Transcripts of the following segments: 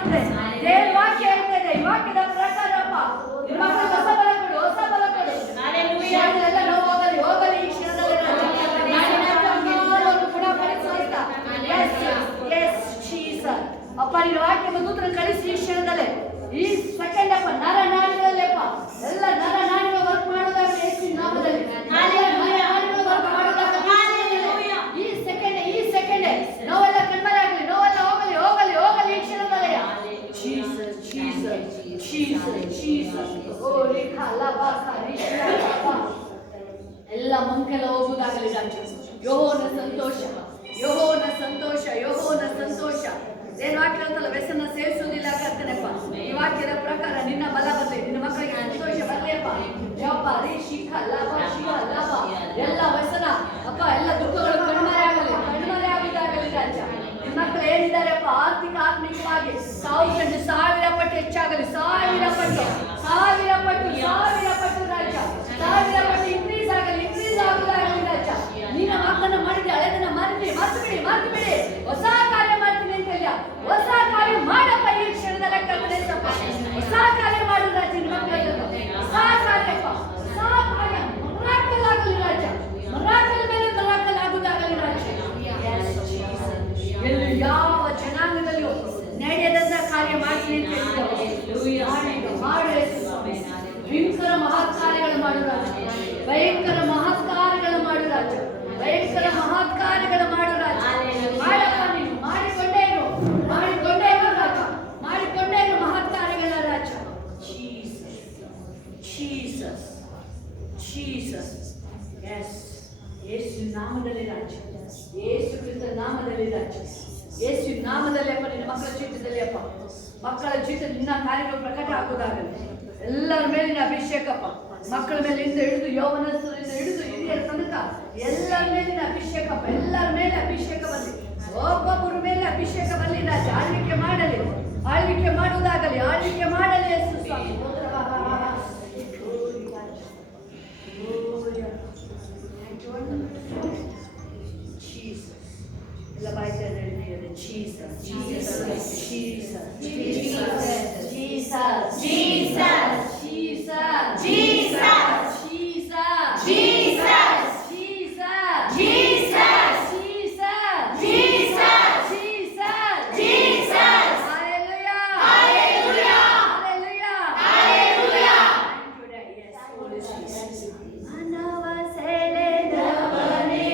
ಆಗ್ತದೆ. ದೇವರ ವಾಕ್ಯ ಹೇಳ್ತದೆ, ಈ ವಾಕ್ಯದ ಪ್ರಕಾರ ಅಪ್ಪ ನಿಮ್ಮ ಮಕ್ಕಳಿಗೆ ಹೊಸ ಬಲ ಕೊಡು, ಹೊಸ ಬಲ ಕೊಡು. ಎಲ್ಲ ನೋವು ಹೋಗಲಿ, ಹೋಗಲಿ ಈ ಕ್ಷಣದಲ್ಲಿ ಅಪ್ಪ ನಿನ್ನ ವಾಕ್ಯ ದೂತನ ಕಳಿಸಿ ಈ ಕ್ಷಣದಲ್ಲೇ ಈ ಸೆಕೆಂಡ್ ಅಪ್ಪ ನರ ನಾಡಿಗಳಲ್ಲಿ ಅಪ್ಪ ಎಲ್ಲ ನರ ನಾಡಿಗಳು ವರ್ಕ್ ಮಾಡೋದಾಗಲಿ ಯೇಸುವಿನ ನಾಮದಲ್ಲಿ ಈ ಸೆಕೆಂಡ್ ನೋವೆಲ್ಲ ಕಣ್ಮರೆ ಆಗಲಿ, ನೋವೆಲ್ಲ ಹೋಗಲಿ ಹೋಗಲಿ ಹೋಗಲಿ ಈ ಕ್ಷಣದಲ್ಲೇ. ಜೀಸಸ್ ಜೀಸಸ್ ಜೀಸಸ್ ಜೀಸಸ್ ಓ ರೇಖಾ ಲಬಾಕ ರಿಷಾ ಎಲ್ಲ ಮಂಕೆಲ್ಲ ಹೋಗುವುದಾಗಲಿ ರಾಜ್ಯ. ಯೆಹೋವನ ಸಂತೋಷ, ಯೆಹೋವನ ಸಂತೋಷ, ಯೆಹೋವನ ಸಂತೋಷ. ಏನು ವಾಕ್ಯ ಅಂತಲ್ಲ, ವ್ಯಸನ ಸೇವಿಸುವುದಿಲ್ಲ ಕರ್ತನೆಪ್ಪ. ಈ ವಾಕ್ಯದ ಪ್ರಕಾರ ನಿನ್ನ ಬಲ ಬರಲಿ, ನಿನ್ನ ಮಕ್ಕಳಿಗೆ ಸಂತೋಷ ಬರಲಿಯಪ್ಪ. ಯಪ್ಪ ರೀ ಶಿಖ ಲಾಭ ಶಿಖ ಲಾಭ ಎಲ್ಲ ವ್ಯಸನ ಅಪ್ಪ ಎಲ್ಲ ದುಃಖಗಳು ಕಣ್ಮರೆ ಆಗಲಿ, ಕಣ್ಮರೆ ಆಗುವುದಾಗಲಿ ರಾಜ್ಯ. ನಿಮ್ಮ ಮಕ್ಕಳು ಏನಿದ್ದಾರೆಪ್ಪ ಆರ್ಥಿಕ ಆತ್ಮಿಕವಾಗಿ 1000 ಪಟ್ಟು ಹೆಚ್ಚಾಗಲಿ, 1000 ಪಟ್ಟು 1000 ಪಟ್ಟು 1000 ಪಟ್ಟು ರಾಜ್ಯ, 1000 ಪಟ್ಟು ಇನ್ಕ್ರೀಸ್ ಆಗಲಿ, ಇನ್ಕ್ರೀಸ್ ಆಗುವುದಾಗಲಿ ರಾಜ್ಯ. ನಿನ್ನ ಮಕ್ಕಳನ್ನ ಮಾಡಿದ್ರೆ ಹಳೆದನ್ನ ಮರ್ತು ಬಿಡಿ, ಹೊಸ ಕಾರ್ಯ ಮಾಡ್ತೀನಿ ಅಂತ ಹೇಳಿ ಹೊಸ ಕಾರ್ಯ ಮಾಡಪ್ಪ ಈ ಕ್ಷಣದಲ್ಲ ಕರ್ತನೆಪ್ಪ. ಹೊಸ ಕಾರ್ಯ ಮಾಡು ರಾಜ್ಯ, ನಿಮ್ಮ ಮಕ್ಕಳಲ್ಲಿ ಹೊಸ ಕಾರ್ಯಪ್ಪ, ಹೊಸ ಕಾರ್ಯ ಮರಾಕಲ್ ಆಗಲಿ ರಾಜ್ಯ, ಮರಾಕಲ್ ಮೇಲೆ ಮರಾಕಲ್ ಆಗುವುದಾಗಲಿ ರಾಜ್ಯ. ಎಲ್ಲಿ ಯಾವ ಜನಾಂಗದಲ್ಲಿಯೂ ನಡೆಯದಂತ ಕಾರ್ಯ ಮಾಡ್ತೀನಿ ಅಂತ ಹೇಳಿದ್ರು ಮಾಡು ಯೇಸು ಸ್ವಾಮಿ. ಭಯಂಕರ ಮಹತ್ ಕಾರ್ಯಗಳು ಮಾಡು ರಾಜ್ಯ, ಭಯಂಕರ ಮಹತ್ ಕಾರ್ಯಗಳು ಮಾಡು ರಾಜ್ಯ, ಭಯಂಕರ ಮಹತ್ ಕಾರ್ಯಗಳು ಮಾಡು ರಾಜ್ಯ. ಮಾಡಪ್ಪ ನೀನು ಮಾಡಿಕೊಂಡೇ ಇರು ರಾಜ್ಯ, ಮಾಡಿಕೊಂಡೇ ಇರು ಮಹತ್ ಕಾರ್ಯಗಳ ರಾಜ್ಯ. ಜೀಸಸ್ ಜೀಸಸ್ ಎಸ್ ಯೇಸು ನಾಮದಲ್ಲಿ ರಾಜ್ಯ, ಯೇಸು ಕ್ರಿಸ್ತನ ನಾಮದಲ್ಲಿ ರಾಜ್ಯ, ಯೇಸು ನಾಮದಲ್ಲಿ ಅಪ್ಪ. ನಿನ್ನ ಮಕ್ಕಳ ಜೀವಿತದಲ್ಲಿ ಅಪ್ಪ, ಮಕ್ಕಳ ಜೀವಿತ ನಿನ್ನ ಕಾರ್ಯಗಳು ಪ್ರಕಟ ಆಗುವುದಾಗಲಿ. ಎಲ್ಲರ ಮೇಲಿನ ಅಭಿಷೇಕಪ್ಪ, ಮಕ್ಕಳ ಮೇಲಿಂದ ಹಿಡಿದು ಯೌವನಸ್ಥರಿಂದ ಹಿಡಿದು ಹಿರಿಯರ ತನಕ ಎಲ್ಲರ ಮೇಲಿನ ಅಭಿಷೇಕಪ್ಪ, ಎಲ್ಲರ ಮೇಲೆ ಅಭಿಷೇಕ ಬರಲಿ, ಒಬ್ಬೊಬ್ಬರ ಮೇಲೆ ಅಭಿಷೇಕ ಬರಲಿ ರಾಜ. ಆಳ್ವಿಕೆ ಮಾಡಲಿ, ಆಳ್ವಿಕೆ ಮಾಡುವುದಾಗಲಿ, ಆಳ್ವಿಕೆ ಮಾಡಲಿ ಯೇಸು ಸ್ವಾಮಿ. ಎಲ್ಲ ಬಾಯ್ತಾ Jesus, Jesus, Jesus, Jesus, Jesus, Jesus, Jesus, Jesus, Jesus, Jesus, Jesus, Jesus, Jesus, Jesus, Jesus. Hallelujah, hallelujah, hallelujah, hallelujah. Yes, Holy Jesus. ಮಾನವ ಸೆಳೆದವನೇ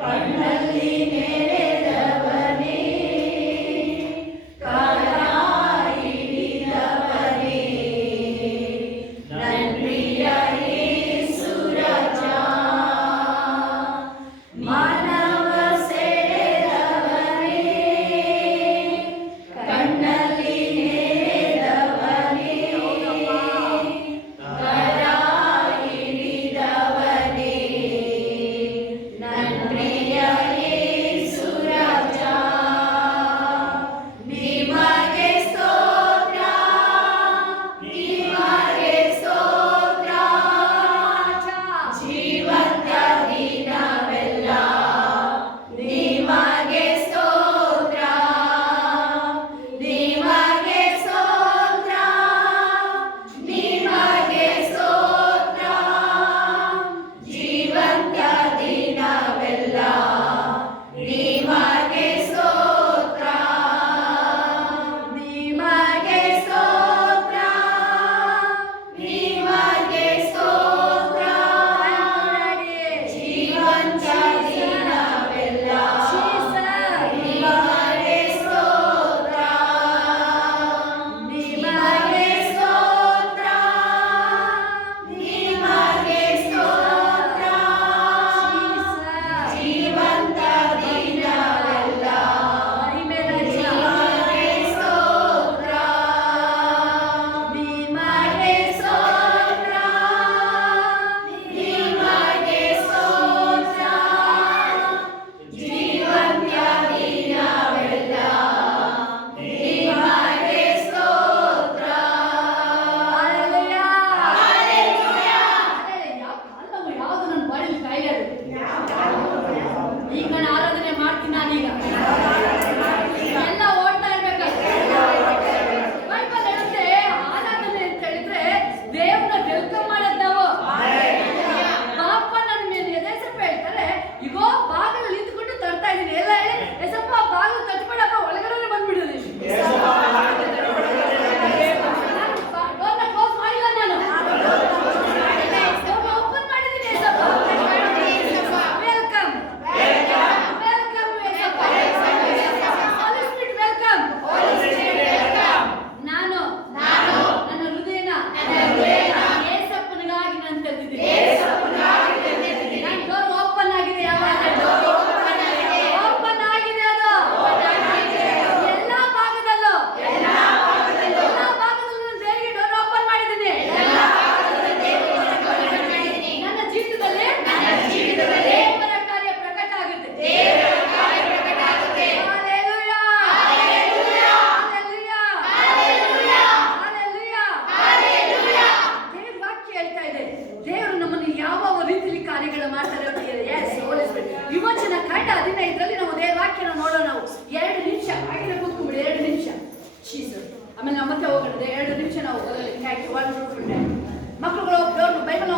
ಕಣ್ಣಲ್ಲಿ ನೆರೆದವನೇ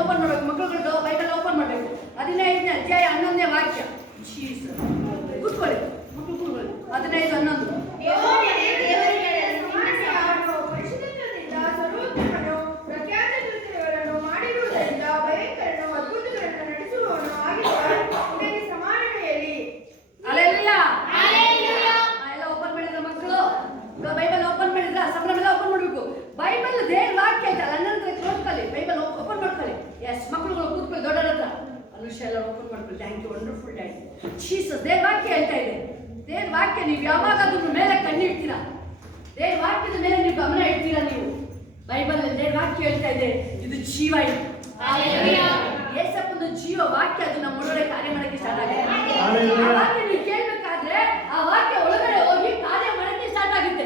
ಓಪನ್ ಮಾಡಬೇಕು, ಮಕ್ಕಳುಗಳು ಬೈಬಲ್ ಓಪನ್ ಮಾಡಬೇಕು. 15ನೇ ಅಧ್ಯಾಯ 11ನೇ ವಾಕ್ಯ. ಜೀಸಸ್, ಕೂತ್ಕೊಳ್ಳಿ ಮಕ್ಕಳು, ಕೂತ್ಕೊಳ್ಳಿ. 15, 11. ಬೈಬಲ್ ದೇವ್ರ ವಾಕ್ಯ ಐತಲ್ಲ, ನನ್ನ ನೋಡ್ಕೊಳ್ಳಿ, ಬೈಬಲ್ ಓಪನ್ ಮಾಡ್ಕೊಳ್ಳಿ. ಎಸ್, ಮಕ್ಕಳುಗಳು ಕೂತ್ಕೊಳ್ಳಿ, ದೊಡ್ಡರ ಹತ್ರ ಅನುಷ್ಯ ಎಲ್ಲ ಓಪನ್ ಮಾಡ್ಕೊಳ್ಳಿ. Thank you, wonderful daddy. Jesus, ದೇವ್ರ ವಾಕ್ಯ ಹೇಳ್ತಾ ಇದೆ. ದೇವ್ರ ವಾಕ್ಯ ನೀವು ಯಾವಾಗ ಅದ್ರ ಮೇಲೆ ಕಣ್ಣಿಡ್ತೀರಾ, ದೇವ್ರ ವಾಕ್ಯದ ಮೇಲೆ ನೀವು ಗಮನ ಇಡ್ತೀರಾ, ನೀವು ಬೈಬಲ್ ದೇವ್ರ ವಾಕ್ಯ ಹೇಳ್ತಾ ಇದೆ, ಇದು ಜೀವ. ಯೇಸಪ್ಪನ ಜೀವ ವಾಕ್ಯ, ಅದು ನಮ್ಮ ಒಳಗಡೆ ಕಾರ್ಯ ಮಾಡಕ್ಕೆ ಸ್ಟಾರ್ಟ್ ಆಗುತ್ತೆ. ಆ ವಾಕ್ಯ ನೀವು ಕೇಳ್ಬೇಕಾದ್ರೆ ಆ ವಾಕ್ಯ ಒಳಗಡೆ ಹೋಗಿ ಕಾರ್ಯ ಮಾಡಕ್ಕೆ ಸ್ಟಾರ್ಟ್ ಆಗುತ್ತೆ.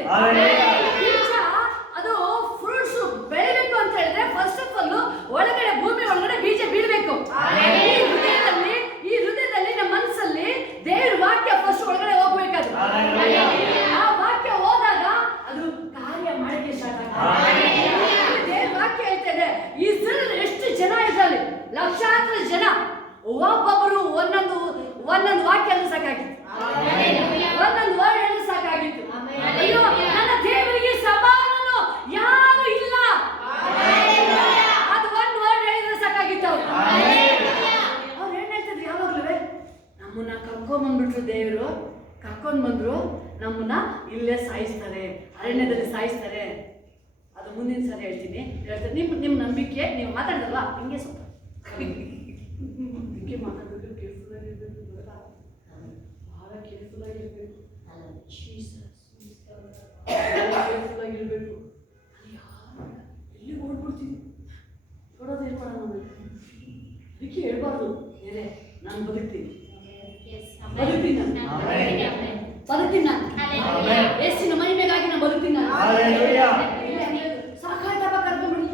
ಅದು ಫ್ರೂಟ್ಸ್ ಬೆಳಿಬೇಕು ಅಂತ ಹೇಳಿದ್ರೆ ಫಸ್ಟ್ ಆಫ್ ಆಲ್ ಒಳಗಡೆ, ಭೂಮಿ ಒಳಗಡೆ ಬೀಜ ಬೀಳ್ಬೇಕು. ಈ ಹೃದಯದಲ್ಲಿ ನಮ್ಮ ಮನಸ್ಸಲ್ಲಿ ದೇವ್ರ ವಾಕ್ಯ ಫಸ್ಟ್ ಒಳಗಡೆ ಹೋಗ್ಬೇಕಾದ್ರೆ ಆ ವಾಕ್ಯ ಹೋದಾಗ ಅದು ಕಾರ್ಯ ಮಾಡಕ್ಕೆ ಸ್ಟಾರ್ಟ್ ಆಗುತ್ತೆ. ದೇವ್ರ ವಾಕ್ಯ ಹೇಳ್ತಾ ಇದೆ, ಇಸ್ರೇಲ್ ಎಷ್ಟು ಜನ ಇದ್ದಾರೆ, ಲಕ್ಷಾಂತರ ಜನ, ಒಬ್ಬೊಬ್ಬರು ಒಂದೊಂದು ವಾಕ್ಯ ಅಂದ್ರೆ ಸಾಕಾಗಿತ್ತು, ಒಂದೊಂದು ವರ್ಡ್ ಹೇಳಿದ್ರೆ ಸಾಕಾಗಿತ್ತು. ಅಯ್ಯೋ, ನನ್ನ ದೇವರಿಗೆ ಸಮಾನನು ಯಾರು ಇಲ್ಲ, ಅದು ಒಂದು ವರ್ಡ್ ಹೇಳಿದ್ರೆ ಸಾಕಾಗಿತ್ತು. ಅವ್ರು ಏನ್ ಹೇಳ್ತಿದ್ರು, ಯಾವಾಗ್ಲೂ ನಮ್ಮನ್ನ ಕರ್ಕೊಂಡ್ಬಂದ್ಬಿಟ್ರು, ದೇವರು ಕರ್ಕೊಂಡ್ ಬಂದ್ರು, ನಮ್ಮನ್ನ ಇಲ್ಲೇ ಸಾಯಿಸ್ತಾರೆ, ಅರಣ್ಯದಲ್ಲಿ ಸಾಯಿಸ್ತಾರೆ. ಅದು ಮುಂದಿನ ಸಾರಿ ಹೇಳ್ತೀನಿ. ನಿಮ್ಮ ನಂಬಿಕೆ, ನೀವು ಮಾತಾಡಿದ್ರಲ್ಲ ಹಿಂಗೆ ಸ್ವಲ್ಪ ಹಿಂಗೆ ಮಾತಾಡಬೇಕು, ಕೇರ್ಫುಲ್ ಆಗಿರ್ಬೇಕು, ಬಹಳ ಕೇರ್ಫುಲ್ ಆಗಿರ್ಬೇಕು. ಕೇರ್ಫುಲ್ ಆಗಿರ್ಬೇಕು. ಎಲ್ಲಿ ಓಡ್ಬಿಡ್ತೀನಿ, ನೋಡೋದು ಏನ್ ಮಾಡೋಣ, ಅದಕ್ಕೆ ಹೇಳ್ಬಾರ್ದು, ಏನೇ ನಾನು ಬದುಕ್ತೀನಿ, ಎಷ್ಟಿನ ಮಹಿಮೆಗಾಗಿ ನಾನು ಬದುಕ್ತೀನಿ. ಸಾಕಾಯ್ತಪ್ಪ, ಕರ್ಕೊಂಡ್ಬಿಡಿ,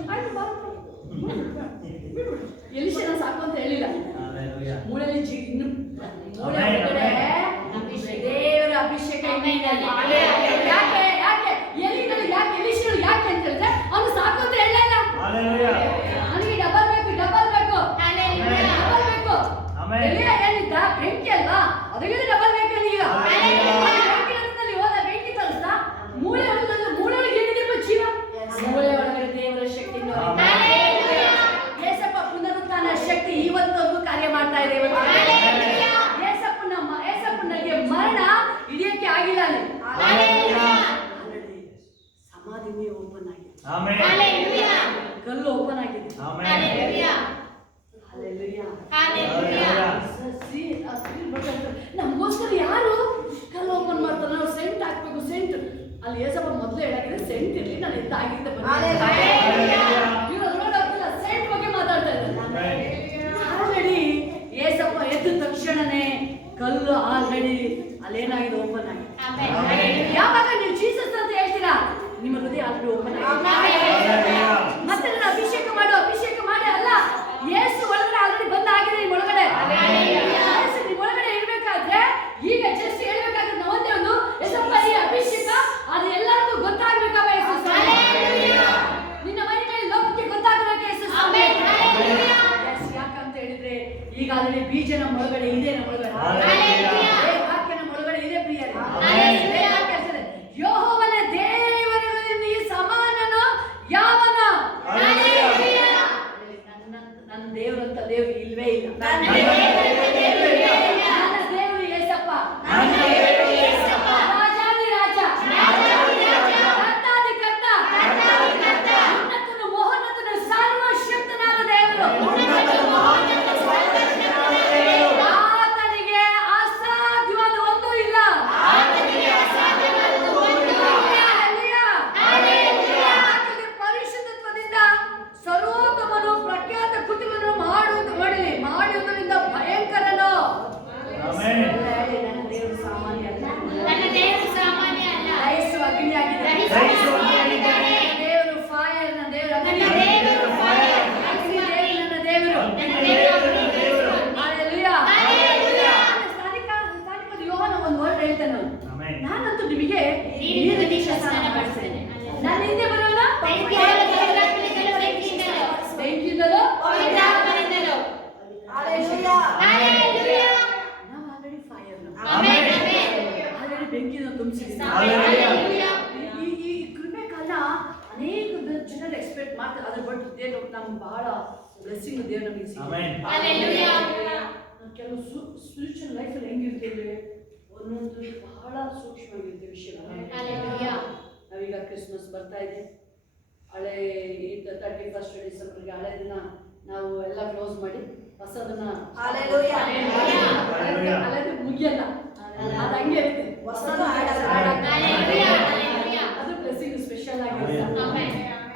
ಎಲಿಶನ ಸಾಕು ಅಂತ ಹೇಳಿಲ್ಲ. ಮೂಳೆಯಲ್ಲಿ ಇನ್ನು ಮೂಳೆ ದೇವರ ಅಭಿಷೇಕ ಯಾಕೆ ಎಲಿಶನು ಯಾಕೆ ಅಂತ ಹೇಳಿದ್ರೆ ಅವನು ಸಾಕು ಅಂತ ಹೇಳಿಲ್ಲ. ನನಗೆ ಡಬಲ್ ಬೇಕು, ಡಬಲ್ ಬೇಕು, ಡಬಲ್ ಬೇಕು. ಏನಿದ್ದ ಬೆಂಕಿ ಅಲ್ವಾ, ಅದಕ್ಕೆ ಡಬಲ್ ಬೇಕು. ನನಗೀಗ ಬೆಂಕಿ ಹೋದ, ಬೆಂಕಿ ತರಿಸ್ತಾ ಮೂಳೆ ಒಳಗೆ ಏನಿದೆ ಜೀವ, ಮೂಳೆ ಒಳಗಡೆ ದೇವರ ಶಕ್ತಿ. ಏಸಪ್ಪ ಪುನರುತ್ಥಾನ ಶಕ್ತಿ ಇವತ್ತವರೆಗೂ ಕಾರ್ಯ ಮಾಡ್ತಾ ಇದೆ. ಏಸಪ್ಪನಿಗೆ ಮರಣ ಹಿಡಿಯಕ್ಕೆ ಆಗಿಲ್ಲ, ಸಮಾಧಿನೇ ಓಪನ್ ಆಗಿದೆ, ಕಲ್ಲು ಓಪನ್ ಆಗಿದೆ. ನಮಗೋಸ್ಕರ ಯಾರು ಕಲ್ಲು ಓಪನ್ ಮಾಡ್ತಾರೆ, ನಾವು ಸೆಂಟ್ ಹಾಕ್ಬೇಕು. ಸೆಂಟ್ ಅಲ್ಲಿ ಏಸಪ್ಪ ಮೊದಲು ಹೇಳಾಗಿದೆ, ಸೆಂಟ್ ಇರ್ಲಿ, ನಾನು ಎದ್ದಾಗಿದ್ದೆ ಸೆಂಟ್ ಬಗ್ಗೆ ಮಾತಾಡ್ತಾ ಇದ್ದಾರೆ. ಆಲ್ರೆಡಿ ಏಸಪ್ಪ ಎದ್ದ ತಕ್ಷಣನೇ ಕಲ್ಲು ಆಲ್ರೆಡಿ ಅಲ್ಲೇನಾಗಿದೆ, ಓಪನ್ ಆಗಿದೆ. ಯಾವಾಗ ನೀವು ಜೀಸಸ್ ಅಂತ ಹೇಳ್ತೀರಾ, ನಿಮ್ಮ ಹೃದಯ ಆಲ್ರೆಡಿ ಓಪನ್ ಆಗಿದೆ. ಮತ್ತೆ ನನ್ನ ಅಭಿಷೇಕ ಮಾಡಿ ಅಲ್ಲ, ಯೇಸು ಒಳಗಡೆ ಆಲ್ರೆಡಿ ಬಂದಾಗಿದೆ. ನಿಮ್ಮ ಒಳಗಡೆ ಯೇಸು ನಿಮ್ಮ ಒಳಗಡೆ ಇರ್ಬೇಕಾದ್ರೆ, ಈಗ ಜಸ್ಟ್ ಹೇಳ್ಬೇಕಾದ್ರೆ ಒಂದೇ ಒಂದು ಏಸಪ್ಪ ಈ ಅಭಿಷೇಕ ಅದು ಎಲ್ಲರಿಗೂ ಗೊತ್ತಾಗ್ಬೇಕವ. ನಿನ್ನ ಮನೆ ಮೇಲೆ ಲೋಕಕ್ಕೆ ಗೊತ್ತಾಗಬೇಕು. ಯಾಕಂತ ಹೇಳಿದ್ರೆ ಈಗ ಆಲ್ರೆಡಿ ಬೀಜ ನಮ್ಮ ಒಳಗಡೆ ಇದೆ, ನಮ್ಮ ಒಳಗಡೆ ವಾಕ್ಯ ನಮ್ಮ ಒಳಗಡೆ ಇದೆ. ಪ್ರಿಯರೇ, ಯೆಹೋವನ ದೇವರಲ್ಲಿ ಸಮಾನನು ಯಾವನ? ನನ್ನ ದೇವರಂತ ದೇವರು ಇಲ್ವೇ ಇಲ್ಲ. ನನ್ನ ದೇವರು ಏಸಪ್ಪ, ರಾಜಾದಿ ರಾಜ, ಕರ್ತಾದಿ ಕರ್ತ, ಉನ್ನತನು ಮಹೋನ್ನತನು ಸರ್ವಶಕ್ತನಾದ ದೇವರು. ಆತನಿಗೆ ಅಸಾಧ್ಯವಾದ ಒಂದು ಇಲ್ಲ. ಪರಿಶುದ್ಧತ್ವದಿಂದ ಸರ್ವೋತ್ತಮನು ಪ್ರಖ್ಯಾತ ಕೃತಿಗಳನ್ನು ಮಾಡುವುದರಿಂದ ಭಯಂಕರನು. ನನ್ನ ದೇವರು ಸಾಮಾನ್ಯ ಅಲ್ಲ, ದಯಸು ಅಗ್ನಿಯಾಗಿದೆ. ದೇವರು ಫೈರ್, ನನ್ನ ದೇವರು ಅಗ್ನಿ, ನನ್ನ ದೇವರು. ಸ್ಥಾನಿಕದ ಯೋಹಾನ ಒಂದು ವರ್ಡ್ ಹೇಳ್ತಾನೆ, ನಾನಂತೂ ನಿಮಗೆ ನೀರು ದೀಕ್ಷಾ ಸ್ನಾನ ಮಾಡಿಸ್ತೇನೆ, ನನ್ನ ಹಿಂದೆ ಬರೋಣ ಬೆಂಕಿಯಿಂದಲೂ ಈ ಕೃಪೆ ಕಾಲ ಅನೇಕ ಜನರು ಎಕ್ಸ್ಪೆಕ್ಟ್ ಮಾಡ್ತಾರೆ. ಅದ್ರ ಬಟ್ ದೇವರು ನಮ್ಗೆ ಬಹಳ ಬ್ಲೆಸ್ಸಿಂಗ್ ದೇವರು ನಮಗೆ ಕೆಲವು ಸ್ಪಿರಿಚುವಲ್ ಲೈಫಲ್ಲಿ ಹೆಂಗಿರ್ತೇವೆ ಒಂದೊಂದು ಬಹಳ ಸೂಕ್ಷ್ಮವಾಗಿರುತ್ತೆ ವಿಷಯಗಳು. ನಾವೀಗ ಕ್ರಿಸ್ಮಸ್ ಬರ್ತಾ ಇದೆ, ಹಳೆ 31st ಡಿಸೆಂಬರ್ಗೆ ಹಳೆದನ್ನ ನಾವು ಎಲ್ಲ ಕ್ಲೋಸ್ ಮಾಡಿ ಹೊಸದನ್ನ ಹಳೆದು ಮುಗಿಯಲ್ಲ, ಅದು ಹಂಗೆ ಇರುತ್ತೆ. ಅದು ಬ್ಲೆಸ್ಸಿಂಗ್ ಸ್ಪೆಷಲ್ ಆಗಿರುತ್ತೆ.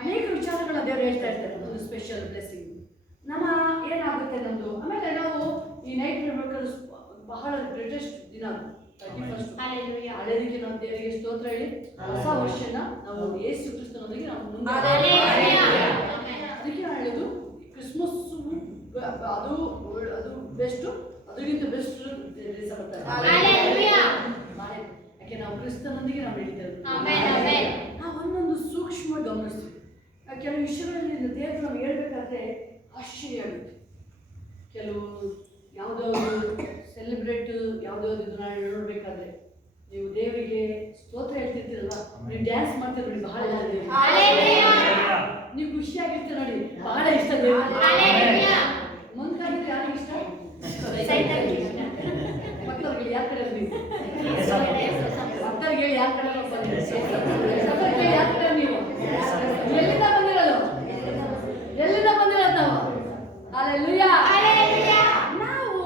ಅನೇಕ ವಿಚಾರಗಳನ್ನ ದೇವರು ಹೇಳ್ತಾ ಇರ್ತಾರೆ, ಒಂದು ಸ್ಪೆಷಲ್ ಬ್ಲೆಸ್ಸಿಂಗ್ ನಮ್ಮ ಏನಾಗುತ್ತೆ ನಮ್ದು. ಆಮೇಲೆ ನಾವು ಈ ನೈಟ್ ಬೇಕಾದ್ರೆ ಬಹಳ ಗ್ರೇಟೆಸ್ಟ್ ದಿನ 31st. ಹಳೆದಕ್ಕೆ ನಾವು ದೇವರಿಗೆ ಸ್ತೋತ್ರ ಹೇಳಿ ಹೊಸ ವರ್ಷನ ನಾವು ಯೇಸು ಕ್ರಿಸ್ತನೊಂದಿಗೆ ನಾವು ಮುಂದೆ ಅದಕ್ಕೆ ನಾನು ಹೇಳೋದು ಕ್ರಿಸ್ಮಸ್ ಅದು ಬೆಸ್ಟ್, ಅದಕ್ಕಿಂತ ಬೆಸ್ಟ್ ದಿವಸ ಬರ್ತಾರೆ. ಯಾಕೆ ನಾವು ಕ್ರಿಸ್ತನೊಂದಿಗೆ ನಾವು ನಡೀತೇವೆ. ನಾವು ಒಂದೊಂದು ಸೂಕ್ಷ್ಮ ಗಮನಿಸ್ತೀವಿ. ಕೆಲವು ವಿಷಯಗಳಲ್ಲಿ ದೇವರು ನಾವು ಹೇಳ್ಬೇಕಾದ್ರೆ ಆಶ್ಚರ್ಯ ಆಗುತ್ತೆ. ಕೆಲವು ಯಾವುದಾದ್ರು ಸೆಲೆಬ್ರೇಟ್ ಯಾವುದಾದ್ರು ಇದನ್ನ ನೋಡ್ಬೇಕಾದ್ರೆ ನೀವು ದೇವರಿಗೆ ಸ್ತೋತ್ರ ಹೇಳ್ತಿರ್ತೀರಲ್ವ, ನೀವು ಡ್ಯಾನ್ಸ್ ಮಾಡ್ತೀರ ನೋಡಿ, ಬಹಳ ನೀವು ಖುಷಿಯಾಗಿರ್ತೀರ ನೋಡಿ, ಬಹಳ ಇಷ್ಟ ದೇವರಿಗೆ. ಮುಂದಾಗಿದ್ರೆ ಯಾರಿಗೆ ಇಷ್ಟ? ಮಕ್ಕಳಿಗೆ ಯಾರ ಕಡೆ ನೀವು ಮಕ್ಕಳಿಗೆ ಯಾರ ಕಡೆ ಯಾರ ಕಡೆ ನೀವು ಎಲ್ಲಿಂದ ಬಂದಿರೋದು? ಎಲ್ಲಿಂದ ಬಂದಿರೋದು ನಾವು? ಹಲ್ಲೆಲೂಯಾ. ನಾವು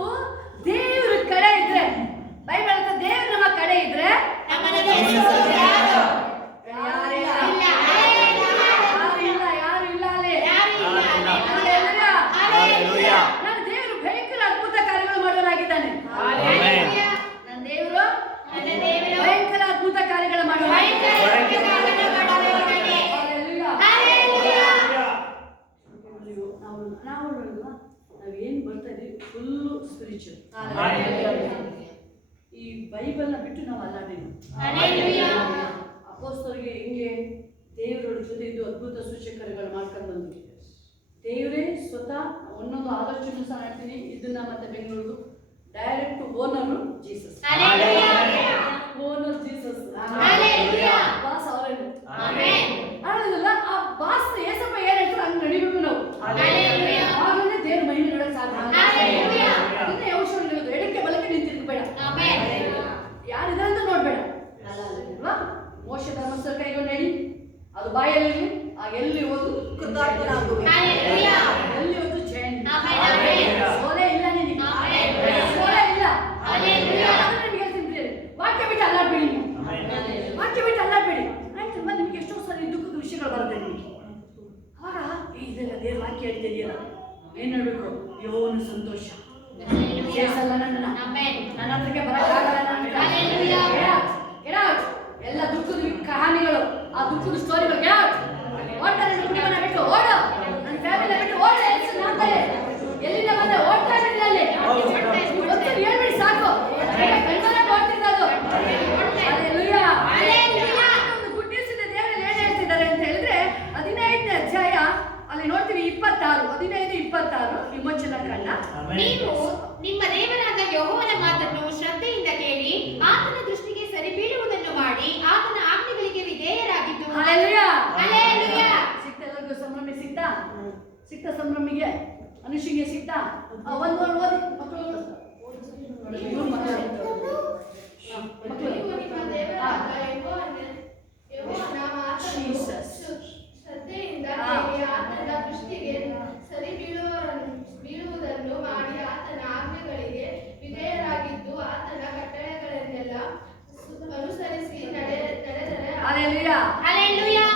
ದೇವ್ರ ಕಡೆ ಇದ್ರೆ, ಬೈಬಲ್ ದೇವ್ರ ನಮ್ಮ ಕಡೆ ಇದ್ರೆ ನನ್ನ ದೇವರು ಭಯಂಕರ ಅದ್ಭುತ ಕಾರ್ಯಗಳು ಮಾಡೋರಾಗಿದ್ದಾನೆ. ನನ್ನ ದೇವರು ಭಯಂಕರ ಅದ್ಭುತ ಕಾರ್ಯಗಳು ಮಾಡೋರು. ನಾವೇನು ಬರ್ತಾ ಇದೀವಿ ಫುಲ್ಲು ಸ್ಪಿರಿಚುವಲ್. ಈ ಬೈಬಲ್ನ ಬಿಟ್ಟು ನಾವು ಅಲ್ಲಾಡೇನು. ಅಪೊಸ್ತಲರಿಗೆ ಹೆಂಗೆ ದೇವರ ಜೊತೆ ಇದ್ದು ಅದ್ಭುತ ಸೂಚಕಗಳು ಮಾಡ್ಕೊಂಡು ಬಂದ್ವಿ. ದೇವರೇ ಸ್ವತಃ ಒಂದೊಂದು ಆಲೋಚನೆ ಸಹ ಮಾಡ್ತೀನಿ. ಇದನ್ನ ಮತ್ತೆ Bengaluru direct owner Jesus, owner Jesus, boss ಅವರೇನು ಅಲ್ಲ. ಆ ಬಾಸ್ ಏಸಪ್ಪ ಏನ್ ಹೇಳ್ತಾರೆ ಹಂಗೆ ನಡಿಬೇಕು ನಾವು. ಆಗಲೇ ದೇವ್ರ ಮಹಿಳೆ ನೋಡಕ್ ಸಾಧ್ಯ. ಅದನ್ನೇ ಔಷಧ ಹೇಳೋದು, ಎಡಕ್ಕೆ ಬಲಕ್ಕೆ ನಿಂತಿರ್ಬೇಡ, ಯಾರಿದೆ ಅಂತ ನೋಡ್ಬೇಡ ಅಲ್ವಾ. ಮೋಶ ಧರ್ಮಸ್ಥಳ ಕೈಗೊಂಡು ನಡಿ, ಅದು ಬಾಯಲ್ಲಿ ಎಲ್ಲಿ ಹೋದ್ರು ಎಲ್ಲಿ ಹೋದ್ರು ಚೇಂಜ್. ಸೋಲೆ ಇಲ್ಲ ನಿನಗೆ, ಸೋಲೆ ಇಲ್ಲ. ನಿಮಗೆ ಹೇಳ್ತೀನಿ, ವಾಕ್ಯ ಬಿಟ್ಟು ಅಲ್ಲಾಡ್ಬೇಡಿ, ನೀವು ವಾಕ್ಯ ಬಿಟ್ಟು ಅಲ್ಲಾಡ್ಬೇಡಿ. ಆಯ್ತು, ನಿಮ್ಗೆ ಎಷ್ಟೋ ಸಲ ದುಃಖದ ವಿಷಯಗಳು ಬರುತ್ತೆ ನಿಮಗೆ. ಆವಾಗ ಇದೆಲ್ಲ ದೇವ್ರ ವಾಕ್ಯ ಹೇಳ್ತಿದೆಯಲ್ಲ, ಏನ್ ಹೇಳ್ಬೇಕು? ಯೋನು ಸಂತೋಷ ಸೇರಿಸಲ್ಲ ನನ್ನ ಹತ್ರಕ್ಕೆ ಬರಕ್ಕಾಗಲ್ಲ. ಎಲ್ಲ ದುಃಖದ ಕಹಾನಿಗಳು, ಆ ದುಃಖದ ಸ್ಟೋರಿಗಳು ಓಡ್ತಾರೆ. ನನ್ನ ಕುಟುಂಬನ ಬಿಟ್ಟು ಓಡು, ನನ್ನ ಫ್ಯಾಮಿಲಿ ಬಿಟ್ಟು ಓಡು. ಎಲ್ಲಿಂದ ಬಂದೆ? ಓಡ್ತಾ ಇದ್ದೀನಿ ಅಲ್ಲಿ. ಹೇಳ್ಬಿಡಿ ಸಾಕು, ಕಣ್ಮನ ಓಡ್ತಿದ್ದದು. ಒಂದು ಗುಡ್ ನ್ಯೂಸ್ ಇದೆ. ದೇವರಲ್ಲಿ ಏನ್ ಹೇಳ್ತಿದ್ದಾರೆ ಅಂತ ಹೇಳಿದ್ರೆ 15ನೇ ಅಧ್ಯಾಯ ಅಲ್ಲಿ ನೋಡ್ತೀವಿ 15-26 ವಿಮೋಚನ ಕಾಂಡ. ನೀವು ನಿಮ್ಮ ದೇವರಾದ ಯೆಹೋವನ ಮಾತನ್ನು ಶ್ರದ್ಧೆಯಿಂದ ಕೇಳಿ ಆತನ ದೃಷ್ಟಿಗೆ ಸರಿ ಬೀಳುವುದನ್ನು ಮಾಡಿ ಆತನ ಆಜ್ಞೆಗಳಿಗೆ ವಿಧೇಯರಾಗಿದ್ದು. Hallelujah, hallelujah. ಸಿಕ್ತಾ ಎಲ್ಲರಿಗೂ ಸಂಭ್ರಮ? ಸಿಕ್ತಾ ಸಂಭ್ರಮಿಗೆ, ಅನುಷಿಗೆ ಸಿಕ್ತಾ? ಒಂದು ಓದಿ ಮಕ್ಕಳು ಶ್ರದ್ಧೆಯಿಂದ ಆತನ ದೃಷ್ಟಿಗೆ ಸರಿ ಬೀಳುವುದನ್ನು ಮಾಡಿ ಆತನ ಆಜ್ಞೆಗಳಿಗೆ ವಿಧೇಯರಾಗಿದ್ದು ಆತನ ಕಟ್ಟಳೆಗಳನ್ನೆಲ್ಲ ಅನುಸರಿಸಿ ನಡೆದರೆ. Hallelujah, hallelujah.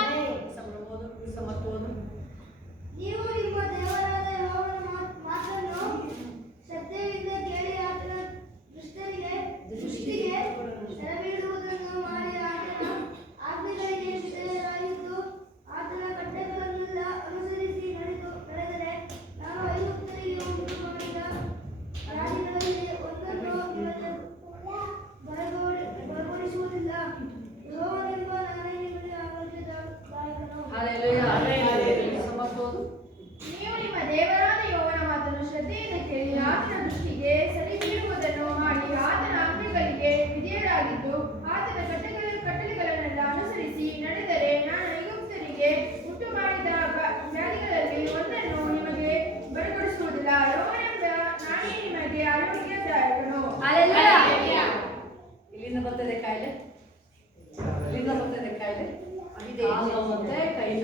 ನೀವು ನಿಮ್ಮ ದೇವರಾದ ಯೆಹೋವನ ಮಾತನ್ನು ಶ್ರದ್ಧೆಯಿಂದ ಕೇಳಿ ಆತನ ದೃಷ್ಟಿಗೆ ಸರಿಬೀಳುವುದನ್ನು ಮಾಡಿ ಆತನ ಆಜ್ಞೆಗಳಿಗೆ ವಿಧೇಯರಾಗಿದ್ದು ಆತನ ಕಟ್ಟಳೆಗಳನ್ನೆಲ್ಲ ಅನುಸರಿಸಿ ನಡೆದರೆ ನಾನು ಐಗುಪ್ತರಿಗೆ ಉಂಟು ಮಾಡಿದ ರಾಜ್ಯಗಳಲ್ಲಿ ಒಂದನ್ನು ನಿಮಗೆ ಬರಗೊಡಿಸುವುದಿಲ್ಲ. ಯೆಹೋವನೆಂಬ ನಾನೇ ನಿಮಗೆ ಆಜ್ಞೆ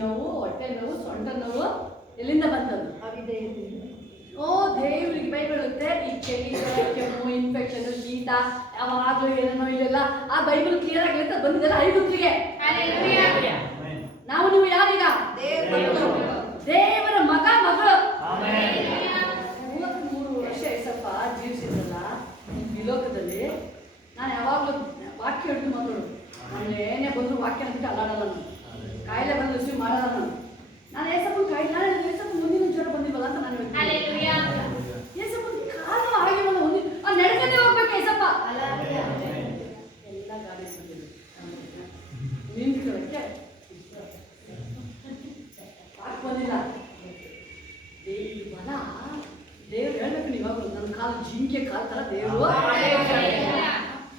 ನೋವು, ಹೊಟ್ಟೆ ನೋವು, ಸೊಂಟ ನೋವು ಎಲ್ಲಿಂದ ಬಂದದ್ದು? ಓ ದೇವರಿಗೆ ಬೈಬರುತ್ತೆ. ಈ ಚಳಿ, ಕೆಮ್ಮು, ಇನ್ಫೆಕ್ಷನ್, ಶೀತ, ಯಾವಾಗಲೂ ಏನೇನೋ ಇಲ್ಲೆಲ್ಲ ಆ ಬೈಬಲ್ ಕ್ಲಿಯರ್ ಆಗಿ ಹೇಳ್ತಾ ಬಂದಿದ್ದಲ್ಲ ಐಗುತ್ತಿಗೆ. ನಾವು ನೀವು ಯಾರೀಗ? ದೇವರ ಮಗ ಮಗಳು. 33 ವರ್ಷ ಏಸಪ್ಪ ಜೀವಿಸಿದ್ರಲ್ಲ ಈ ಲೋಕದಲ್ಲಿ. ನಾನು ಯಾವಾಗಲೂ ವಾಕ್ಯ ಹಿಡಿದು ಮಾತಾಡೋದು. ನಾನು ಏನೇ ಬಂದರೂ ವಾಕ್ಯ ಅಂತ ಅಲ್ಲಾಡಲ್ಲ. ನಾನು ಕಾಯಿಲೆ ಬಂದು ರಿಸೀವ್ ಮಾಡಲ್ಲ. ನಾನು ಏಸಪ್ಪನ ಕಾಯಿಲೆ, ನಾನು ಏಸಪ್ಪ ಮುಂದಿನ ಜ್ವರ ಬಂದಿವಲ್ಲ ಅಂತ ನಾನು ಏಸಪ್ಪನ ಕಾಲು ಹಾಗೆ ನಡ್ಕತೆ ಹೋಗ್ಬೇಕು ಏಸಪ್ಪ. ಎಲ್ಲ ಗಾಡಿ ಬಂದಿದ್ದು ನಿಂತ್ಕೊಳ್ಳಕ್ಕೆ ಬಂದಿಲ್ಲ. ಈ ಬಲ ದೇವ್ರು ಹೇಳ್ಬೇಕು. ನೀವಾಗ ನನ್ನ ಕಾಲು ಜಿಂಕೆ ಕಾಲು ಥರ ದೇವರು.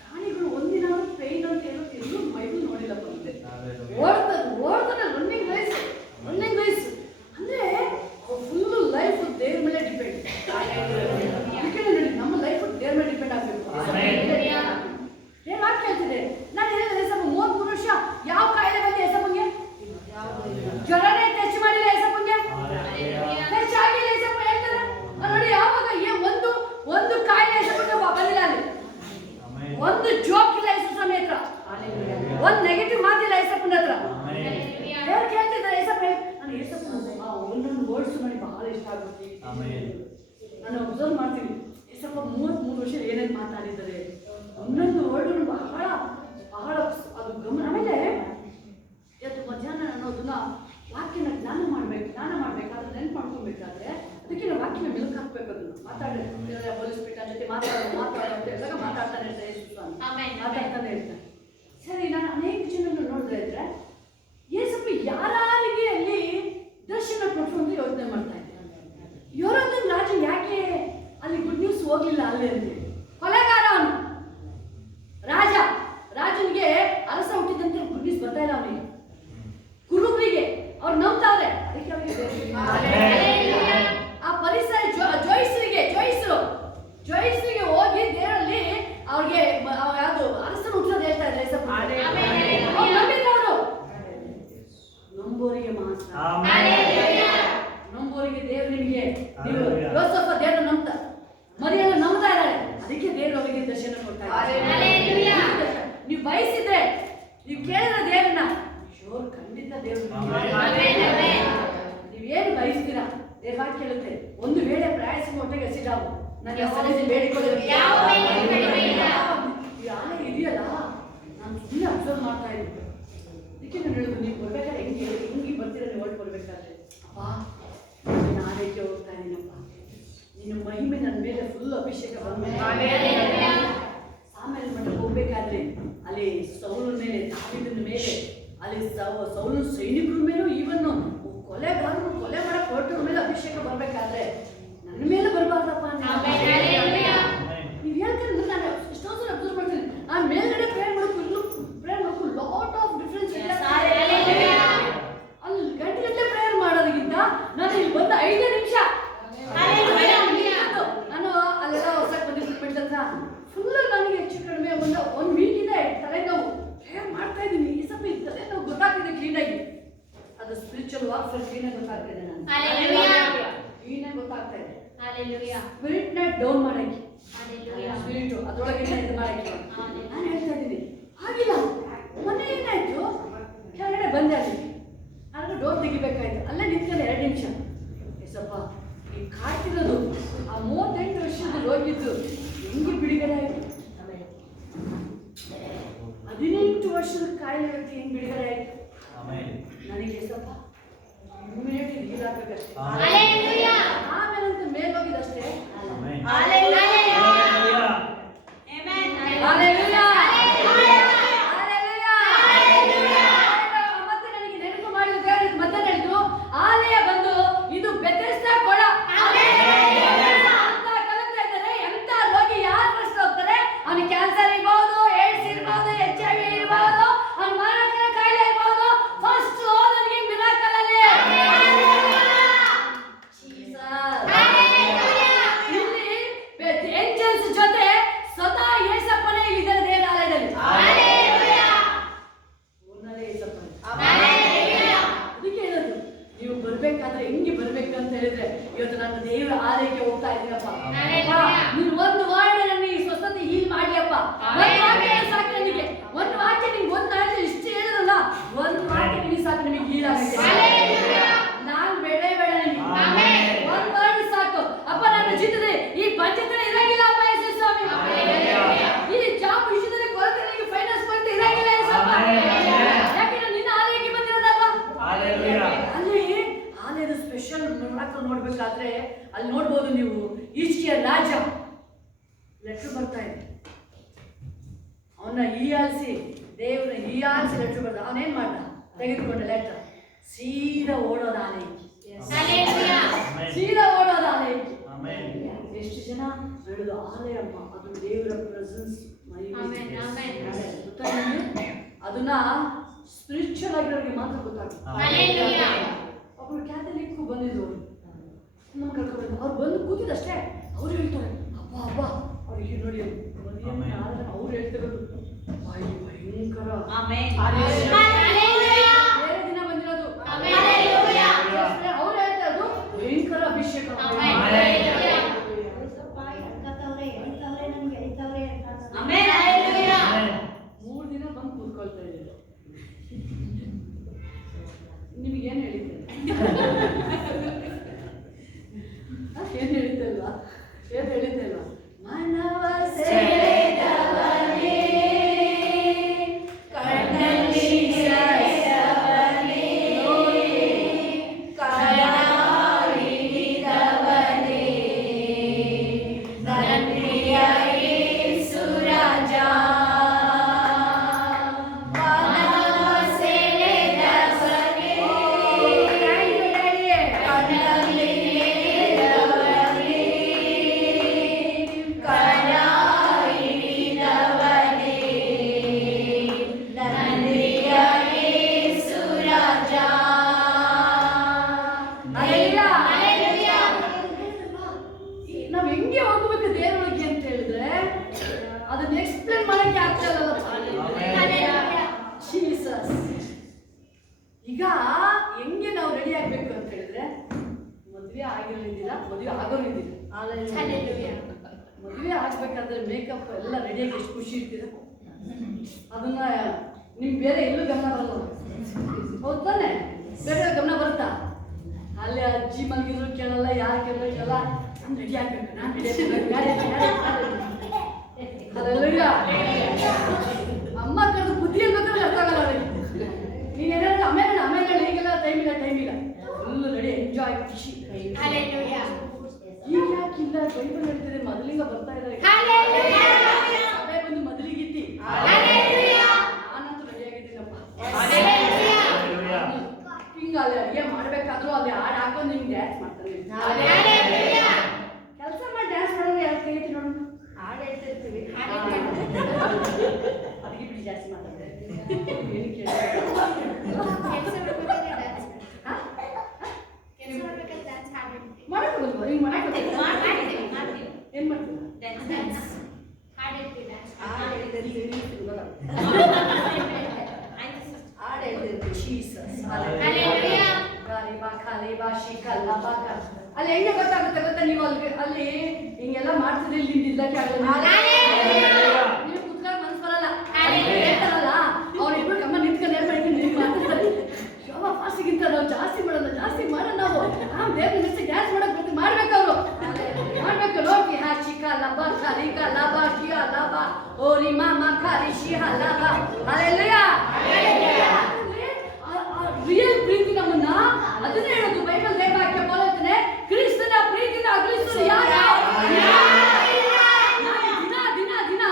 ಪ್ರಾಣಿಗಳು ಒಂದಿನ ಪೈನ್ ಅಂತ ಹೇಳೋದು ಎಲ್ಲೂ ಮೈಗೂ ನೋಡಿಲ್ಲಪ್ಪ. ಮುಂದೆ ಓಡ್ತಾನೆ ರನ್ನಿಂಗ್ ರೇಸ್ ಅಂದ್ರೆ ಫುಲ್ ಲೈಫ್ ದೇವ್ರ ಮೇಲೆ ಡಿಪೆಂಡ್. ನೋಡಿ ನಮ್ಮ ಲೈಫ್ ದೇವ್ರ ಮೇಲೆ ಡಿಪೆಂಡ್ ಆಗಬೇಕು. ಏನ್ ವಾಕ್ಯ ಹೇಳ್ತಿದೆ? ನಾನು ಹೇಳಿದ್ರೆ ಏಸಪ್ಪ 33 ವರ್ಷ ಯಾವ ಕಾಯಿಲೆ ಬಂದು ಏಸಪ್ಪಂಗೆ ಜ್ವರನೇ ಟೆಸ್ಟ್ ಮಾಡಿಲ್ಲ. ಏಸಪ್ಪಂಗೆ ಟೆಸ್ಟ್ ಆಗಿಲ್ಲ. ಏಸಪ್ಪ ಹೇಳ್ತಾರೆ ನೋಡಿ ಯಾವಾಗ ಒಂದು ಕಾಯಿಲೆ ಏಸಪ್ಪಂಗೆ ಬಂದಿಲ್ಲ. ಅಲ್ಲಿ ಒಂದು ಜೋಕ್ ಇಲ್ಲ ಏಸಪ್ಪನ ಹತ್ರ, ಒಂದು ನೆಗೆಟಿವ್ ಮಾತಿಲ್ಲ ಏಸಪ್ಪನ ಹತ್ರ. ಯಾರು ಕೇಳ್ತಿದ್ದಾರೆ ಏಸಪ್ಪ? ನಾನು ಏಸಪ್ಪನ ಒಂದೊಂದು ವರ್ಡ್ಸ್ ನನಗೆ ಬಹಳ ಇಷ್ಟ ಆಗುತ್ತೆ. ನಾನು ಅಬ್ಸರ್ವ್ ಮಾಡ್ತೀನಿ. ಏಸಪ್ಪ 33 ವರ್ಷ ಏನೇನು ಮಾತಾಡಿದ್ದಾರೆ, ಒಂದೊಂದು ವರ್ಡ್ ಬಹಳ ಬಹಳ ಅದು ಗಮನ. ಆಮೇಲೆ ಇವತ್ತು ಮಧ್ಯಾಹ್ನ ಅನ್ನೋದನ್ನ ವಾಕ್ಯನ ಜ್ಞಾನ ಮಾಡಬೇಕಾದ್ರೆ ನೆನ್ಪು ಮಾಡ್ಕೊಬೇಕಾದ್ರೆ ಅದಕ್ಕೆ ನಾವು ವಾಕ್ಯನ ಮೆಲುಕು ಹಾಕ್ಬೇಕು. ಅದನ್ನು ಮಾತಾಡಿದ್ರೆ ಹೋಲಿಸ್ಬಿಟ್ಟು ಜೊತೆ ಮಾತಾಡೋದಾಗ ಮಾತಾಡ್ತಾನೆ ಇರ್ತಾರೆ. ಮಾತಾಡ್ತಾನೆ ಇರ್ತಾರೆ. ಸರಿ, ನಾನು ಅನೇಕ ಜನರು ನೋಡಿದ್ರೆ ಇದ್ರೆ ಏಸಪ್ಪ ಯಾರಿಗೆ ಅಲ್ಲಿ ದರ್ಶನ ಕೊಟ್ಟರು ಅಂತ ಯೋಚನೆ ಮಾಡ್ತಾ ಇದ್ದಾರೆ. ಯೋರಾದನ್ ರಾಜ ಯಾಕೆ ಅಲ್ಲಿ ಗುಡ್ ನ್ಯೂಸ್ ಹೋಗ್ಲಿಲ್ಲ ಅಲ್ಲಿ ಅಂತ? ಕೊಲೆಗಾರ ಅವನು, ರಾಜನಿಗೆ ಅರಸ ಹುಟ್ಟಿದಂತೆ ಗುಡ್ ನ್ಯೂಸ್ ಬರ್ತಾ ಇಲ್ಲ ಅವನಿಗೆ. ಕುರುಬರಿಗೆ ಅವ್ರು ನಂಬ್ತಾವ್ರೆ. ಅದಕ್ಕೆ ಅವರಿಗೆ ಆ ಪರಿಸರ ಜೋಯಿಸರಿಗೆ ಹೋಗಿ ದೇವರಲ್ಲಿ ಅವ್ರಿಗೆ ಯಾವುದು ಅರಸನ ಹುಟ್ಟೋದು ಹೇಳ್ತಾ ಇದ್ದಾರೆ. ಅವ್ರು ನಂಬಿದ್ದವರು ನಂಬೋರಿಗೆ ಮಾತ್ರ. ನಂಬೋರಿಗೆ ದೇವ್ರು ನಿಮಗೆ ಯೋಸೇಫ ದೇವ್ರು ನಂಬ್ತಾ, ಮರಿಯನ್ನ ನಂಬ್ತಾ ಇದ್ದಾರೆ. ಅದಕ್ಕೆ ದೇವ್ರು ಅವರಿಗೆ ದರ್ಶನ ಕೊಡ್ತಾರೆ. ನೀವು ಬಯಸಿದ್ರೆ, ನೀವು ಕೇಳಿದ್ರೆ ದೇವ್ರನ್ನ ಖಂಡಿತ ದೇವ್ರು ನೀವೇನು ಬಯಸ್ತೀರಾ ದೇವ್ರ ಕೇಳುತ್ತೆ. ಒಂದು ವೇಳೆ ಪ್ರಯಾಸ ಹೊಟ್ಟೆಗೆ ಹಸಿದಾವು ನನಗೆ ಸಲಹೆ ಬೇಡಿಕೊಳ್ಳೋದು ಇದೆಯಲ್ಲ, ನಾನು ಸುಮ್ಮನೆ ಅಬ್ಸರ್ವ್ ಮಾಡ್ತಾ ಇದ್ದೀನಿ. ಅದಕ್ಕೆ ನಾನು ಹೇಳುದು, ನೀವು ಬರ್ಬೇಕಾದ್ರೆ ಹೆಂಗೆ ಬರ್ತೀರ ನೀವು ಹೊರಟು ಬರ್ಬೇಕಾದ್ರೆ, ಅಪ್ಪ ನಾನು ಆರೈಕೆ ಹೋಗ್ತಾ ಇದ್ದೀನಪ್ಪ, ನಿನ್ನ ಮಹಿಮೆ ನನ್ನ ಮೇಲೆ ಫುಲ್ ಅಭಿಷೇಕ ಬಂದ. ಆಮೇಲೆ ಮಠಕ್ಕೆ ಹೋಗ್ಬೇಕಾದ್ರೆ ಅಲ್ಲಿ ಸೌಲನ ಮೇಲೆ, ದಾವೀದನ ಮೇಲೆ, ಅಲ್ಲಿ ಸೌಲನ ಸೈನಿಕರ ಮೇಲೂ, ಈವನ್ ಕೊಲೆಗಾರರು ಕೊಲೆ ಮಾಡಕ್ಕೆ ಹೊರಟವ್ರ ಮೇಲೆ ಅಭಿಷೇಕ ಬರ್ಬೇಕಾದ್ರೆ ನನ್ನ ಮೇಲೆ ಬರಬಾರ್ದಪ್ಪ. ನೀವು ಹೇಳ್ತಾರೆ. ನಾನು ಎಷ್ಟೋ ಸಲ ಅಬ್ಸರ್ವ್ ಮಾಡ್ತೀನಿ. ಆ ಮೇಲ್ಗಡೆ ಪ್ರೇಯರ್ ಮಾಡಕ್ಕೂ ಇಲ್ಲೂ ಪ್ರೇಯರ್ ಮಾಡಕ್ಕೂ ಲಾಟ್ ಆಫ್ ಡಿಫ್ರೆನ್ಸ್ ಇದೆ. ಅಲ್ಲಿ ಗಂಟೆ ಪ್ರೇಯರ್ ಮಾಡೋದಕ್ಕಿಂತ ನಾನು ಇಲ್ಲಿ ಬಂದ 5 ನಿಮಿಷ ನಾನು ಅಲ್ಲೆಲ್ಲ ಹೊಸಕ್ಕೆ ಬಂದಿರ್ಬಿಟ್ಟು ಅಂತ ಫುಲ್ ನನಗೆ ಹೆಚ್ಚು ಕಡಿಮೆ ಒಂದು ವೀಕಿಂದ ತಲೆನೋವು ಪ್ರೇಯರ್ ಮಾಡ್ತಾ ಇದ್ದೀನಿ. ಈ ಸ್ವಲ್ಪ ತಲೆನೋವು ಗೊತ್ತಾಗ್ತಿದೆ ಕ್ಲೀನಾಗಿ. ಅದು ಸ್ಪಿರಿಚುವಲ್ ವಾರ್ಫೇರ್ ಕ್ಲೀನಾಗಿ ಗೊತ್ತಾಗ್ತಿದೆ. ನಾನು ಕ್ಲೀನಾಗಿ ಗೊತ್ತಾಗ್ತಾ ಇದೆ. ಸ್ಪಿರಿಟ್ನ ಡೌನ್ ಮಾಡಕ್ಕೆ, ಸ್ಪಿರಿಟ್ ಅದರೊಳಗೆ ಇದು ಮಾಡಕ್ಕೆ ನಾನು ಹೇಳ್ತಾ ಇದ್ದೀನಿ. ಆಗಿಲ್ಲ. ಮೊನ್ನೆ ಏನಾಯ್ತು, ಕೆಳಗಡೆ ಬಂದೆ. ಅಲ್ಲಿ ನಾನು ಡೋರ್ ತೆಗಿಬೇಕಾಯ್ತು. ಅಲ್ಲೇ ನಿಂತ್ಕೊಂಡು 2 ನಿಮಿಷ. ಸ್ವಲ್ಪ ಈ ಕಾಡ್ತಿರೋದು ಆ 38 ವರ್ಷದ ರೋಗಿದ್ದು ಹೆಂಗೆ ಬಿಡುಗಡೆ ಆಯಿತು. 18 ವರ್ಷದ ಕಾಯಿಲೆ ವ್ಯಕ್ತಿ ಹೆಂಗೆ ಬಿಡುಗಡೆ ಆಯಿತು. ನನಗೆ ಸ್ವಲ್ಪ ಇಮ್ಮಿಡಿಯೇಟ್ ಹೀಲಾಗಬೇಕಷ್ಟೇ. ಆಮೇಲಂತ ಮೇಲೆ ಹೋಗಿದಷ್ಟೇ. ಮತ್ತೆ ನನಗೆ ನೆನಪು ಮಾಡಿದ ಮತ್ತೆ ಹೇಳಿದ್ರು, ಆಲಯ ಬಂದು ಇದು ಬೆದರಿಸ್ತಾ ಕೊಡ ಅಂತ ಕಲಿತಾ ಇದ್ದಾರೆ. ಎಂತ ರೋಗಿ ಯಾರು ಫಸ್ಟ್ ಹೋಗ್ತಾರೆ, ಅವನಿಗೆ ಕ್ಯಾನ್ಸರ್ ಇರ್ಬೋದು, ಏಡ್ಸ್ ಇರ್ಬೋದು, HIV ಇರ್ಬೋದು, ಅವ್ನ ಮಾನಸಿಕ ಕಾಯಿಲೆ ಇರ್ಬೋದು, ಫಸ್ಟ್ ಹೋದನಿಗೆ ಮಿರಾಕಲ್ ಅಲ್ಲಿ ಇಲ್ಲಿ ನನ್ನ ದೇವರ ಆಲಯಕ್ಕೆ ಹೋಗ್ತಾ ಇದ್ದೀನಪ್ಪ. Hallelujah. ನೀನು ಒಂದು ವಾರ್ಡ್ ನನಗೆ ಈ ಸ್ವಸ್ಥತೆ ಹೀಲ್ ಮಾಡ್ಲಿಯಪ್ಪ. ಒಂದು ವಾಕ್ಯ ಸಾಕು ನನಗೆ. ಒಂದು ವಾಕ್ಯ ನಿಮ್ಗೆ ಒಂದು ನಾಳೆ ಇಷ್ಟು ಹೇಳಿದ್ರಲ್ಲ, ಒಂದು ವಾಕ್ಯ ನಿಮಗೆ ಸಾಕು, ನಿಮಗೆ ಹೀಲ್ ಆಗುತ್ತೆ. Hallelujah. ನಾನು ಬೇಡ ನಿಮಗೆ. Amen. ಒಂದು ವರ್ಡ್ ಸಾಕು ಅಪ್ಪ. ನನ್ನ ಜೀವಿತದಲ್ಲಿ ಈ ಪಂಚತನ ಇರಂಗಿಲ್ಲ ಅಪ್ಪ ಯೇಸು ಸ್ವಾಮಿ. ಈ ಜಾಬ್ ವಿಷಯದಲ್ಲಿ ಕೊರತೆ, ನನಗೆ ಫೈನಾನ್ಸ್ ಕೊರತೆ ಇರಂಗಿಲ್ಲ ಯೇಸು ಅಪ್ಪ. ಯಾಕಂದ್ರೆ ನಿನ್ನ ಆಲಯಕ್ಕೆ ಬಂದಿರೋದಲ್ವಾ. ಅಲ್ಲಿ ಆಲಯದ ಸ್ಪೆಷಲ್ ಮಿರಾಕಲ್ ನೋಡ್ಬೇಕಾದ್ರೆ ಅಲ್ಲಿ ನೋಡ್ಬೋದು ನೀವು, ಈಚೆಯ ರಾಜ ಲೆಟ್ರ್ ಬರ್ತಾ ಇದೆ. ಅವನ್ನ ಹೀಯಾಳಿಸಿ, ದೇವ್ರನ್ನ ಹೀಯಾಳಿಸಿ ಲೆಟ್ರ್ ಬರ್ದ. ಅವನೇನ್ ಮಾಡ್ದ? ತೆಗೆದುಕೊಂಡ ಲೆಟ್ರ್, ಸೀದಾ ಓಡೋದ ಆಲಯಕ್ಕೆ. Hallelujah. ಸೀದಾ ಓಡೋದ ಆಲಯಕ್ಕೆ. ಎಷ್ಟು ಜನ ಹೇಳುದು ಆಲಯಮ್ಮ, ಅದು ದೇವರ ಪ್ರೆಸೆನ್ಸ್. Amen. Amen. ಅದನ್ನ ಸ್ಪಿರಿಚುವಲ್ ಆಗಿರೋರಿಗೆ ಮಾತ್ರ ಗೊತ್ತಾಗುತ್ತೆ. Hallelujah. ಒಬ್ಬರು ಕ್ಯಾಥಲಿಕ್ ಬಂದಿದ್ರು, ನಮ್ಮ ಕರ್ಕೊಂಡು ಅವ್ರು ಬಂದು ಕೂತಿದಷ್ಟೇ ಅವ್ರು ಹೇಳ್ತಾರೆ ಅಪ್ಪ ಅಪ್ಪ ಅವ್ರಿಗೆ ನೋಡಿ ಅವ್ರು ಹೇಳ್ತಿರೋದು ಭಯಂಕರ. ಬೇರೆ ದಿನ ಬಂದಿರೋದು ಅವ್ರು ಹೇಳ್ತಾ ಇರೋದು ಭಯಂಕರ ಅಭಿಷೇಕ. ಮೂರು ದಿನ ಬಂದು ಕೂತ್ಕೊಳ್ತಾ ಇದ್ದೀವಿ. ನಿಮಗೇನು ಹೇಳಿದ್ದೆ? ಏನು ಹೇಳಿದ್ದಲ್ವಾ? ಏನು ಹೇಳಿದ್ದಲ್ವಾ? ಮನವ ಸೆಳೆದವನೇ, ಕಣ್ಣಲ್ಲಿ ಸೆಳೆದವನೇ, ಕರ ಹಿಡಿದವನೇ, ನನ್ನಿಯ ಯೇಸು ರಾಜ. ನಾವ್ ಹೆಂಗೆ ಹೋಗ್ಬೇಕು ದೇವರೊಳಗೆ ಅಂತ ಹೇಳಿದ್ರೆ ಅದನ್ನ ಎಕ್ಸ್ಪ್ಲೇನ್ ಮಾಡಕ್ಕೆ ಆಗ್ತಾ ಇಲ್ಲ. ಜೀಸಸ್. ಈಗ ಹೆಂಗೆ ನಾವು ರೆಡಿ ಆಗ್ಬೇಕು ಅಂತ ಹೇಳಿದ್ರೆ, ಮದುವೆ ಆಗಿರೋದಿಲ್ಲ, ಮದುವೆ ಆಗೋರು ಇದ್ದೀರ. ಮದುವೆ ಆಗ್ಬೇಕಾದ್ರೆ ಮೇಕಪ್ ಎಲ್ಲ ರೆಡಿಯಾಗಿ ಎಷ್ಟು ಖುಷಿ ಇರ್ತೀರ. ಅದನ್ನ ನಿಮ್ಗೆ ಬೇರೆ ಎಲ್ಲೂ ಗಮನ ಬರಲ್ಲ. ಹೌದು ತಾನೆ? ಬೇರೆ ಗಮನ ಬರುತ್ತಾ? ಅಲ್ಲಿ ಅಜ್ಜಿ ಮಲಗಿದ್ರು ಕೇಳಲ್ಲ, ಯಾರು ಕೇಳಿದ್ರು ಕೇಳಲ್ಲ. ನಾನು ರೆಡಿ ಆಗ್ಬೇಕು, ನಾನು ರೆಡಿ ಅಮ್ಮ ಕರೆದು ಬುದ್ಧಿ ಅನ್ಬೇಕಾದ್ರೆ ಅರ್ಥ ಆಗಲ್ಲ ಅವ್ರಿಗೆ. ನೀನೇನಾದ್ರು ಆಮೇಲೆ ಈಗೆಲ್ಲ ಟೈಮ್ ಇಲ್ಲ, ಫುಲ್ ರೆಡಿ, ಎಂಜಾಯ್, ಖುಷಿ. ಈಗ ಯಾಕಿಲ್ಲ? ಬೈಬಲ್ ಹೇಳ್ತಿದೆ, ಮೊದಲಿಂದ ಬರ್ತಾ ಇದ್ದಾರೆ. ಸಭೆ ಬಂದು ಮೊದಲಿಗಿತ್ತಿ. ನಾನಂತೂ ರೆಡಿ ಆಗಿದ್ದೀನಪ್ಪ. ಹಿಂಗ ಅಲ್ಲಿ ಅಡುಗೆ ಮಾಡ್ಬೇಕಾದ್ರೂ ಅಲ್ಲಿ ಹಾಡು ಹಾಕೊಂಡು ನಿಮ್ಗೆ ಡ್ಯಾನ್ಸ್ ಮಾಡ್ತಾರೆ. ಕೆಲಸ ಮಾಡಿ ಡ್ಯಾನ್ಸ್ ಮಾಡೋದು ಯಾರು ಕೈತಿ ನೋಡೋಣ. ಹಾಡು ಹೇಳ್ತಿರ್ತೀವಿ, ಅದಕ್ಕೆ ಬಿಡಿ ಜಾಸ್ತಿ ಮಾತಾಡ್ತಾರೆ. ಏನು ಕೇಳಿ ಮಾಡೋದು ಹಿಂಗೆ ಮಾಡೋದು. ಏನು ಮಾಡ್ತೀವಿ? ಅಲ್ಲಿ ಹೆಂಗೆ ಗೊತ್ತಾಗುತ್ತೆ ಗೊತ್ತಾ? ನೀವು ಅಲ್ಲಿ ಹಿಂಗೆಲ್ಲ ಮಾಡ್ತಿದ್ರೆ ಇಲ್ಲಿ ನಿಲ್ಲಕ್ಕೆ ಆಗಲ್ಲ. ನೀವು ಕುತ್ಕೊಂಡು ಮನ್ಸು ಬರಲ್ಲ. ಹೇಳ್ತಾರಲ್ಲ ಅವ್ರಿಬ್ರು ಕಮ್ಮ ನಿಂತ್ಕೊಂಡು ಮಾಡ್ತಿರ್ತಾರೆ. ಶೋಭ ಫಾಸ್ಟಿಗಿಂತ ನಾವು ಜಾಸ್ತಿ ಮಾಡೋಣ ನಾವು. ದೇವ್ರ ನೆಕ್ಸ್ಟ್ ಡ್ಯಾನ್ಸ್ ಮಾಡಕ್ ಮಾಡ್ಬೇಕು ಅವರು. ಮಾಡ್ಬೇಕು. ಲೋಕಿ ಹಾಚಿಕ ಲಬ ಖಾಲಿಕ ಲಬ ಶಿಯಾ ಲಬ ಓರಿ ಮಾಮ ಖಾಲಿ ಶಿಯಾ ಲಬ. ಹಲ್ಲೆಲೂಯಾ. ರಿಯಲ್ ಪ್ರೀತಿ ನಮ್ಮನ್ನ ಅದನ್ನೇ ಹೇಳೋದು ಬೈಬಲ್ ದೇವಾಕ್ಯ ಬೋಲುತ್ತದೆ. ಕ್ರಿಸ್ತನ ಪ್ರೀತಿನ ಅಗಲಿಸುವುದು ಯಾರು? ದಿನ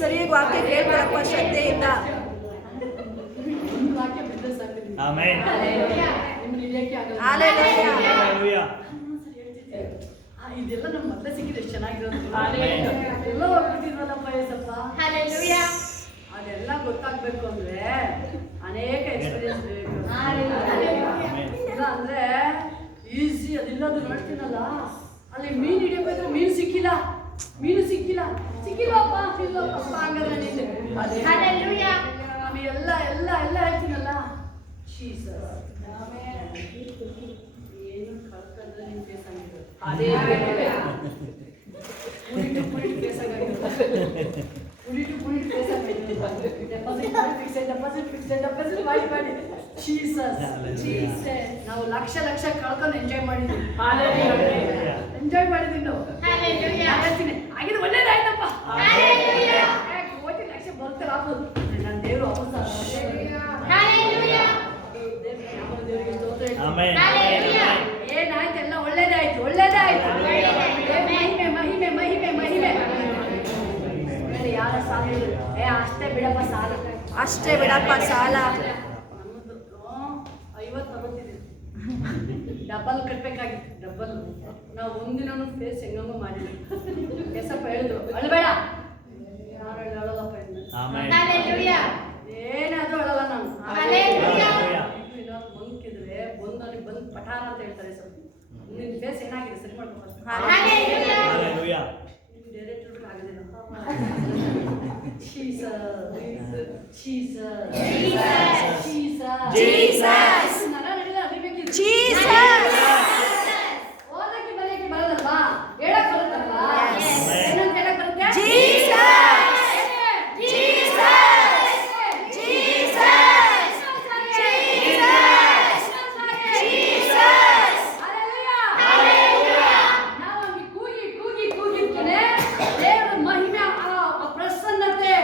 ಸರಿಯಾಗಿ ವಾಕ್ಯ ಕೇಳ್ಕೊಳಪ್ಪ ಶ್ರದ್ಧೆಯಿಂದ. ಆಮೆನ್. ಹಲ್ಲೆಲೂಯಾ. ಇದೆಲ್ಲ ನಮ್ಮ ಮೊದಲೇ ಸಿಕ್ಕಿದ್ರೆ ಎಷ್ಟು ಚೆನ್ನಾಗಿರೋದು. ಆಮೆನ್. ಎಲ್ಲ ಹೋಗ್ಬಿಟ್ಟಿದ್ವಲ್ಲಪ್ಪ ಏಸಪ್ಪ. Hallelujah. ಅದೆಲ್ಲ ಗೊತ್ತಾಗ್ಬೇಕು ಅಂದ್ರೆ ಅನೇಕ ಎಕ್ಸ್ಪೀರಿಯನ್ಸ್ ಬೇಕು. ಇಲ್ಲ ಅಂದ್ರೆ ಈಸಿ ಅದೆಲ್ಲದು ನೋಡ್ತೀನಲ್ಲ, ಅಲ್ಲಿ ಮೀನು ಹಿಡಿಯಬೇಕಾದ್ರೆ ಮೀನು ಸಿಕ್ಕಿಲ್ಲಪ್ಪ ಹಂಗಾದ್ರೆ ನಿಂದೆ ಅದೇ Hallelujah. ನಾನು ಎಲ್ಲ ಎಲ್ಲ ಎಲ್ಲ ಹೇಳ್ತೀನಲ್ಲ. ಜೀಸಸ್ ಏನು ಕಳ್ಕೊಂಡ್ರೆ ನಿಮ್ ಫೇಸ್ ಆಗಿರೋದು ಅದೇ ಪುಡಿ ಫೇಸ್ ಆಗಿರೋದು. ಡೆಪಾಸಿಟ್ ಮಾಡಿ ಜೀಸಸ್ ನಾವು ಲಕ್ಷ ಕಳ್ಕೊಂಡು ಎಂಜಾಯ್ ಮಾಡಿದ್ವಿ. ಎಂಜಾಯ್ ಮಾಡಿದ್ವಿ ನಾವು. Hallelujah. ಹೇಳ್ತೀನಿ ಆಗಿದ್ದು ಒಳ್ಳೇದಾಯ್ತಪ್ಪ. Hallelujah. ಕೋಟಿ ಲಕ್ಷ ಬರ್ತಾರೆ ಆಗ್ಬೋದು. ನನ್ನ ದೇವರು ವಾಪಸ್ Hallelujah. ದೇವರಿಗೆ ಸ್ತೋತ್ರ ಹೇಳ್ತೀನಿ. ಆಮೆನ್. Hallelujah. ಏನಾಯ್ತು ಎಲ್ಲ ಒಳ್ಳೇದಾಯ್ತು. ಮಹಿಮೆ ಬೇರೆ ಯಾರ ಸಾಲ ಹೇಳಿದ್ರು, ಅಷ್ಟೇ ಬಿಡಪ್ಪ ಸಾಲ. ಅಷ್ಟೇ ಬಿಡಪ್ಪ ಸಾಲ. ನಮ್ಮದು 50-60 ಡಬಲ್ ಕಟ್ಬೇಕಾಗಿತ್ತು. ಡಬಲ್ ನಾವು ಒಂದಿನೂ ಫೇಸ್ ಹೆಂಗಂಗೂ ಮಾಡಿದ್ವಿ. ಕೆಸಪ್ಪ ಹೇಳಿದ್ರು ಅಳಬೇಡ. ನಾನು ಅಳಲ್ಲಪ್ಪ ಹೇಳಿದ್ರು. ಆಮೆನ್. Hallelujah. ಏನಾದ್ರೂ ಅಳಲ್ಲ ನಾನು. Hallelujah. ಏನಾದ್ರು ಬಂಕಿದ್ರೆ ಬಂದಲ್ಲಿ ಬಂದು ಪಠಾರ ಅಂತ ಹೇಳ್ತಾರೆ. ಸ್ವಲ್ಪ ನಿನ್ನ ಫೇಸ್ ಏನಾಗಿದೆ ಸರಿ ಮಾಡ್ಕೊಂಡು Hallelujah. ಹಲ್ಲೆಲೂಯಾ. ಡೈರೆಕ್ಟರ್ ಬಿಟ್ಟು ಆಗೋದಿಲ್ಲ. Jesus. ಓದಕ್ಕೆ ಬರೆಯಕ್ಕೆ ಬರದಲ್ವಾ? ಹೇಳಕ್ ಬರುತ್ತಲ್ವಾ? ಏನಂತ ಹೇಳಕ್ ಬರುತ್ತೆ? ನಾವು ಕೂಗಿರ್ತಾನೆ ದೇವರ ಮಹಿಮೆ ಆ ಪ್ರಸನ್ನತೆ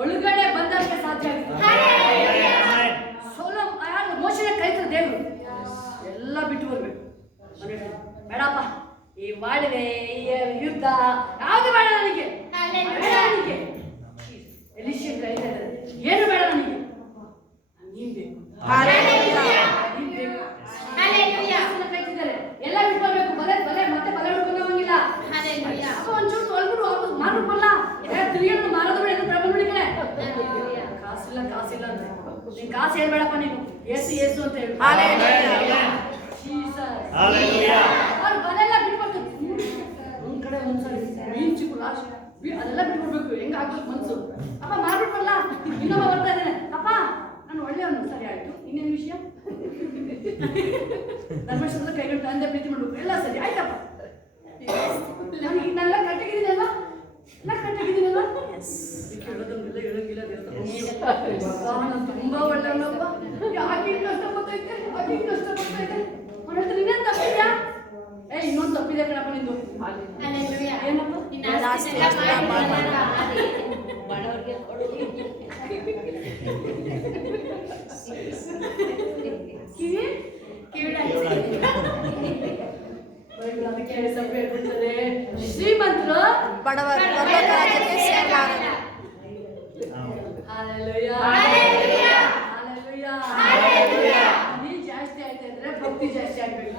ಒಳಗಡೆ ಬಂದಕ್ಕೆ ಸಾಧ್ಯ ಆಗುತ್ತೆ. ಮೋಶನ ಕೈತಾರೆ ದೇವರು ಎಲ್ಲ ಬಿಟ್ಟು ಬರ್ಬೇಕು. ಬೇಡಪ್ಪ ಈ ಮಾಡಿದೆ ಈ ಯುದ್ಧ ಯಾವುದು ಬೇಡ ನನಗೆ. ಎಲಿಶಿಯ ಕೈತಾರೆ ಏನು ಬೇಡ ನನಗೆ, ನೀನ್ ಬೇಕು. ನೀನ್ ಬೇಕು. ಕೈತಿದ್ದಾರೆ ಎಲ್ಲ ಬಿಟ್ಟು ಬರ್ಬೇಕು. ಬಲೆ ಮತ್ತೆ ಬಲೆ ಹಿಡ್ಕೊಂಡು ಹೋಗಿಲ್ಲ. ಅಪ್ಪ ಒಂಚೂರು ತೊಳ್ಬಿಡು ವಾಪಸ್ ಮಾಡ್ಬಿಡ್ಬಲ್ಲ. ತಿರುಗಿ ಮಾರೋದು ಬೇಡ ಪ್ರಬಂಧಿ ಕಡೆ ಕಾಸಿಲ್ಲ ಅಂತ ನೀನ್ ಕಾಸು ಹೇಳ್ಬೇಡಪ್ಪ. ನೀನು ಏಸು ಅಂತ ಹೇಳಿ ಅವ್ರು ಬಲೆಲ್ಲ ಬಿಟ್ಬಿಟ್ಟು ಒಂದ್ ಕಡೆ ಒಂದ್ಸರಿ ಮೀನ್ ಚಿಕ್ಕು ಲಾಸ್ಟ್ ಅದೆಲ್ಲ ಬಿಟ್ಬಿಡ್ಬೇಕು. ಹೆಂಗ ಆಗ್ಬೇಕು ಮನ್ಸು. ಅಪ್ಪ ಮಾಡ್ಬಿಟ್ಬಲ್ಲ. ಇನ್ನೊಬ್ಬ ಬರ್ತಾ ಇದ್ದಾನೆ. ಅಪ್ಪ ನಾನು ಒಳ್ಳೆಯವನು. ಸರಿ ಆಯ್ತು, ಇನ್ನೇನು ವಿಷಯ? ಧರ್ಮಸ್ಥಳದ ಕೈಗಳು ತಂದೆ ಪ್ರೀತಿ ಮಾಡ್ಬೇಕು. ಎಲ್ಲ ಸರಿ ಆಯ್ತಪ್ಪ. ನಾನೆಲ್ಲ ಕರೆಕ್ಟಾಗಿದ್ದೀನಲ್ವಾ? ಕೇಳೋದನ್ನೆಲ್ಲ ಹೇಳಂಗಿಲ್ಲ. ನಾನು ತುಂಬಾ ಒಳ್ಳೆಯವನಪ್ಪ. ಯಾಕೆ ಕಷ್ಟ ಬರ್ತೈತೆ ಅವ್ನು ಹೇಳ್ತಾರೆ ಇನ್ನೇನು ತಪ್ಪಿದ್ಯಾ? ಇನ್ನೊಂದು ತಪ್ಪಿದೆ ಕಣಪ್ಪ ನಿಂದು. ಏನಪ್ಪ? ಶ್ರೀಮಂತರು ಬಡವರು ಪರಲೋಕ ರಾಜ್ಯಕ್ಕೆ ಸೇರಲಾರರು. ಮನಿ ಜಾಸ್ತಿ ಆಯ್ತು ಅಂದ್ರೆ ಭಕ್ತಿ ಜಾಸ್ತಿ ಆಗ್ಬೇಕು.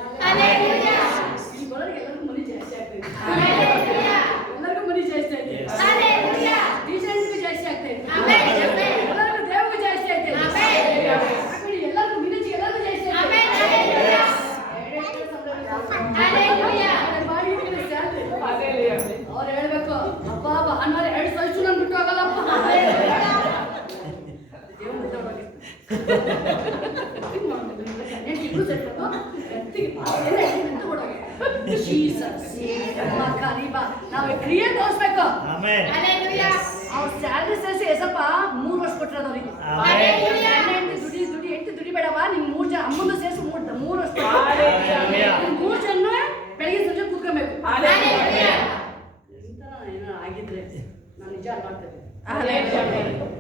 ಇಲ್ಲಿ ಬರೋರಿಗೆ ಎಲ್ಲರಿಗೂ ಮನಿ ಜಾಸ್ತಿ ಆಗ್ತೈತೆ. ಎಲ್ಲರಿಗೂ ಮನಿ ಜಾಸ್ತಿ ಆಯ್ತು. ಡೀಸೆಂಟ್ಗೂ ಜಾಸ್ತಿ ಆಗ್ತೈತೆ. ಎಲ್ಲರಿಗೂ ದೇವಗೂ ಜಾಸ್ತಿ ಆಯ್ತೈತೆ. ಎಲ್ಲರಿಗೂ ವಿಲೇಜ್ ಎಲ್ಲರಿಗೂ ಜಾಸ್ತಿ ಅವ್ರು ಹೇಳ್ಬೇಕು ಅಪ್ಪ ಭಾನುವಾರ 2 ಸೈಸು ನಾನು ಬಿಟ್ಟು ಹೋಗಲ್ಲಪ್ಪ. ನಾವು ಕ್ರಿಯೆ ತೋರಿಸ್ಬೇಕು. ಅವ್ರ ಸ್ಯಾಲ್ರಿ ಸೇರಿಸಿ ಎಸಪ್ಪ 3 ವರ್ಷ ಕೊಟ್ಟಿರೋದು ಅವರಿಗೆ. ದುಡಿ ಬೇಡವಾ ನಿಮ್ 3 ಜನ ಅಮ್ಮಂದು ಸೇರಿಸಿ 3 ವರ್ಷ 3 ಜನ ಬೆಳಿಗ್ಗೆ ಸಂಜೆ ಕೂತ್ಕೊಬೇಕು. ಏನೋ ಆಗಿದ್ರೆ ನಾನು ನಿಜ ಮಾಡ್ತೇನೆ.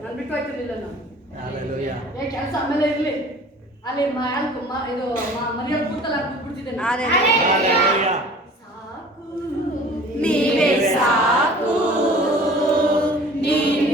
ನಾನು ಬಿಟ್ಟು ಹೋಗ್ತಿರ್ಲಿಲ್ಲ. ನಾನು ಕೆಲಸ ಆಮೇಲೆ ಇರ್ಲಿ ಅಲ್ಲಿ ಇದು ಮನೆಯಲ್ಲಿ ಕೂತಲ್ಲ ಕೂತ್ಬಿಡ್ತಿದ್ದೆ. ಸಾಕು ನೀವೇ ಸಾಕು, ನೀನ್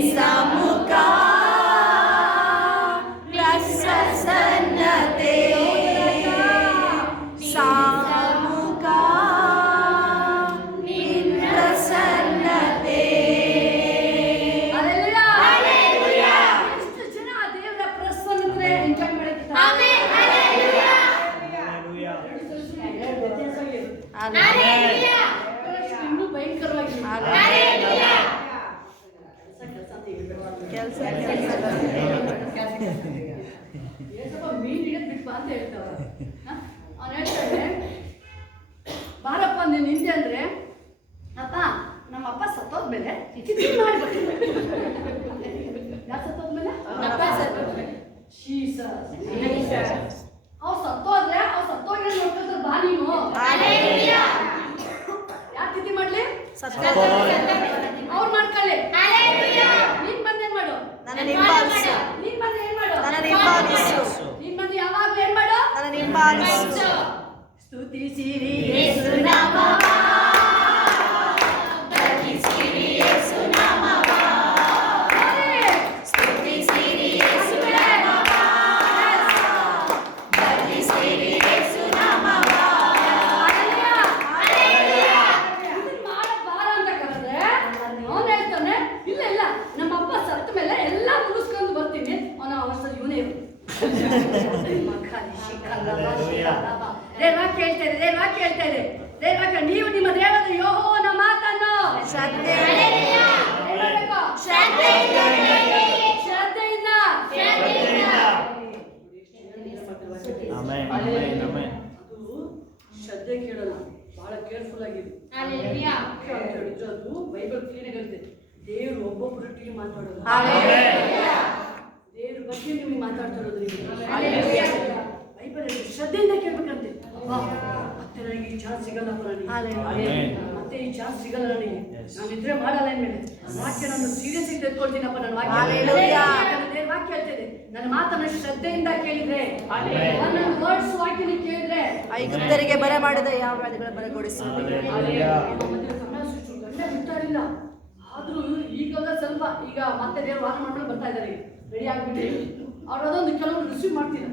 ಯಾರು ಸತ್ತೋದ್ಮೇಲೆ ಅಪ್ಪ ಸತ್ತೋದ್ಮೇಲೆ. ಜೀಸಸ್. ಜೀಸಸ್. ಅವ್ರು ಸತ್ತೋದ್ರೆ ಅವ್ರು ಸತ್ತೋಗಿ ನೋಡ್ಕೊಂಡ್ರೆ ಬಾ ನೀನು. Hallelujah. ಯಾರು ತಿಥಿ ಮಾಡ್ಲಿ? ಸತ್ತೋದ್ರೆ. ಅವ್ರು ಮಾಡ್ಕೊಳ್ಳಿ. Hallelujah. ನೀನ್ ಬಂದೇನ್ ಮಾಡು? ನನ್ನ ಹಿಂಬಾಲಿಸು. ನೀನ್ ಬಂದು ಏನ್ ಮಾಡು? ನನ್ನ ಹಿಂಬಾಲಿಸು. ನೀನ್ ಬಂದು ಯಾವಾಗ್ಲೂ ಏನ್ ಮಾಡು? ನನ್ನ ಹಿಂಬಾಲಿಸು. ಸ್ತುತಿಸಿರಿ ಯೇಸು ನಾಮವ, ಬಲಿಸಿರಿ ಯೇಸು ನಾಮವ, ಸ್ತುತಿಸಿರಿ ಯೇಸು ನಾಮವ, ಬಲಿಸಿರಿ ಯೇಸು ನಾಮವ. ಇದನ್ನ ಮಾಡಕ್ ಬಾರ ಅಂತ ಕರೆದ್ರೆ ಅವನು ಹೇಳ್ತಾನೆ ಇಲ್ಲ ಇಲ್ಲ ನಮ್ಮ ಅಪ್ಪ ಸತ್ತ ಮೇಲೆ ಎಲ್ಲ ಮುಗಿಸ್ಕೊಂಡು ಬರ್ತೀನಿ. ಅವನ ಅವಸ್ಥೆ ಇವನೇ ಇರು. ದೇವ ಕೇಳ್ತಾ ಇದೆ, ದೇವ ಕೇಳ್ತಾ ಇದೆ, ದೇವ ನೀವು ನಿಮ್ಮ ದೇವರ ಯೆಹೋವನ ಮಾತನ್ನು ಶ್ರದ್ಧೆಯಿಂದ ಏನ್ ಮಾಡ್ಬೇಕು? ಶ್ರದ್ಧೆಯಿಂದ ಶ್ರದ್ಧೆಯಿಂದ. Amen amen amen. ಅದು ಶ್ರದ್ಧೆ ಕೇಳಲ್ಲ, ಬಹಳ ಕೇರ್ಫುಲ್ ಆಗಿದೆ. Hallelujah. ಯಾಕೆ ಅಂತ ಹೇಳಿದ್ರೆ ಅದು ಬೈಬಲ್ ಕ್ಲೀನ್ ಆಗಿರುತ್ತೆ. ದೇವರು ಒಬ್ಬೊಬ್ಬರೊಟ್ಟಿಗೆ ಮಾತಾಡೋದು. ದೇವ್ರ ಬಗ್ಗೆ ನಿಮಗೆ ಮಾತಾಡ್ತಿರೋದು ಬೈಬಲ್ ಶ್ರದ್ಧೆಯಿಂದ ಕೇಳ್ಬೇಕಂತೆ. ಅಬ್ಬಾ, ಮತ್ತೆ ನನಗೆ ಈ ಚಾನ್ಸ್ ಸಿಗಲ್ಲಪ್ಪ ನನಗೆ, ಮತ್ತೆ ಈ ಚಾನ್ಸ್ ಸಿಗಲ್ಲ ನನಗೆ, ನಾನು ಇದ್ರೆ ಮಾಡಲ್ಲ ಇನ್ಮೇಲೆ ವಾಕ್ಯ ನಾನು ಸೀರಿಯಸ್ ಆಗಿ ತೆಗೆದುಕೊಳ್ತೀನಪ್ಪ. ನನ್ನ ದೇವ್ರ ವಾಕ್ಯ ಹೇಳ್ತೇನೆ, ನನ್ನ ಮಾತನ್ನು ಶ್ರದ್ಧೆಯಿಂದ ಕೇಳಿದ್ರೆ, ನನ್ನ ವರ್ಡ್ಸ್ ವಾಕ್ಯ ನೀವು ಕೇಳಿದ್ರೆ ಐಗುಪ್ತರಿಗೆ ಬರ ಮಾಡಿದ ಯಾವ ವ್ಯಾಧಿಗಳ ಬರಗೊಡಿಸಿ. ಗಂಡ ಬಿಡ್ತಾರಿಲ್ಲ. ಆದ್ರೂ ಈಗೆಲ್ಲ ಸ್ವಲ್ಪ ಈಗ ಮತ್ತೆ ದೇವ್ರು ವಾರ ಮಾಡ್ಕೊಂಡು ಬರ್ತಾ ಇದ್ದಾರೆ, ರೆಡಿ ಆಗ್ಬಿಟ್ಟು ಅವ್ರು ಅದೊಂದು ಕೆಲವರು ರಿಸೀವ್ ಮಾಡ್ತೀರ.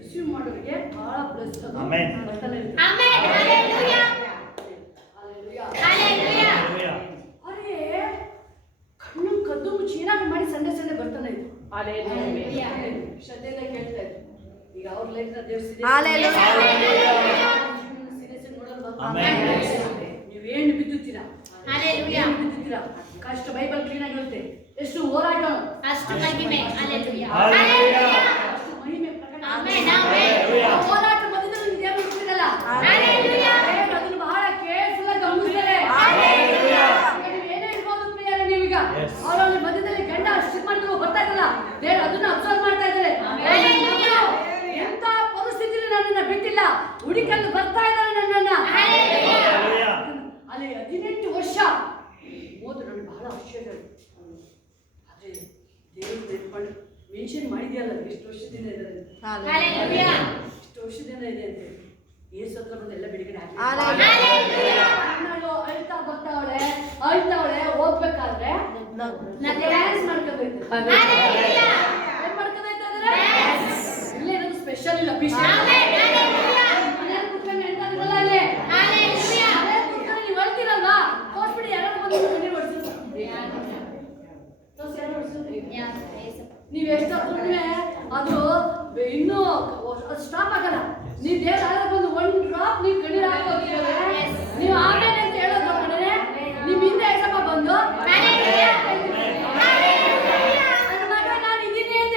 ರಿಸೀವ್ ಮಾಡೋರಿಗೆ ಬಹಳ ಪ್ಲಸ್ ಆಮೆನ್. ಬರ್ತಾನೆ ಇರುತ್ತೆ. Amen. Hallelujah. Hallelujah. Hallelujah. ಅರೆ ಕಣ್ಣು ಕದ್ದು ಮುಚ್ಚಿ ಏನಾದ್ರು ಮಾಡಿ ಸಂಡೆ ಸಂಡೆ ಬರ್ತಾನೆ ಇತ್ತು. Hallelujah. ಶ್ರದ್ಧೆಯಿಂದ ಕೇಳ್ತಾ ಇತ್ತು. ಈಗ ಅವ್ರ ಲೈಫ್ ನ ದೇವ್ರು Hallelujah. ಸೀರಿಯಸ್ ನೋಡಲ್ವಾ? ಆಮೆನ್. ನೀವೇನು ಬಿದ್ದುತ್ತೀರಾ? Hallelujah. ಏನು ಬಿದ್ದುತ್ತೀರಾ? ಕಷ್ಟ ಬೈಬಲ್ ಕ್ಲೀನ್ ಆಗಿರುತ್ತೆ. ಎಷ್ಟು ಹೋರಾಟ, ಅಷ್ಟು ಮಹಿಮೆ. Hallelujah. Hallelujah. ಅಷ್ಟು ಮಹಿಮೆ ಪ್ರಕಟ. Amen. Amen. ಆ ಹೋರಾಟ ಮಧ್ಯದಲ್ಲಿ ನಿಮ್ಗೆ ದೇವರು ಇರ್ತೀರಲ್ಲ. Hallelujah. ದೇವರು ಅದನ್ನು ಬಹಳ ಕೇರ್ಫುಲ್ ಆಗಿ ಗಮನಿಸ್ತಾರೆ. Hallelujah. ನೀವು ಏನೇ ಇರ್ಬೋದು ಪ್ರಿಯರೇ, ನೀವೀಗ Yes. ಅವರಲ್ಲಿ ಮಧ್ಯದಲ್ಲಿ ಗಂಡ ಶಿಫ್ಟ್ ಮಾಡಿದ್ರು ಬರ್ತಾ ಇದ್ದಲ್ಲ, ದೇವರು ಅದನ್ನ ಅಬ್ಸರ್ವ್ ಮಾಡ್ತಾ ಇದ್ದಾರೆ. Hallelujah. ಎಂತ ಪರಿಸ್ಥಿತಿಯಲ್ಲಿ ನನ್ನನ್ನ ಬಿಟ್ಟಿಲ್ಲ, ಹುಡುಕಲು ಬರ್ತಾ ಇದ್ದಾರೆ ನನ್ನನ್ನ. Hallelujah. ಅಲ್ಲಿ 18 ವರ್ಷ ಹೋದ್ರು. ನನಗೆ ಬಹಳ ಆಶ್ಚರ್ಯ ಆಯ್ತು. ಆದ್ರೆ ದೇವರು ನೆನ್ಕೊಂಡು ಮೆನ್ಷನ್ ಮಾಡಿದ್ಯಲ್ಲ ಎಷ್ಟು ವರ್ಷದಿಂದ ಇದೆ ಅಂತ. Hallelujah. ಎಷ್ಟು ವರ್ಷದಿಂದ ಇದೆ ಅಂತ ಹೇಳಿ ಏಸು ಹತ್ರ ಬಂದು ಎಲ್ಲ ಬಿಡುಗಡೆ ಹಾಕಿ Hallelujah. ಕನ್ನಡ ಅಳ್ತಾ ಬರ್ತಾವಳೆ, ಅಳ್ತಾವಳೆ. ಹೋಗ್ಬೇಕಾದ್ರೆ ನಾನು ಡ್ಯಾನ್ಸ್ ಮಾಡ್ಕೋಬೇಕು. Hallelujah. ಏನ್ ಮಾಡ್ಕೋಬೇಕು ಅಂದ್ರೆ ಇಲ್ಲೇ ಇರೋದು ಸ್ಪೆಷಲ್ ಇಲ್ಲ, ಬಿಸಿ. Amen. Hallelujah. ಮನೇಲಿ ಕುತ್ಕೊಂಡು ಎಂತಾದಿರಲ್ಲ ಅಲ್ಲಿ. Hallelujah. ಮನೇಲಿ ಕುತ್ಕೊಂಡು ನೀವು ಅಳ್ತೀರಲ್ವಾ, ತೋರ್ಸ್ಬಿಡಿ ಯಾರು ಬಂದು ಕಣ್ಣೀರು ಹೊಡ್ಸಿದ್ರು. ತೋರ್ಸಿ ಯಾರು ಹೊಡ್ಸಿದ್ರು? ನೀವು ಎಷ್ಟಾದ್ರೂ ಅದು ಇನ್ನೂ ಸ್ಟಾಪ್ ಆಗಲ್ಲ. ನೀವು ದೇವರ ಬಂದು ಒಂದು ಡ್ರಾಪ್ ನೀವು ಕಣ್ಣೀರು ಹಾಕೋದಿದ್ದಾರೆ, ನೀವು ಆಮೇಲೆ ಅಂತ ಹೇಳೋದು ಕಡೆ ನಿಮ್ಮ ಹಿಂದೆ ಎಷ್ಟಪ್ಪ ಬಂದು ನನ್ನ ಮಗ ನಾನು ಇದ್ದೀನಿ ಅಂತ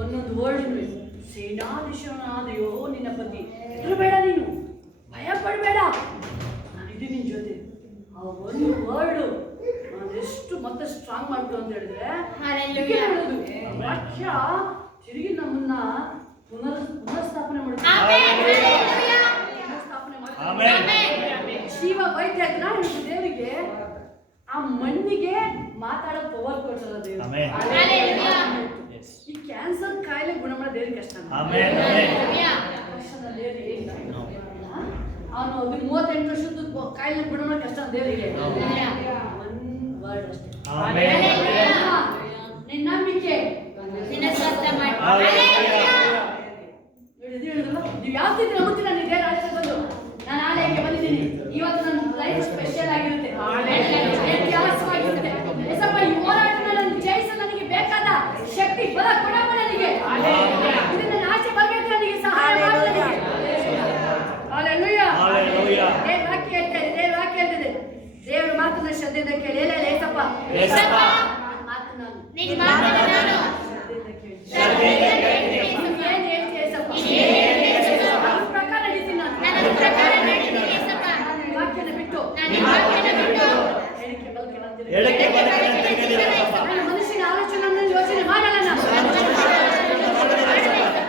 ಒಂದೊಂದು ವರ್ಡ್ ಸೇನಾಧೀಶನಾದ ಯೆಹೋವ ನಿನ್ನ ಪತಿ, ಹೆದರಬೇಡ, ನೀನು ಭಯ ಪಡಬೇಡ, ನಾನಿದ್ದೀನಿ ನಿನ್ ಜೊತೆ. ಆ ಒಂದು ವರ್ಡ್ ಅದೆಷ್ಟು ಮತ್ತೆ ಸ್ಟ್ರಾಂಗ್ ಮಾಡ್ತು ಅಂತ ಹೇಳಿದ್ರೆ Hallelujah. ಹೇಳೋದು ವಾಕ್ಯ ತಿರುಗಿ ನಮ್ಮನ್ನ ಪುನರ್ಸ್ಥಾಪನೆ ಮಾಡುತ್ತೆ. Amen. Hallelujah. ಪುನರ್ಸ್ಥಾಪನೆ Amen. ಮಾಡುತ್ತೆ. ಜೀವ ವೈದ್ಯ ದೇವರಿಗೆ ಆ ಮಣ್ಣಿಗೆ ಮಾತಾಡೋ ಪವರ್ ಕೊಡ್ತಲ್ಲ ದೇವರು. Amen. Hallelujah. Yes. ಈ ಕ್ಯಾನ್ಸರ್ ಕಾಯಿಲೆ ಗುಣ ಮಾಡೋ ದೇವ್ರಿಗೆ ಕಷ್ಟ. Amen. Hallelujah. No. ಅವನು 38 ವರ್ಷದ ಕಾಯಿಲೆ ಗುಣ ಮಾಡೋ ಕಷ್ಟ ದೇವರಿಗೆ. Hallelujah. ಒಂದು ವರ್ಡ್ ಅಷ್ಟೇ. Amen. Hallelujah. ನಿನ್ನ ನಂಬಿಕೆ ನಿನ್ನ ಸ್ವಸ್ಥ ಮಾಡಿ. Hallelujah. ನೋಡಿ ಹೇಳಿದ್ರಲ್ಲ, ನೀವು ಯಾವ ರೀತಿ ನಂಬುತ್ತೀರಾ? ನೀವು ದೇವರ ಆಲಯಕ್ಕೆ ಬಂದು ನಾನು ಆಲಯಕ್ಕೆ ಬಂದಿದ್ದೀನಿ, ಇವತ್ತು ನನ್ನ ಲೈಫ್ ಸ್ಪೆಷಲ್ ಆಗಿರುತ್ತೆ, ವ್ಯತ್ಯಾಸವಾಗಿರುತ್ತೆ. ಎಸಪ್ಪ, ಈ ಹೋರಾಟನ ನಾನು ಜಯಿಸಲು ನನಗೆ ಬೇಕಾದ ಶಕ್ತಿ ಬಲ ಕೊಡಪ್ಪ ನನಗೆ. ಇದನ್ನ ಆಚೆ ಬರ್ಬೇಕು, ನನಗೆ ಸಹಾಯ ಮಾಡು ನನಗೆ. Hallelujah. ದೇವ್ರ ವಾಕ್ಯ ಹೇಳ್ತಾ ಇದೆ, ದೇವ್ರ ವಾಕ್ಯ ಹೇಳ್ತಿದೆ. ದೇವ್ರ ಮಾತನ್ನ ಶ್ರದ್ಧೆಯಿಂದ ಕೇಳಿ. ಎಲ್ಲ ಏಸಪ್ಪ ಏಸಪ್ಪ, ಮಾತನ್ನ ನಿನ್ನ ಮಾತನ್ನ ನಾನು ಶ್ರದ್ಧೆಯಿಂದ ಕೇಳಿ. ಶ್ರದ್ಧೆಯಿಂದ ಕೇಳ್ತೀನಿ. ನೀನ್ ಏನ್ ಹೇಳ್ತೀಯ ಏಸಪ್ಪ? ನೀನ್ ಏನ್ ಹೇಳ್ತೀಯ ಏಸಪ್ಪ? ಅದ್ರ ಪ್ರಕಾರ ನಡೀತೀನಿ ನಾನು. ನನ್ನ ಪ್ರಕಾರ ನಡೀತೀನಿ ಏಸಪ್ಪ. ನಾನು ನಿನ್ನ ವಾಕ್ಯನ ಬಿಟ್ಟು ನಾನು ನಿನ್ನ ವಾಕ್ಯನ ಬಿಟ್ಟು ಹೇಳಿಕೆ ಬಲ್ಕೆ ನಾನು ತಿರುಗಿ. ಎಡಕ್ಕೆ ಬಲಕ್ಕೆ ತಿರುಗಿದಿಲ್ಲ ಏಸಪ್ಪ. ನಾನು ಮನುಷ್ಯನ ಆಲೋಚನೆ ಯೋಚನೆ ಮಾಡಲ್ಲ ನಾನು.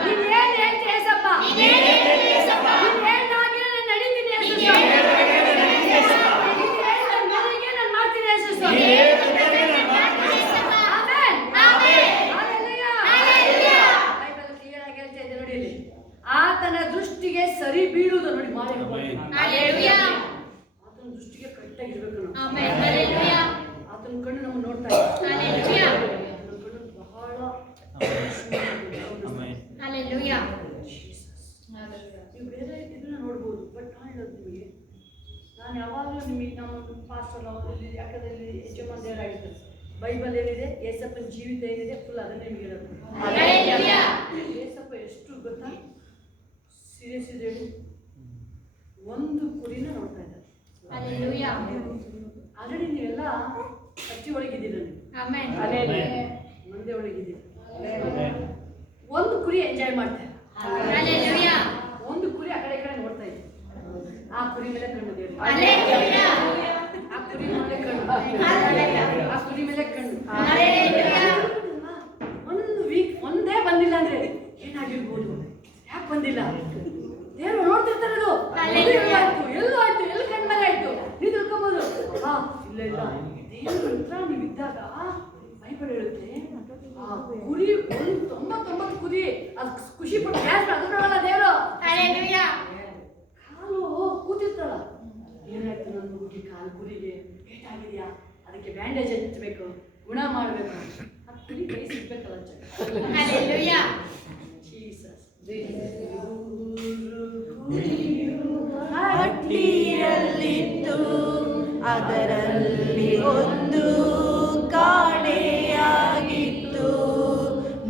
ನೀನ್ ಏನ್ ಹೇಳ್ತೀಯ ಏಸಪ್ಪ? ನೀನ್ ಏನ್ ಹೇಳ್ತೀಯ ಏಸಪ್ಪ? ನೀನ್ ಹೇಳ್ದಾಗೆ ನಾನು ನಡೀತೀನಿ ನೀನ್ ಏಸಪ್ಪ. ಏನ್ ಹೇಳ್ತೀಯ ಏಸಪ್ಪ? ನೀನ್ ಹೇಳ್ದ ನನಗೆ ನಾನು ಮಾಡ್ತೀನಿ ಏಸಪ್ಪ. ನೀನ್ ಹೇಳ್ದಂಗೆ ನಾನು ಮಾಡ್ತೀನಿ ಏಸಪ್ಪ. Amen. Amen. Hallelujah. Hallelujah. Bible clear ಆಗಿ ಹೇಳ್ತಾ ಇದೆ ನೋಡಿ ಇಲ್ಲಿ. ಆತನ ದೃಷ್ಟಿಗೆ ಸರಿ ಬೀಳುವುದು ನೋಡಿ ಮಾಡಿ. ಹಲ್ಲೆಲೂಯಾ. ಆತನ ದೃಷ್ಟಿಗೆ ಕರೆಕ್ಟಾಗಿರ್ಬೇಕು ನಾವು. ಆಮೆನ್. ಹಲ್ಲೆಲೂಯಾ. ಆತನ ಕಣ್ಣು ನಮ್ಮ ನೋಡ್ತಾ ಇದೆ. ಹಲ್ಲೆಲೂಯಾ. ಆತನ ಕಣ್ಣು ಬಹಳ ಆಮೆನ್. ಹಲ್ಲೆಲೂಯಾ. ನೀವು ಬೇರೆ ಇದನ್ನ ನೋಡ್ಬೋದು, ಬಟ್ ನಾನು ಹೇಳೋದು ನಿಮಗೆ, ನಾನು ಯಾವಾಗಲೂ ನಿಮಗೆ ನಮ್ಮ ಪಾಸ್ಟರ್ ಅವರಲ್ಲಿ ಯಾಕಂದ್ರೆ ಯಜಮಾನ್ ದೇವರಾಗಿರ್ತಾರೆ. ಬೈಬಲ್ ಏನಿದೆ, ಏಸಪ್ಪನ ಜೀವಿತ ಏನಿದೆ, ಫುಲ್ ಅದನ್ನೇ ನಿಮಗೆ ಹೇಳೋದು. ಹಲ್ಲೆಲೂಯಾ. ಏಸಪ್ಪ ಎಷ್ಟು ಗೊತ್ತಾ ಸೀರಿಯಸ್ ಇದೆ ಹೇಳಿ, ಒಂದು ಕುರಿನ ನೋಡ್ತಾ ಇದ್ದಾರೆ. ಹಲ್ಲೆಲೂಯಾ. ಆಲ್ರೆಡಿ ನೀವೆಲ್ಲ ಹಚ್ಚಿ ಒಳಗಿದ್ದೀರ, ಆಮೆನ್. ಮಂದೆ ಒಳಗಿದ್ದೀರ. ಒಂದು ಕುರಿ ಎಂಜಾಯ್ ಮಾಡ್ತಾರೆ. ಹಲ್ಲೆಲೂಯಾ. ಒಂದು ಕುರಿ ಆ ಕಡೆ ಈ ಕಡೆ ನೋಡ್ತಾ ಇದೆ. ಆ ಕುರಿ ಮೇಲೆ ಕಣ್ಣು ದೇವ್ರು. ಹಲ್ಲೆಲೂಯಾ. ಆ ಕುರಿ ಮೇಲೆ ಕಣ್ಣು. ಆ ಕುರಿ ಮೇಲೆ ಕಣ್ಣು. ಹಲ್ಲೆಲೂಯಾ. ಒಂದು ವೀಕ್ ಒಂದೇ ಬಂದಿಲ್ಲ ಅಂದ್ರೆ ಏನಾಗಿರ್ಬೋದು? ಯಾಕೆ ಬಂದಿಲ್ಲ? ದೇವರು ನೋಡ್ತಿರ್ತಾರೆ ಅದು. ಎಲ್ಲಾಯ್ತು, ಎಲ್ಲಾಯ್ತು, ಎಲ್ಲಿ ಕಣ್ಮರೆ ಆಯ್ತು, ನೀವು ತಿಳ್ಕೊಬೋದು. ಹಾ ಇಲ್ಲ ಇಲ್ಲ, ದೇವ್ರ ಹತ್ರ ನೀವಿದ್ದಾಗ ಬೈಬಲ್ ಹೇಳುತ್ತೆ, ಆ ಕುರಿ 99 ಕುರಿ ಅದು ಖುಷಿ ಪಟ್ಟು ಡ್ಯಾನ್ಸ್ ಅದು ನೋಡಲ್ಲ ದೇವರು. ಹಲ್ಲೆಲೂಯಾ. ಕಾಲು ಕೂತಿರ್ತಲ್ಲ, ಏನಾಯ್ತು ನನ್ನ ಹುಡುಗಿ ಕಾಲು ಕುರಿಗೆ ಏಟಾಗಿದೆಯಾ, ಅದಕ್ಕೆ ಬ್ಯಾಂಡೇಜ್ ಹಚ್ಚಬೇಕು, ಗುಣ ಮಾಡಬೇಕು, ಆ ಕುರಿ ಕೈ ಸಿಗ್ಬೇಕಲ್ಲ. ಹಲ್ಲೆಲೂಯಾ. ಜೀಸಸ್. ಹಟ್ಟಿಯಲ್ಲಿತ್ತು, ಅದರಲ್ಲಿ ಒಂದು ಕಾಣೆಯಾಗಿತ್ತು.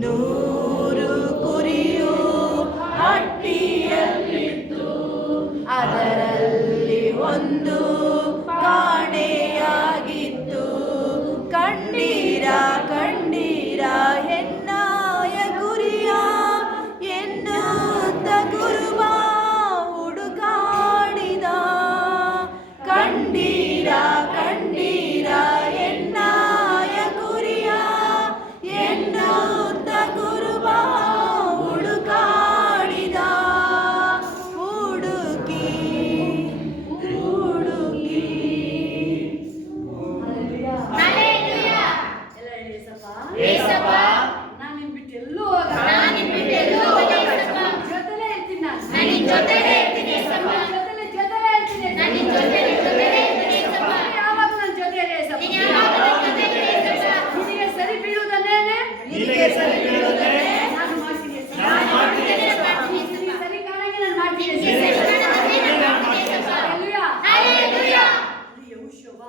100 ಕುರಿಯು ಹಟ್ಟಿಯಲ್ಲಿತ್ತು, ಅದರಲ್ಲಿ ಒಂದು ಕಾಣೆಯಾಗಿತ್ತು. ಕಂಡೀರ ಕಂಡೀರ ಹೆಣ್ಣಾಯ ಗುರಿಯ ಎನ್ನುತ್ತ ಗುರುವ ಹುಡುಕಾಡಿದ. ಕಂಡೀರ ಕಂಡೀರ ಹೆಣ್ಣಾಯ ಗುರಿಯ ಎನ್ನುತ್ತ ಗುರುವ ಹುಡುಕಾಡಿದ. ಹುಡುಕಿ ಹುಡುಕಿ ಹಲ್ಲೆಲೂಯಾ. ಹಲ್ಲೆಲೂಯಾ. ಎಲ್ಲ ಹೇಳಿ ಏಸಪ್ಪ. ಏಸಪ್ಪ, ನಾನು ನಿನ್ ಬಿಟ್ಟು ಎಲ್ಲೂ ಹೋಗಲ್ಲ. ನಾನು ನಿನ್ನ ಬಿಟ್ಟು ಎಲ್ಲೂ ಹೋಗಲ್ಲ ಏಸಪ್ಪ. ನಿನ್ ಜೊತೆಲೇ ಇರ್ತೀನಿ ನಾನು. ನಾನು ನಿನ್ನ ಜೊತೆಲೇ ಇರ್ತೀನಿ ಏಸಪ್ಪ. ಜೊತೆಲೇ ಇರ್ತೀನಿ. ನಾನು ನಿನ್ನ ಜೊತೆಲೇ ಇರ್ತೀನಿ ಏಸಪ್ಪ. ನೀನು ಯಾವಾಗಲೂ ನನ್ನ ಜೊತೆಲೇ ಏಸಪ್ಪ. ನೀನು ಯಾವಾಗಲೂ ನನ್ನ ಜೊತೆಲೇ ಏಸಪ್ಪ. ನಿನಗೆ ಸರಿ ಬೀಳುವುದನ್ನೇನೆ ನಿನಗೆ ಸರಿ ಬೀಳುವುದೇ ನಾನು ಮಾಡ್ತೀನಿ ಏಸಪ್ಪ. ನಾನು ಮಾಡ್ತೀನಿ ನಾನು ಮಾಡ್ತೀನಿ ಏಸಪ್ಪ. ನಿನಗೆ ಸರಿ ಕಾಣಂಗೆ ನಾನು ಮಾಡ್ತೀನಿ ನಿನಗೆ ಏಸಪ್ಪ. ಸರಿ ಕಾಣಂಗೆ ನಾನು ಮಾಡ್ತೀನಿ ಏಸಪ್ಪ. ಹಲ್ಲೆಲೂಯಾ. ಹಲ್ಲೆಲೂಯಾ. ಅಲ್ಲಿ ಯೆಹೋಶುವ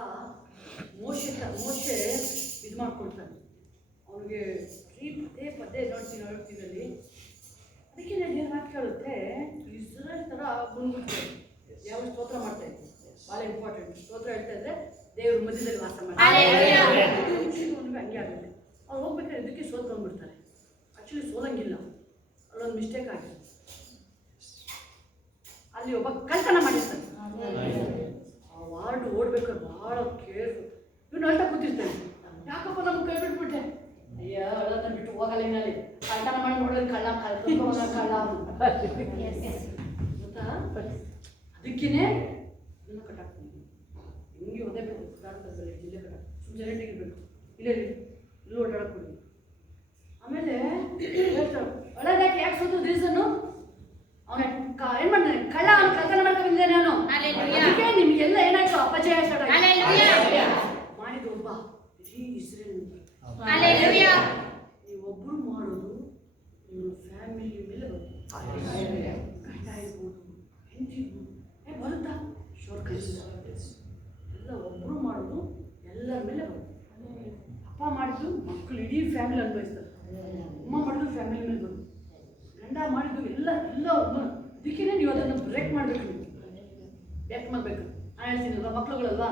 ಮೋಶೆ ಇದು ಮಾಡ್ಕೊಳ್ತಾನೆ. ಅವನಿಗೆ ಪದೇ ಪದೇ ನೋಡ್ತೀನಲ್ಲಿ. ಅದಕ್ಕೆ ನಾನು ಏನು ಮಾತು ಕೇಳುತ್ತೆ, ಇಸ್ರೇಲ್ ಥರ ಬಂದ್ಬಿಡ್ತಾರೆ. ಯಾವ ಸ್ತೋತ್ರ ಮಾಡ್ತಾ ಇದ್ದೆ, ಭಾಳ ಇಂಪಾರ್ಟೆಂಟ್. ಸ್ತೋತ್ರ ಹೇಳ್ತಾ ಇದ್ರೆ ದೇವ್ರ ಮಧ್ಯದಲ್ಲಿ ವಾಸ ಹಲ್ಲೆಲೂಯಾ. ಮಾಡ್ತಾರೆ. ಹಂಗೆ ಆಗುತ್ತೆ. ಅವ್ರು ಹೋಗ್ಬೇಕಾದ್ರೆ ಇದಕ್ಕೆ ಸೋತ್ ಬಂದ್ಬಿಡ್ತಾರೆ. ಆ್ಯಕ್ಚುಲಿ ಸೋಲಂಗಿಲ್ಲ, ಅಲ್ಲೊಂದು ಮಿಸ್ಟೇಕ್ ಆಗಿದೆ. ಅಲ್ಲಿ ಒಬ್ಬ ಕಳ್ತನ ಮಾಡಿರ್ತಾನೆ. ಆ ವಾರ್ಡ್ ಓಡ್ಬೇಕಾದ್ರೆ ಭಾಳ ಕೇರ್ಫುಲ್. ಇವ್ನು ಅಳ್ತಾ ಕೂತಿರ್ತಾನೆ, ಯಾಕಪ್ಪ ನಮ್ಗೆ ಕೈ ಬಿಟ್ಬಿಟ್ಟೆ, ಅಯ್ಯ ಅಳೋದನ್ನ ಬಿಟ್ಟು ಹೋಗಲ್ಲ ಇನ್ನಲ್ಲಿ, ಕಳ್ತನ ಮಾಡಿ ನೋಡಿದ್ರೆ ಕಳ್ಳ ಕಳ್ಳ ಗೊತ್ತಾ. ಅದಕ್ಕೇನೆ ಇದನ್ನ ಕಟ್ಟಾಕ್ತೀನಿ, ಹಿಂಗೆ ಒದೇ ಬೇಕು ಪ್ರಾರಂಭದಲ್ಲಿ ಇಲ್ಲೇ ಕಟ್ಟಾಕ, ಸುಮ್ಮನೆ ತೆಗಿಬೇಕು, ಇಲ್ಲೇ ಇಲ್ಲೂ ಓಡಾಡಕ್ಕೆ ಕೊಡಿ. ಆಮೇಲೆ ಹೇಳ್ತಾರೆ ಒಳಗೆ ಯಾಕೆ ಸೋತು ರೀಸನ್ನು, ಅವನ ಏನ್ ಮಾಡ್ತಾನೆ, ಕಳ್ಳ ಅವನು ಕಳ್ತನ ಮಾಡ್ಕೊಂಡು ಬಂದಿದ್ದಾನೆ ಅವನು. ಅದಕ್ಕೆ ನಿಮ್ಗೆಲ್ಲ ಏನಾಯ್ತು, ಅಪಜಯ ಸ್ಟಾರ್ಟ್ ಆಯ್ತು. ಮಾಡಿದ ಒಬ್ಬ ಇಡೀ ಇಸ್ರೇಲ್ ಹಲ್ಲೆಲೂಯಾ. ನೀವೊಬ್ರು ಮಾಡೋದು ನಿಮ್ಮ ಫ್ಯಾಮಿಲಿ ಮೇಲೆ ಬರುತ್ತೆ. ಗಂಡ ಇರ್ಬೋದು, ಹೆಂಡತಿ ಇರ್ಬೋದು, ಬರುತ್ತಾ ಶೋರ್ ಎಲ್ಲ ಒಬ್ರು ಮಾಡೋದು ಎಲ್ಲರ ಮೇಲೆ ಬರುತ್ತೆ. ಅಪ್ಪ ಮಾಡಿದ್ದು ಮಕ್ಕಳು ಇಡೀ ಫ್ಯಾಮಿಲಿ ಅನುಭವಿಸ್ತಾರೆ. ಅಮ್ಮ ಮಾಡಿದ್ದು ಫ್ಯಾಮಿಲಿ ಮೇಲೆ ಬರುತ್ತೆ. ಗಂಡ ಮಾಡಿದ್ದು ಎಲ್ಲ ಅದಕ್ಕೆ ನೀವು ಅದನ್ನು ಬ್ರೇಕ್ ಮಾಡಬೇಕು. ನೀವು ವ್ಯಕ್ತ ಮಾಡಬೇಕು. ನಾನು ಹೇಳ್ತೀನಲ್ವಾ, ಮಕ್ಕಳುಗಳಲ್ವಾ,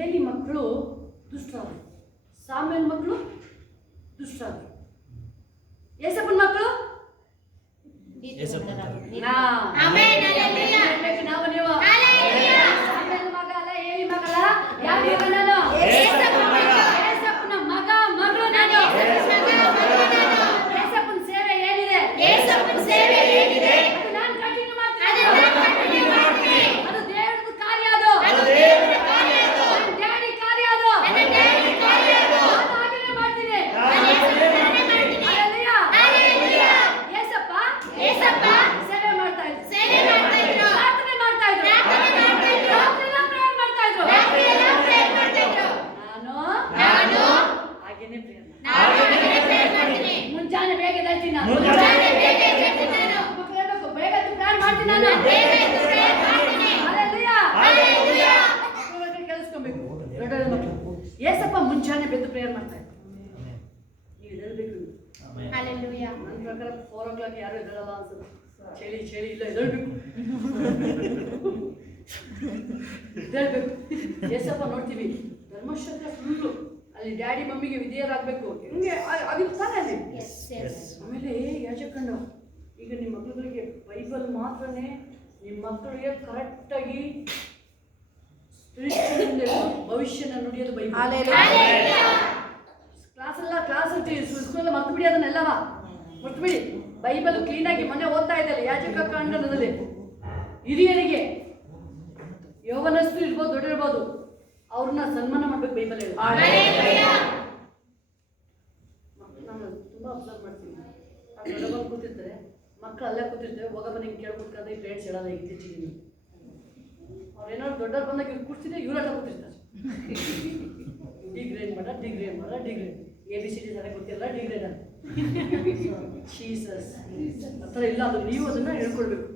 ಏಲಿ ಮಕ್ಕಳು ದುಷ್ಟರಾದರು, ಸಾಮೇಲ್ ಮಕ್ಕಳು ದುಷ್ಟರಾದರು, ಏಸಪ್ಪನ ಮಕ್ಕಳು ನಾವು ನೀವು ಸಾಮೇಲ್ ಮಗ ಅಲ್ಲ, ಏಲಿ ಮಗಲ್ಲ, ಯಾರ ಮಗ ನಾನು? ಏಸಪ್ಪನ ಮಗ, ಮಗಳು ನಾನು. ಏಸಪ್ಪನ ಸೇವೆ ಏನಿದೆ? ಅದು ನಾನು ಕಂಟಿನ್ಯೂ ಮಾಡ್ತೀನಿ. ಅದು ದೇವರದು ಕಾರ್ಯ, ಅದು ನನ್ನ ಡ್ಯಾಡಿ ಕಾರ್ಯ, ಅದು ನಾನು ಹಾಗೇನೆ ಮಾಡ್ತೀನಿ. ಹಲ್ಲೆಲೂಯಾ. ಏಸಪ್ಪ ಸೇವೆ ಮಾಡ್ತಾ ಇದ್ರು, ಪ್ರಾರ್ಥನೆ ಮಾಡ್ತಾ ಇದ್ರು, ರಾತ್ರಿಯೆಲ್ಲ ಪ್ರೇಯರ್ ಮಾಡ್ತಾ ಇದ್ರು. ನಾನು ಹಾಗೇನೆ ಪ್ರೇಯರ್ ಮಾಡ್ತೀನಿ. ಮುಂಜಾನೆ ಬೇಗ ಎದ್ದೇಳ್ತೀನಿ ನಾನು. ಮಕ್ಕಳು ಹೇಳ್ಬೇಕು, ಬೇಗ ಎದ್ದು ಪ್ರೇಯರ್ ಮಾಡ್ತೀನಿ ನಾನು. ಹಲ್ಲೆಲೂಯಾ. ಮಕ್ಕಳು ಕೇಳಿಸ್ಕೊಬೇಕು, ದೊಡ್ಡ ಮಕ್ಕಳು. ಏಸಪ್ಪ ಮುಂಜಾನೆ ಬೆದ್ದು ಪ್ರೇಯರ್ ಮಾಡ್ತಾ ಇದ್ರು. ನೀವು ಎದ್ದೇಳ್ಬೇಕು. ನನ್ನ ಪ್ರಕಾರ 4 o'clock ಯಾರು ಎದ್ದೇಳಲ್ಲ ಅನ್ಸುತ್ತೆ. ಚಳಿ ಇಲ್ಲ, ಎದ್ದೇಳ್ಬೇಕು. ಏಸಪ್ಪ ನೋಡ್ತೀವಿ, ಧರ್ಮಶಾಸ್ತ್ರ ಫುಲ್ಲು ಅಲ್ಲಿ ಡ್ಯಾಡಿ ಮಮ್ಮಿಗೆ ವಿಧೇಯರಾಗಬೇಕು. ಹೆಂಗೆ ಆಗಿರ್ತಾನೆ ಅಲ್ಲಿ. ಆಮೇಲೆ ಯಾಜಕಂಡು, ಈಗ ನಿಮ್ಮ ಮಕ್ಕಳುಗಳಿಗೆ ಬೈಬಲ್ ಮಾತ್ರನೇ ನಿಮ್ಮ ಮಕ್ಕಳಿಗೆ ಕರೆಕ್ಟಾಗಿ ಭವಿಷ್ಯನ ನುಡಿಯೋದು ಬೈಬಲ್. ಕ್ಲಾಸ್ ಸ್ಕೂಲ್ ಮರ್ತು ಬಿಡಿ, ಅದನ್ನೆಲ್ಲವ ಮರ್ತು ಬಿಡಿ. ಬೈಬಲ್ ಕ್ಲೀನಾಗಿ ಮೊನ್ನೆ ಓದ್ತಾ ಇದ್ದಲ್ಲ ಯಾಜಕ ಕಾಂಡದಲ್ಲಿ ಹಿರಿಯರಿಗೆ, ಯೌವನಸ್ಥರು ಇರ್ಬೋದು, ದೊಡ್ಡ ಇರ್ಬೋದು, ಅವ್ರನ್ನ ಸನ್ಮಾನ ಮಾಡ್ಬೇಕು ಬೈಬಲ್ ಹೇಳಿ. ನಾನು ತುಂಬಾ ಅಬ್ಸರ್ವ್ ಮಾಡ್ತೀನಿ. ದೊಡ್ಡವರು ಕೂತಿರ್ತಾರೆ, ಮಕ್ಕಳು ಅಲ್ಲೇ ಕೂತಿರ್ತಾರೆ, ಹೋಗ ಬನ್ನಿ ಕೇಳ್ಕೊಡ್ತಾರೆ. ಈ ಫ್ರೆಂಡ್ಸ್ ಹೇಳಲ್ಲ ಇತ್ತೀಚಿಗೆ. ಅವ್ರೇನಾದ್ರು ದೊಡ್ಡವ್ರು ಬಂದಾಗ ಇವ್ರು ಕೂರ್ತಿದ್ರೆ ಇವರೆಲ್ಲ ಕೂತಿರ್ತಾರೆ. ಡಿಗ್ರೇಡ್ ಮಾಡ ABCD ಸರಿಯಾಗಿ ಗೊತ್ತಿಲ್ಲ, ಡಿಗ್ರೇಡ್ ಅಂತ. ಜೀಸಸ್ ಆ ಥರ ಇಲ್ಲ. ಅದು ನೀವು ಅದನ್ನು ಹೇಳ್ಕೊಳ್ಬೇಕು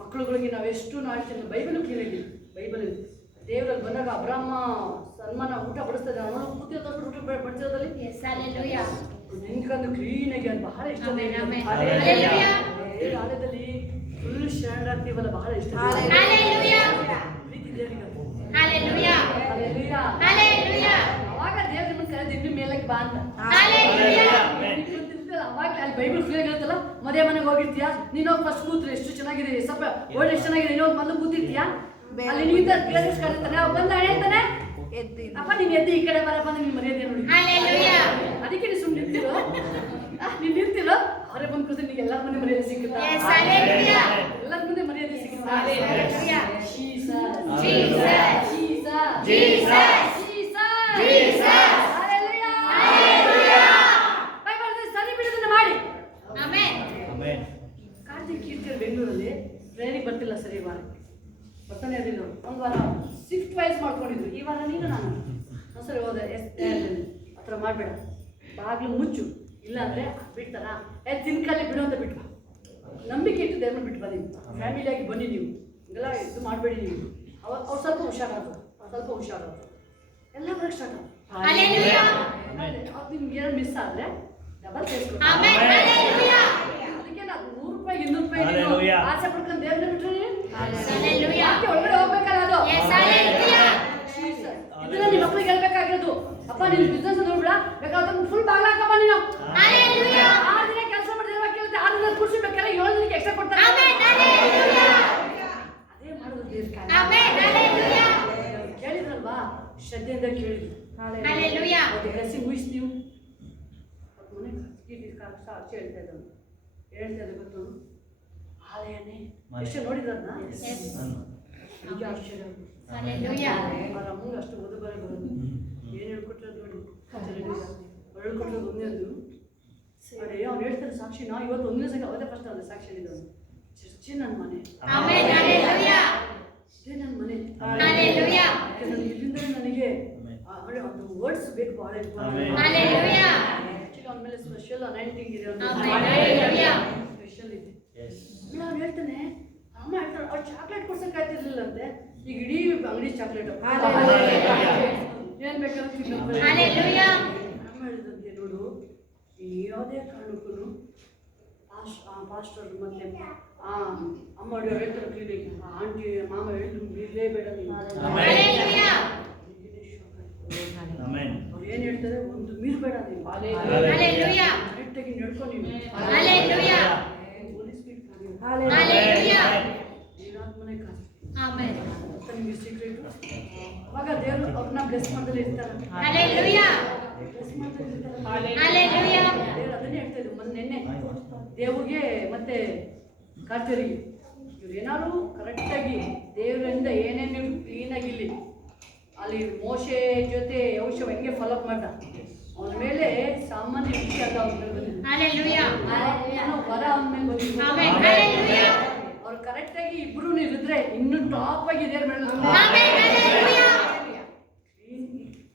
ಮಕ್ಕಳುಗಳಿಗೆ. ನಾವೆಷ್ಟು ನಾಡ್ತೀವಿ, ಬೈಬಲ್ ಕೇಳಿದ್ವಿ. ಬೈಬಲ್ ದೇವರಲ್ಲಿ ಬಂದಾಗ ಅಬ್ರಾಹ್ಮ ಸನ್ಮಾನ ಊಟ ಬಡಿಸ್ತದೆ, ಅವನು ಕೂತಿರ್ತಾರೆ ಊಟ ಬಡಿಸೋದ್ರಲ್ಲಿ ನಿಂತ್ಕೊಂಡು ಕ್ಲೀನಾಗಿ. ಅದು ಬಹಳ ಇಷ್ಟ. ಆಲಯದಲ್ಲಿ ಫುಲ್ ಸ್ಟ್ಯಾಂಡ್ ಆಗ್ತೀವಲ್ಲ, ಬಹಳ ಇಷ್ಟ. ಅವಾಗ ದೇವ್ರ ನಿಮ್ಮನ್ನ ಕರೆದು ಇನ್ನು ಮೇಲಕ್ಕೆ ಬಾ ಅಂತ. ಅವಾಗ ಅಲ್ಲಿ ಬೈಬಲ್ ಕ್ಲಿಯರ್ ಇರುತ್ತಲ್ಲ, ಮದುವೆ ಮನೆಗೆ ಹೋಗಿರ್ತೀಯಾ, ನೀನು ಹೋಗಿ ಫಸ್ಟ್ ಕೂತ್ರೆ ಎಷ್ಟು ಚೆನ್ನಾಗಿದೆ, ಸ್ವಲ್ಪ ಓಲ್ಡ್ ಎಷ್ಟು ಚೆನ್ನಾಗಿದೆ, ನೀನು ಹೋಗಿ ಮೊದಲು ಕೂತಿರ್ತೀಯಾ, ಅಲ್ಲಿ ನೀವು ಕ್ಲಿಯರ್ಸ್ ಕಾಣಿಸ್ತಾನೆ. ಅವ್ ಬಂದ ಹೇಳ್ತಾನೆ, ಅಪ್ಪ ನೀನ್ ಎದ್ದು ಈ ಕಡೆ ಬರಪ್ಪ, ನಿನ್ ಮರ್ಯಾದೆ ನೋಡಿ. ಅದಕ್ಕೆ ನೀವು ಸುಮ್ಮನೆ ನಿಂತಿರೋ, ನೀನ್ ನಿಂತಿರೋ, ಅವರೇ ಬಂದು ಕೂತ್ರೆ ನಿಮ್ಗೆ ಎಲ್ಲರ ಮುಂದೆ ಮರ್ಯಾದೆ ಸಿಕ್ಕುತ್ತಾ? ಎಲ್ಲರ ಮುಂದೆ ಮರ್ಯಾದೆ ಸಿಕ್ಕುತ್ತಾ? ಸರಿ ಬಿಡೋದನ್ನ ಮಾಡಿ. ಕಾರ್ತಿಕ್ ಕೀರ್ತಿಯರು ಬೆಂಗಳೂರಲ್ಲಿ ಟ್ರೈನಿಗೆ ಬರ್ತಿಲ್ಲ ಸರಿ, ವಾರ ಬರ್ತಾನೆ ಇರಲಿಲ್ಲ. ಒಂದು ವಾರ ಶಿಫ್ಟ್ ವೈಸ್ ಮಾಡ್ಕೊಂಡಿದ್ರು. ಈ ವಾರ ನೀನು ನಾನು ಸರಿ ಹೋದೆ. ಆ ಥರ ಮಾಡಬೇಡ, ಬಾಗಿಲು ಮುಚ್ಚು, ಇಲ್ಲಾಂದರೆ ಬಿಡ್ತಾರ ತಿನ್ಕಲ್ಲಿ ಬಿಡು ಅಂತ ಬಿಟ್ಟು ನಂಬಿಕೆ ಇಟ್ಟು ದೇವ್ರನ್ನ ಬಿಟ್ಟು ಬನ್ನಿ. ಫ್ಯಾಮಿಲಿಯಾಗಿ ಬನ್ನಿ, ನೀವು ಇದೆಲ್ಲ ಇದು ಮಾಡಬೇಡಿ. ನೀವು ಅವ್ರು ಸ್ವಲ್ಪ ಹುಷಾರಾದ್ರು, ಎಲ್ಲ ಬರೋಕ್ಕೆ ಸ್ಟಾರ್ಟ್ ಆಗುತ್ತೆ. ಅದು ನಿಮ್ಗೆ ಏನೋ ಮಿಸ್ ಆದರೆ ಡಬಲ್ ಸೇರಿಸ್ಕೊಂಡು ಅದಕ್ಕೆ ನಾವು 100 ರೂಪಾಯಿ 200 ರೂಪಾಯಿ ಆಸೆ ಪಡ್ಕೊಂಡು ದೇವ್ರನ್ನ ಬಿಟ್ರೆ ಯಾಕೆ ಒಳಗಡೆ ಹೋಗ್ಬೇಕಲ್ಲ ಅದು. ಇದನ್ನ ನಿಮ್ಮ ಮಕ್ಳಿಗೆ ಹೇಳ್ಬೇಕಾಗಿರೋದು. ಅಪ್ಪ ನೀನು ಬಿಸ್ನೆಸ್ ನೋಡ್ಬಿಡ, ಬೇಕಾದ್ರೆ ಫುಲ್ ಬಾಗ್ಲ ಹಾಕಪ್ಪ ನೀನು. 6 ದಿನ ಕೆಲಸ ಮಾಡಿದ್ರೆ ಕೇಳುತ್ತೆ, 6 ದಿನ ಖುಷಿ ಬೇಕಾದ್ರೆ 7 ದಿನಕ್ಕೆ ಎಕ್ಸ್ಟ್ರಾ ಕೊಡ್ತಾರೆ. ಅದೇ ಮಾಡೋದು ಕೇಳಿದ್ರಲ್ವಾ, ಶ್ರದ್ಧೆಯಿಂದ ಕೇಳಿದ್ರು. ಹೆಸಿ ಮುಗಿಸ್ ನೀವು ಹೇಳ್ತಾ ಇದ್ದ ಗೊತ್ತು. ಆಲಯನೇ ಎಷ್ಟು ನೋಡಿದ್ರನ್ನ ನಿಜ ಆಶ್ಚರ್ಯ. ಅವ್ರ ಅಮ್ಮಂಗೆ ಅಷ್ಟು ಓದು ಬರೋದು ಏನು ಹೇಳ್ಕೊಟ್ರದು ನೋಡಿ. ಹೇಳ್ಕೊಟ್ರದು ಒಂದೇದು ಅದೇ ಅವ್ರು ಹೇಳ್ತಾರೆ ಸಾಕ್ಷಿ. ನಾವು ಇವತ್ತು ಒಂದೇ ಸಲ ಅವತ್ತೇ ಫಸ್ಟ್ ಅದ ಸಾಕ್ಷಿ ಹೇಳಿದ್ರು. ಚರ್ಚೆ ನನ್ನ ಮನೆ, ಇದೇ ನನ್ನ ಮನೆ. ಇಲ್ಲಿಂದ ನನಗೆ ಅದು ವರ್ಡ್ಸ್ ಬೇಕು ಬಹಳ. ಅವನ ಮೇಲೆ ಸ್ಪೆಷಲ್ ಅನೈಂಟಿಂಗ್ ಇದೆ, ಸ್ಪೆಷಲ್ ಇದೆ. ಅವ್ನು ಹೇಳ್ತಾನೆ, ಅಮ್ಮ ಹೇಳ್ತಾಳೆ ಅವ್ರು ಚಾಕ್ಲೇಟ್ ಕೊಡ್ಸಕ್ಕೆ ಆಯ್ತಿರ್ಲಿಲ್ಲ ಅಂತೆ, ಈಗ ಇಡೀ ಅಂಗಡಿ ಚಾಕ್ಲೇಟ್ ಏನ್ ಬೇಕಾದ್ರೆ ಅಮ್ಮ ಹೇಳಿದಂತೆ, ನೋಡು ಯಾವುದೇ ಕಾರಣಕ್ಕೂ ಪಾಸ್ಟರ್ ಮತ್ತೆ ಅಮ್ಮ ಹೇಳ್ತಾರೆ ಕ್ಲಿನಿಕ್ ಆಂಟಿ ಮಾಮ ಆಮೆನ್. ಅಂತ ನಿಮಗೆ ಸೀಕ್ರೆಟ್. ಅವಾಗ ದೇವರು ಅವ್ರನ್ನ ಬ್ಲೆಸ್ ಮಾಡ್ದಲ್ಲಿ ಇರ್ತಾರೆ. ಹಲ್ಲೆಲೂಯಾ. ಬ್ಲೆಸ್ ಮಾಡ್ದಲ್ಲಿ ಇರ್ತಾರೆ. ಹಲ್ಲೆಲೂಯಾ. ದೇವರು ಅದನ್ನೇ ಹೇಳ್ತಾ ಇದ್ರು ನಿನ್ನೆ ದೇವ್ರಿಗೆ ಮತ್ತೆ ಕಾರ್ತಿಯರಿಗೆ ಇವ್ರು ಏನಾದ್ರು ಕರೆಕ್ಟಾಗಿ ದೇವರಿಂದ ಏನೇನು ಕ್ಲೀನಾಗಿಲ್ಲಿ ಅಲ್ಲಿ ಮೋಶೆ ಜೊತೆ ಯೌಶವ ಹೆಂಗೆ ಫಾಲೋಅಪ್ ಮಾಡ್ದ ಅವನ ಮೇಲೆ ಸಾಮಾನ್ಯ ವಿಷಯ ಅಲ್ಲ ಅವ್ನ ಮೇಲೆ ಬಂದಿದ್ದು. ಹಲ್ಲೆಲೂಯಾ. ಏನೋ ವರ ಅವನ ಮೇಲೆ ಬಂದಿದ್ದು. ಆಮೆನ್. ಹಲ್ಲೆಲೂಯಾ. ಅವ್ರು ಕರೆಕ್ಟಾಗಿ ಇಬ್ರು ಇರಿದ್ರೆ ಇನ್ನೂ ಟಾಪ್ ಆಗಿ ದೇವ್ರ ಮೇಲೆ ಆಮೆನ್. ಹಲ್ಲೆಲೂಯಾ.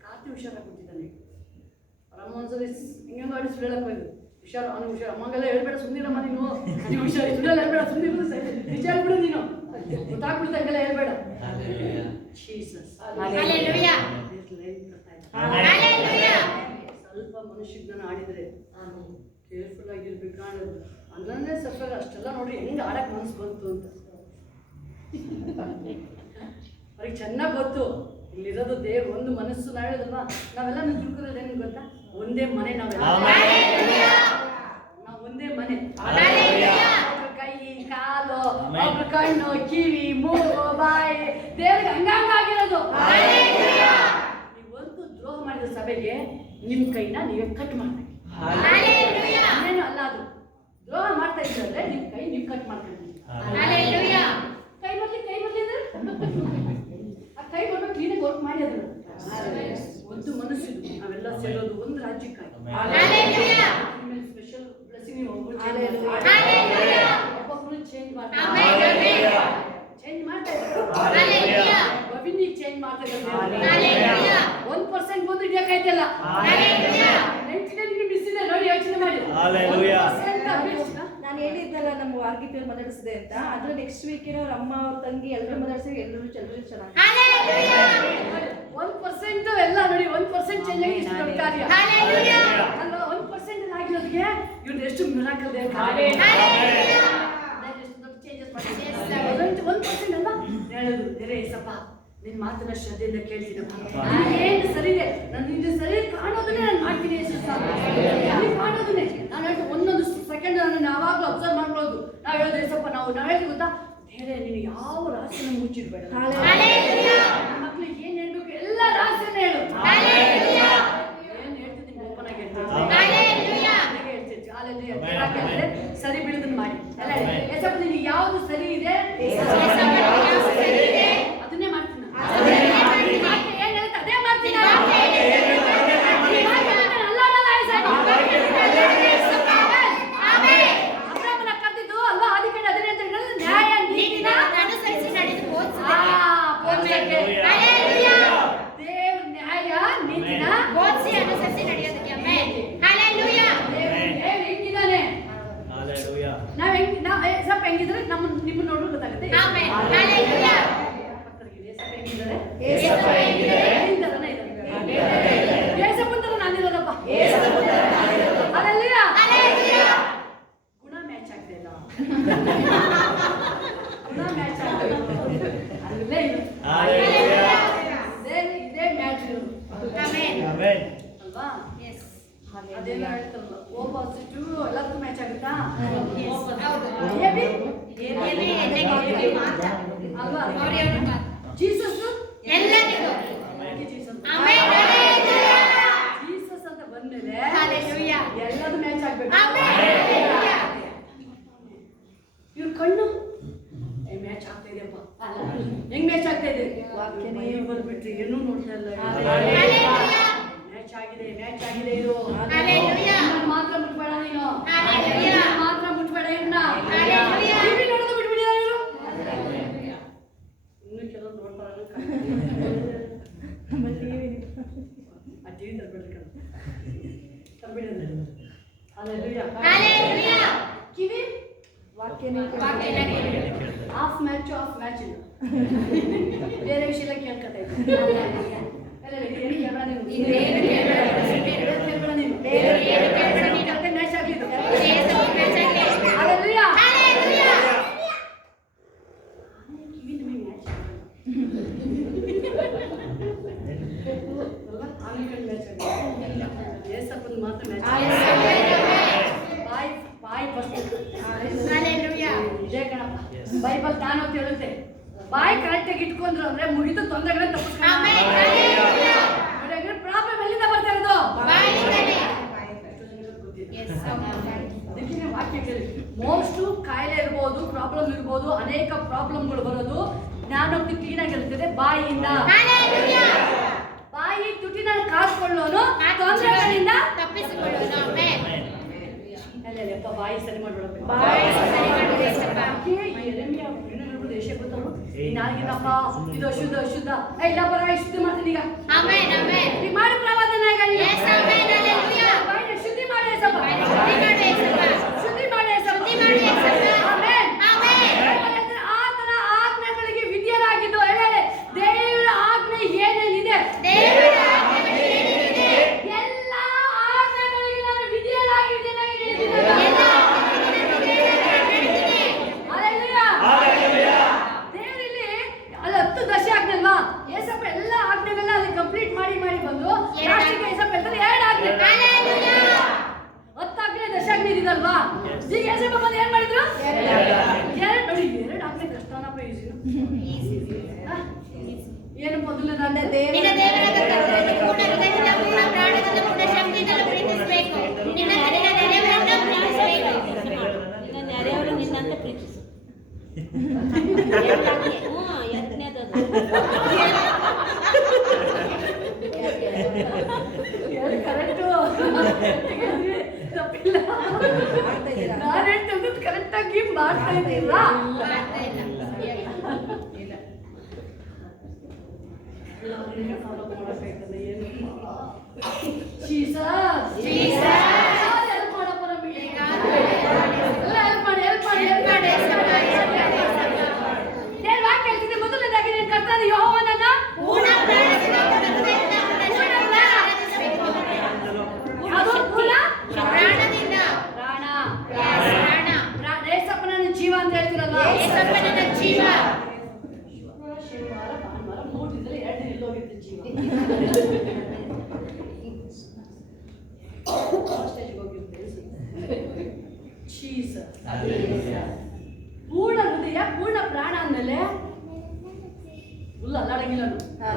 ಕಾರ್ತಿ ಹುಷಾರಾಗ್ಬಿಟ್ಟಿದ್ದಾನೆ. ಅಮ್ಮ ಒಂದ್ಸರಿ ಹಿಂಗೆ ಮಾಡಿ ಸುಳ್ಳಕ್ಕೆ ಹೋಯ್ತು ಹುಷಾರು ಅವನು ಹುಷಾರು ಅಮ್ಮಗೆಲ್ಲ ಹೇಳ್ಬೇಡ ಸುಮ್ಮನಿರಮ್ಮ ನೀನು ನೀವು ಹುಷಾರು ಸುಳ್ಳೆಲ್ಲ ಹೇಳ್ಬೇಡ ಸುಮ್ಮನೆ ನಿಜ ಹೇಳ್ಬಿಡು ನೀನು ಗೊತ್ತಾಗ್ಬಿಡ್ತಂಗೆಲ್ಲ ಹೇಳ್ಬೇಡ. Jesus hallelujah. ಹಲ್ಲೆಲೂಯಾ. ಸ್ವಲ್ಪ ಮನುಷ್ಯ ಜ್ಞಾನ ಆಡಿದ್ರೆ ಕೇರ್ಫುಲ್ ಆಗಿರ್ಬೇಕು ಅನ್ನೋದು ಅನ್ನೇ ಸಫರ್ ಅಷ್ಟೆಲ್ಲ ನೋಡಿ ಹೆಂಗೆ ಆಡಕ್ಕೆ ಮನಸ್ಸು ಬಂತು ಅಂತ ಅವ್ರಿಗೆ ಚೆನ್ನಾಗಿ ಗೊತ್ತು. ಇಲ್ಲಿರೋದು ದೇವ್ರು ಒಂದು ಮನಸ್ಸು ನಾವು ಹೇಳಿದ್ರಲ್ವಾ ನಾವೆಲ್ಲ ತಿಳ್ಕೊಳ್ಳೋದು ಏನು ಗೊತ್ತಾ ಒಂದೇ ಮನೆ ನಾವೆಲ್ಲ ನಾವು ಒಂದೇ ಮನೆ. ಒಬ್ರ ಕೈ ಕಾಲು ಒಬ್ರ ಕಣ್ಣು ಕಿವಿ ಮೂಗು ಬಾಯಿ ದೇವ್ರಿಗೆ ಹಂಗಾಗಿರೋದು. ನೀವೊಂದು ದ್ರೋಹ ಮಾಡಿದ ಸಭೆಗೆ ನಿಮ್ಮ ಕೈನ ನೀವೇ ಕಟ್ ಮಾಡ್ಬೇಕು. ಇನ್ನೇನು ಅಲ್ಲ ಅದು ದ್ರೋಹ ಮಾಡ್ತಾ ಇದ್ರೆ ನಿಮ್ಮ ಕೈ ನೀವು ಕಟ್ ಮಾಡ್ಕೊಂಡ್ರಿ. ಕೈ ಬರ್ಲಿ ಅಂದ್ರೆ ಆ ಕೈ ಬರ್ಬೇಕು ಕ್ಲೀನಾಗಿ ವರ್ಕ್ ಮಾಡಿ ಅದ್ರ ಒಂದು ಮನಸ್ಸಿದು ನಾವೆಲ್ಲ ಸೇರೋದು ಒಂದು ರಾಜ್ಯಕ್ಕಾಗಿ ಸ್ಪೆಷಲ್ ಬ್ಲೆಸ್ಸಿಂಗ್ ಒಬ್ಬೊಬ್ರು ಚೇಂಜ್ ಮಾಡ್ತಾರೆ. ಬವಿನಿಗೆ ಚೇಂಜ್ ಮಾಡ್ತಾ ಇದ್ದಾರೆ. 1% ಬಂದು ಹಿಡಿಯಕ್ಕಾಯ್ತಲ್ಲ. ಬಿಸಿದೆ ನೋಡಿ ಯೋಚನೆ ಮಾಡಿ. ನಾನು ಹೇಳಿದ್ದಲ್ಲ ನಮ್ಮ ವಾರ್ಗಿತಿಯವ್ರು ಮಾತಾಡಿಸಿದೆ ಅಂತ ಅದ್ರ ನೆಕ್ಸ್ಟ್ ವೀಕ್ ಅವ್ರ ಅಮ್ಮ ಅವ್ರ ತಂಗಿ ಎಲ್ಲರೂ ಮಾತಾಡ್ಸಿ ಎಲ್ಲರೂ ಚೆನ್ನಾಗಿ 1% ಎಲ್ಲ ನೋಡಿ 1% ಚೇಂಜ್ ಆಗಿ ಇಷ್ಟು ದೊಡ್ಡ ಕಾರ್ಯ ಅಲ್ಲ. 1% ಆಗಿರೋದಕ್ಕೆ ಇವ್ರು ಎಷ್ಟು ಮಿರಾಕಲ್ ಇದೆ. 1% ಅಲ್ಲ ಹೇಳೋದು ಬೇರೆ ಏಸಪ್ಪ ನಿನ್ನ ಮಾತನ್ನ ಶ್ರದ್ಧೆಯಿಂದ ಕೇಳ್ತೀನಪ್ಪ ಏನು ಸರಿ ಇದೆ ನಾನು ನಿನ್ನ ಸರಿ ಕಾಣೋದನ್ನೇ ನಾನು ಮಾಡ್ತೀನಿ ಕಾಣೋದನ್ನೇ ನಾನು ಹೇಳ್ತೀನಿ. ಒಂದೊಂದು ಸೆಕೆಂಡ್ ನಾನು ಯಾವಾಗಲೂ ಅಬ್ಸರ್ವ್ ಮಾಡ್ಕೊಳ್ಳೋದು. ನಾವು ಹೇಳೋದು ಏಸಪ್ಪ ನಾವು ಹೇಳ್ತೀವಿ ಗೊತ್ತಾ ಬೇರೆ ನೀನು ಯಾವ ರಾಶಿಯನ್ನು ಮುಚ್ಚಿಡ್ಬೇಡ. ಮಕ್ಳಿಗೆ ಏನು ಹೇಳ್ಬೇಕು ಎಲ್ಲ ರಾಶಿಯನ್ನ ಹೇಳು. ಏನು ಹೇಳ್ತಿದ್ದೀನಿ ಓಪನ್ ಆಗಿ ಹೇಳ್ತೀನಿ. ಸರಿ ಬಿಡೋದನ್ನ ಮಾಡಿ ಅಲ್ಲ ಏಸಪ್ಪ ನಿನಗೆ ಯಾವುದು ಸರಿ ಇದೆ ಅದನ್ನೇ ಮಾಡ್ತೀನಿ. ಏನ್ ಹೇಳುತ್ತೆ ಅದೇ ಮಾಡ್ತೀನಿ. ಅಬ್ರಾಹ್ಮನ ಕರೆದಿದ್ದು ಅಲ್ಲ ಆದಿಕಾಂಡ 18 ನ್ಯಾಯ ನೀತಿನ ಅನುಸರಿಸಿ ನಡೆದು ದೇವ್ರ ನ್ಯಾಯ ನೀತಿನ ಬೋಧಿಸಿ ಅನುಸರಿಸಿ ನಡೆಯೋದಕ್ಕೆ. ಆಮೆನ್. ಹಲ್ಲೆಲೂಯಾ. ದೇವ್ರು ಹೆಂಗಿದ್ದಾನೆ ನಾವ್ ಸ್ವಲ್ಪ ಹೆಂಗಿದ್ರೆ ನಿಮ್ಮನ್ನ ನೋಡೋದು ಗೊತ್ತಾಗುತ್ತೆ. ಆಮೆನ್. ಹಲ್ಲೆಲೂಯಾ. ಗುಣ ಮ್ಯಾಚ್ ಆಗ್ತಾ ಇಲ್ಲ. ಗುಣ ಮ್ಯಾಚ್ ಆಗ್ತಾ ಅಲ್ಲೇ ಇದೇ ಮ್ಯಾಚ್ ಅಲ್ವಾ? ಅದೇನು ಹೇಳ್ತಾರಲ್ಲ ಓ ಪಾಸಿಟಿವ್ ಎಲ್ಲದಕ್ಕೂ ಮ್ಯಾಚ್ ಆಗುತ್ತಾ ಅಲ್ವಾ? ಜೀಸಸ್ ಎಲ್ಲರಿಗೂ ಜೀಸಸ್ ಅಂತ ಬಂದ್ಮೇಲೆ ಹಲ್ಲೆಲೂಯಾ. ಎಲ್ಲದೂ ಮ್ಯಾಚ್ ಆಗ್ಬೇಕು. ಹಲ್ಲೆಲೂಯಾ. ಇವ್ರ ಕಣ್ಣು ಮ್ಯಾಚ್ ಆಗ್ತಾ ಇದೆಯಪ್ಪ ಹೆಂಗ್ ಮ್ಯಾಚ್ ಆಗ್ತಾ ಇದೆ ವಾಕ್ಯನೇ ಬಂದ್ಬಿಟ್ರಿ ಏನೂ ನೋಡ್ತಾ ಇಲ್ಲ. ಮ್ಯಾಚ್ ಆಗಿದೆ ಇದು ಮಾತ್ರ ಮುಟ್ಬೇಡ ನೀನು ಮಾತ್ರ ಮುಟ್ಬೇಡ ಇವ್ನ ನೋಡೋದು ಬಿಟ್ಬಿಟ್ಟಿದ್ದಾರೆ ಇವರು. ಇನ್ನು ಕೆಲವರು ನೋಡ್ಬಾರ ಆ ಟಿವಿ ತರ್ಬಿಡ ಕಿವಿ ವಾಕ್ಯನೇ ಆಫ್ ಮ್ಯಾಚ್ ಇಲ್ಲ ಬೇರೆ ವಿಷಯ ಎಲ್ಲ ಕೇಳ್ಕೊತಾ ಮ್ಯಾಚ್ ಆಗ್ಲಿದ್ದು ಮಾತ್ರ ಬಾಯಿ ಫಸ್ಟ್ ಇದೇ ಕಣಪ್ಪ ಬೈಬಲ್ ನಾನು ಅಂತ ಹೇಳುತ್ತೆ ಬಾಯಿ ಕರೆಕ್ಟ್ ಆಗಿ ಇಟ್ಕೊಂಡ್ರು ಅಂದ್ರೆ ಮುಗಿದು ತೊಂದರೆಗಳನ್ನ ತಪ್ಪಿಸ್ಕೊಂಡು ಆಮೆನ್. ಹಲ್ಲೆಲೂಯಾ. ಪ್ರಾಬ್ಲಮ್ ಎಲ್ಲಿಂದ ಬರ್ತಾ ಇರೋದು? ಬಾಯಿಂದಲೇ. Yes, ಅದಕ್ಕೆ ವಾಕ್ಯ ಕೇಳಿ. ಮೋಸ್ಟು ಕಾಯಿಲೆ ಇರ್ಬೋದು, ಪ್ರಾಬ್ಲಮ್ ಇರ್ಬೋದು, ಅನೇಕ ಪ್ರಾಬ್ಲಮ್ಗಳು ಬರೋದು ಜ್ಞಾನೋಕ್ತಿ ಕ್ಲೀನ್ ಆಗಿರ್ತದೆ ಬಾಯಿಯಿಂದ. ಹಲ್ಲೆಲೂಯಾ. ಬಾಯಿ ತುಟಿನ ಕಾಸ್ಕೊಳ್ಳೋನು ತೊಂದರೆಗಳಿಂದ ತಪ್ಪಿಸಿಕೊಳ್ಳೋಣ. ಆಮೆನ್. ಅಲ್ಲಪ್ಪ ಬಾಯಿ ಸರಿ ಮಾಡ್ಬಿಡಬೇಕು. ಬಾಯಿ ಸರಿ ಮಾಡು ಯೇಸಪ್ಪ. ನಾಲ್ಗಿನಪ್ಪ ಇದು ಅಶುದ್ಧ ಅಶುದ್ಧ ಇಲ್ಲ ಬರ ಶುದ್ಧಿ ಮಾಡ್ತೀನಿ ಈಗ. ಆಮೆನ್. ಆಮೆನ್. ಈಗ ಮಾಡಿ ಪ್ರವಾದನ ಈಗ ನೀನು. Yes, amen. ಹಲ್ಲೆಲೂಯಾ. ಬಾಯಿನ ಶುದ್ಧಿ ಮಾಡಿ ಯೇಸಪ್ಪ. ಶುದ್ಧಿ ಮಾಡು ಯೇಸಪ್ಪ. ಶುದ್ಧಿ ಮಾಡಿ ಯೇಸಪ್ಪ. ಶುದ್ಧಿ ಮಾಡು ಯೇಸಪ್ಪ. ಆಮೆನ್. ಆಮೆನ್. ಆತನ ಆಜ್ಞೆಗಳಿಗೆ ವಿಧೇಯರಾಗಿದ್ದು ಹೇಳಿ ದೇವರ ಆಜ್ಞೆ ಏನೇನಿದೆ ದೇವರ ಆಜ್ಞೆಗಳು ಏನೇನಿದೆ? ಎಲ್ಲ ಆಜ್ಞೆಗಳಿಗೆ ನಾನು ವಿಧೇಯರಾಗಿದ್ದೇನೆ. ಎಲ್ಲ ಆಜ್ಞೆಗಳಿಗೆ ವಿಧೇಯರಾಗಿದ್ದೇನೆ. ಹಲ್ಲೆಲೂಯಾ. ಹಲ್ಲೆಲೂಯಾ. ದೇವರಲ್ಲಿ ಅಲ್ಲಿ 10 ದಶೆ ಆಜ್ಞೆ ಅಲ್ವಾ? ಯೇಸಪ್ಪ ಎಲ್ಲ ಆಜ್ಞೆಗಳನ್ನ ಅಲ್ಲಿ ಕಂಪ್ಲೀಟ್ ಮಾಡಿ ಬಂದು ಲಾಸ್ಟಿಗೆ ಯೇಸಪ್ಪ ಹೇಳ್ತಾರೆ 2 ಆಜ್ಞೆ. ಹಲ್ಲೆಲೂಯಾ. 10 ಆಜ್ಞೆ ದಶಾಜ್ಞೆ ಇದಿದಲ್ವಾ? ಈಗ ಯೇಸಪ್ಪ ಬಂದು ಏನ್ ಮಾಡಿದ್ರು? 2 ನೋಡಿ 2 ಆಜ್ಞೆ ಕಷ್ಟನಪ್ಪ ಈಸಿ. ಏನು ಮೊದಲನೇ ನಿನ್ನ ದೇವರಾದ ಕರ್ತನನ್ನು ಪೂರ್ಣ ಹೃದಯದಿಂದ, ಪೂರ್ಣ ಪ್ರಾಣದಿಂದ, ಪೂರ್ಣ ಶಕ್ತಿಯಿಂದ ಪ್ರೀತಿಸಬೇಕು. ನಿನ್ನ ನೆರೆಯವರನ್ನು ಪ್ರೀತಿಸಬೇಕು. ನಿನ್ನ ನೆರೆಯವರು ನಿನ್ನಂತ ಪ್ರೀತಿಸು. ಯತ್ನೇದು ಕರೆಕ್ಟು ತಪ್ಪಿಲ್ಲ. ನಾನು ಹೇಳ್ತಿದ್ದು ಕರೆಕ್ಟ್ ಆಗಿ ಮಾಡ್ತಾ ಇದ್ದೀರಾ? ಮಾಡ್ತಾ ಇಲ್ಲ. ಫಾಲೋ ಮಾಡಬೇಕಾಗ್ತದೆ. ಏನು ಜೀಸಸ್ ಜೀಸಸ್. ಹೆಲ್ಪ್ ಮಾಡಪ್ಪ ನಮಗೆ. ಎಲ್ಲ ಹೆಲ್ಪ್ ಮಾಡಿ ಯೇಸಪ್ಪ. ದೇವ್ರ ವಾಕ್ಯ ಹೇಳ್ತಿದೆ ಮೊದಲನೇದಾಗಿ ನೀನು ಕರ್ತನ ಯೆಹೋವನನ್ನ ಪೂರ್ಣ ಪ್ರಾಣದಿಂದ, ಪೂರ್ಣ ಹೃದಯದಿಂದ, ಪೂರ್ಣ ಶಕ್ತಿಯಿಂದ ಆರಾಧಿಸಬೇಕು. ಅದು ಪೂರ್ಣ ಪ್ರಾಣದಿಂದ. ಪ್ರಾಣ ಪ್ರಾಣ. ಯೇಸಪ್ಪ ನನ್ನ ಜೀವ ಅಂತ ಹೇಳ್ತಿರಲ್ಲ. ಯೇಸಪ್ಪ ನನ್ನ ಜೀವ. ಶನಿವಾರ ಭಾನುವಾರ 3 ದಿನದಲ್ಲಿ 2 ದಿನ ಹೋಗಿತ್ತು ಜೀವ. ಪೂರ್ಣ ಹೃದಯ ಪೂರ್ಣ ಪ್ರಾಣ ಅಂದಮೇಲೆ ಫುಲ್ ಅಲ್ಲಾಡಂಗಿಲ್ಲ.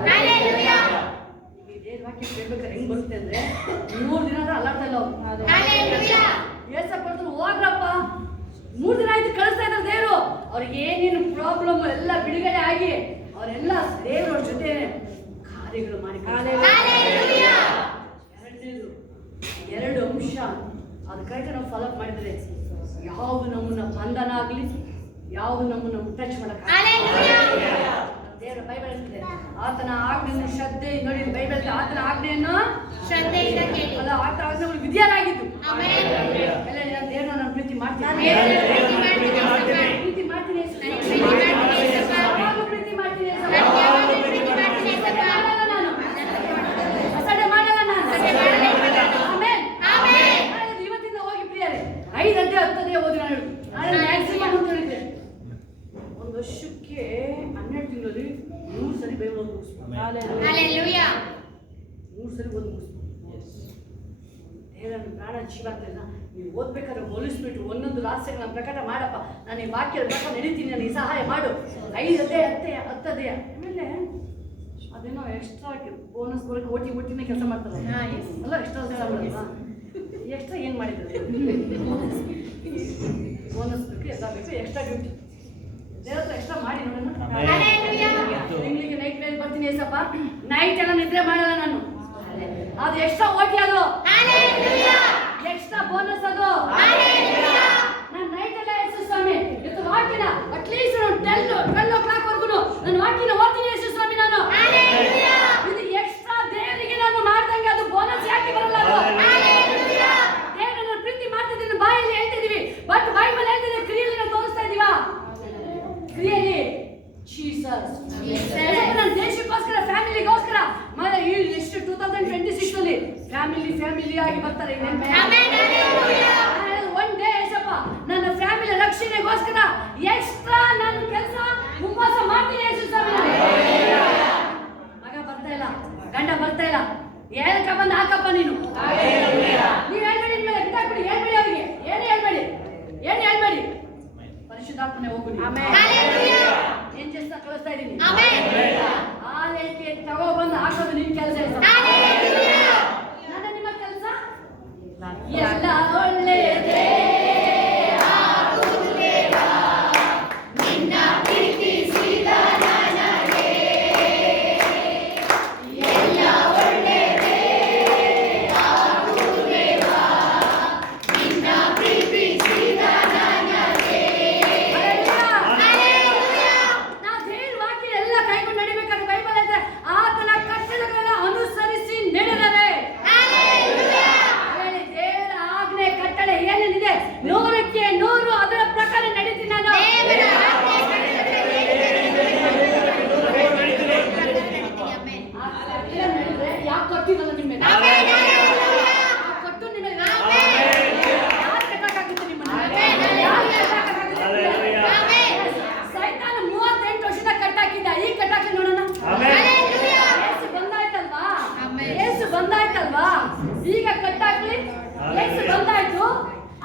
ಹಲ್ಲೆಲೂಯಾ. ವಾಕ್ಯ ಕೇಳ್ಬೇಕಾದ್ರೆ ಹೆಂಗ್ ಬರುತ್ತೆ ಅಂದ್ರೆ 3 ದಿನ ಅಲ್ಲಾಡ್ತಾ ಇಲ್ಲ ಅವ್ರು. ಹಲ್ಲೆಲೂಯಾ. ಏಸಪ್ಪ ಹೋಗ್ರಪ್ಪ 3 ದಿನ ಆಯ್ತು ಕಳಿಸ್ತಾ ಇದ್ದಾರೆ ದೇವರು. ಅವ್ರಿಗೆ ಏನೇನು ಪ್ರಾಬ್ಲಮ್ ಎಲ್ಲ ಬಿಡುಗಡೆ ಆಗಿ ಅವರೆಲ್ಲ ದೇವರ ಜೊತೆ ಕಾರ್ಯಗಳು ಮಾಡಿ. ಹಲ್ಲೆಲೂಯಾ. ಎರಡನೇದು 2 ಅಂಶ ಅದು ಕರೆಕ್ಟ್ ನಾವು ಫಾಲೋ ಮಾಡಿದ್ರೆ ಯಾವುದು ನಮ್ಮನ್ನ ಬಂಧನ ಆಗಲಿ, ಯಾವುದು ನಮ್ಮನ್ನ ಟಚ್ ಮಾಡಕ್ಕೆ ಹಲ್ಲೆಲೂಯಾ. ದೇವರ ಬೈಬಲ್ ಹೇಳ್ತಿದೆ ಆತನ ಆಜ್ಞೆಯನ್ನು ಶ್ರದ್ಧೆ ನೋಡಿ ಬೈಬಲ್ ಆತನ ಆಜ್ಞೆಯನ್ನು ಶ್ರದ್ಧೆಯಿಂದ ಕೇಳಿ. ಅಲ್ಲ ಆತನ ಆಜ್ಞೆಗಳು ವಿಧಿಯಾಗಿದ್ದು. ಆಮೆನ್. ಎಲ್ಲ ನಾನು ದೇವರನ್ನ ನಾನು ಪ್ರೀತಿ ಮಾಡ್ತೀನಿ. ದೇವರನ್ನು ಪ್ರೀತಿ ಮಾಡ್ತೀನಿ ಯೇಸಪ್ಪ. ಪ್ರೀತಿ ಮಾಡ್ತೀನಿ ಯೇಸು. ನಾನು ಪ್ರೀತಿ ಮಾಡ್ತೀನಿ ಯೇಸಪ್ಪ. ಯಾವಾಗಲೂ ಪ್ರೀತಿ ಮಾಡ್ತೀನಿ ಯೇಸು. ನಾನು ಯಾವಾಗಲೂ ಪ್ರೀತಿ ಮಾಡ್ತೀನಿ ಯೇಸಪ್ಪ. ಮಾಡಲ್ಲ ನಾನು. ಅಸಡ್ಡೆ ಮಾಡಲ್ಲ ನಾನು. ಅಸಡ್ಡೆ ಮಾಡಲ್ಲ ನಾನು. ಆಮೆನ್. ಆಮೆನ್. ನಾನು ಇವತ್ತಿಂದ ಹೋಗಿ ಪ್ರಿಯರೇ 5 ಅಧ್ಯಾಯ 10 ಅಧ್ಯಾಯ ಓದಿ ನಾನು ಹೇಳುದು. ನಾನು ಮ್ಯಾಕ್ಸಿಮಮ್ ಅಂತ ಹೇಳಿದ್ದೆ 1 ವರ್ಷಕ್ಕೆ 12 ತಿಂಗಳಲ್ಲಿ 3 ಸರಿ ಬೈಬಲ್ ಓದಿ ಮುಗಿಸ್ಬೇಕು. ಹಲ್ಲೆಲೂಯಾ. 3 ಸರಿ ಓದಿ ಮುಗಿಸ್ಬೇಕು. ದೇವರ ಪ್ರಾಣ ಜೀವ ಆಗ್ತದೆ. ನೀವು ಓದ್ಬೇಕಾದ್ರೆ ಹೋಲಿಸ್ಬಿಟ್ಟು ಒಂದೊಂದು ರಹಸ್ಯಗಳನ್ನ ಪ್ರಕಟ ಮಾಡಪ್ಪ. ನಾನು ಈ ವಾಕ್ಯದ ಪ್ರಕಾರ ನಡೀತೀನಿ, ನನಗೆ ಸಹಾಯ ಮಾಡು. 5 ಅಧ್ಯಾಯ 10 ಅಧ್ಯಾಯ ಆಮೇಲೆ ಅದೇನೋ ಎಕ್ಸ್ಟ್ರಾ ಬೋನಸ್ ಬರೋಕೆ ಓಟಿನೇ ಕೆಲಸ ಮಾಡ್ತಾರೆ ಅಲ್ಲ. ಎಕ್ಸ್ಟ್ರಾ ಕೆಲಸ ಮಾಡಲ್ವಾ? ಎಕ್ಸ್ಟ್ರಾ ಏನು ಮಾಡಿದ್ದಾರೆ? ಬೋನಸ್ ಬೇಕು, ಎಲ್ಲ ಬೇಕು, ಎಕ್ಸ್ಟ್ರಾ ಡ್ಯೂಟಿ ದೇವ್ರ ಹತ್ರ ಎಕ್ಸ್ಟ್ರಾ ಮಾಡಿ ನೋಡೋಣ. ತಿಂಗಳಿಗೆ ನೈಟ್ ಮೇಲೆ ಬರ್ತೀನಿ ಏಸಪ್ಪ. ನೈಟ್ ಎಲ್ಲ ನಿದ್ರೆ ಮಾಡಲ್ಲ ನಾನು. ಅದು ಎಕ್ಸ್ಟ್ರಾ ಓಟಿ ಅದು, ಹಲ್ಲೆಲೂಯಾ. ಎಕ್ಸ್ಟ್ರಾ ಬೋನಸ್ ಅದು. ಹಲ್ಲೆಲೂಯಾ. ನಾನು ನೈಟ್ ಎಲ್ಲ ಯೇಸು ಸ್ವಾಮಿ ಇವತ್ತು ವಾಕ್ಯನ ಅಟ್ಲೀಸ್ಟ್ 12 o'clock ವರ್ಗುನು ನನ್ನ ವಾಕ್ಯನ ಓದ್ತೀನಿ ಯೇಸು ಸ್ವಾಮಿ ನಾನು. ಹಲ್ಲೆಲೂಯಾ. ಇದು ಎಕ್ಸ್ಟ್ರಾ ದೇವರಿಗೆ ನಾನು ಮಾಡ್ದಂಗೆ ಅದು ಬೋನಸ್ ಯಾಕೆ ಬರಲ್ಲ ಅದು? ಹಲ್ಲೆಲೂಯಾ. ದೇವರನ್ನ ಪ್ರೀತಿ ಮಾಡ್ತಿದ್ದೀನಿ, ಬಾಯಲ್ಲಿ ಹೇಳ್ತಿದೀವಿ, ಬಟ್ ಬೈಬಲ್ ಹೇಳ್ತಿದೆ ಕ್ರಿಯೆಯಲ್ಲಿ ನಾವು ತೋರಿಸ್ತಾ ಇದೀವಾ? ಕ್ರಿಯೆಯಲ್ಲಿ ಜೀಸಸ್ ನನ್ನ ದೇಶಕ್ಕೋಸ್ಕರ ಫ್ಯಾಮಿಲಿಗೋಸ್ಕರ ಎಷ್ಟು 2026 ಅಲ್ಲಿ ಫ್ಯಾಮಿಲಿ ಆಗಿ ಬರ್ತಾರೆ. Amen. Hallelujah. One day Yesappa ನನ್ನ ಫ್ಯಾಮಿಲಿ ರಕ್ಷಣೆಗೋಸ್ಕರ ಎಕ್ಸ್ಟ್ರಾ ನಾನು ಕೆಲಸ ಉಪವಾಸ ಮಾಡ್ತೀನಿ ಯೇಸು ಸ್ವಾಮಿ. ಮಗ ಬರ್ತಾ ಇಲ್ಲ, ಗಂಡ ಬರ್ತಾ ಇಲ್ಲ, ಏನಕ್ಕ ಬಂದು ಹಾಕಪ್ಪ ನೀನು. ನೀವು ಹೇಳ್ಬೇಡಿ, ಇನ್ಮೇಲೆ ಗಿಟ್ಟಾಕ್ಬಿಡಿ, ಹೇಳ್ಬೇಡಿ ಅವರಿಗೆ, ಏನು ಹೇಳ್ಬೇಡಿ. ಪರಿಶುದ್ಧಾತ್ಮನೆ ಹೋಗು. ಹಲ್ಲೆಲೂಯಾ. ಏನ್ ಕಳಿಸ್ತಾ ಇದ್ದೀನಿ. ತಗೊಬಂದು ಹಾಕೋದು ನಿನ್ ಕೆಲಸ. ನನ್ನ ನಿಮ್ಮ ಕೆಲಸ ಎಲ್ಲ ಒಳ್ಳೆಯದೇ. ನೂರಕ್ಕೆ ನೂರು ಅದರ ಪ್ರಕಾರ ನಡೀತೀನಿ ನಾನು. ಯಾಕೆ ಕಟ್ಟಿರಲ್ಲ ನಿಮ್ಮ ಕಟ್ಟು ನಿಮಗೆ ಯಾರು ಕಟ್ಟಕ್ಕಾಗುತ್ತೆ ನಿಮ್ಮನ್ನ? ಸೈತಾನ 38 ವರ್ಷದ ಕಟ್ಟಾಕಿದ್ದ, ಈಗ ಕಟ್ಟಾಕಿ ನೋಡೋಣ. ಏಸು ಬಂದಾಯ್ತಲ್ವಾ, ಏಸು ಬಂದಾಯ್ತಲ್ವಾ, ಈಗ ಕಟ್ಟಾಕ್ಲಿ. ಏಸು ಬಂದಾಯ್ತು,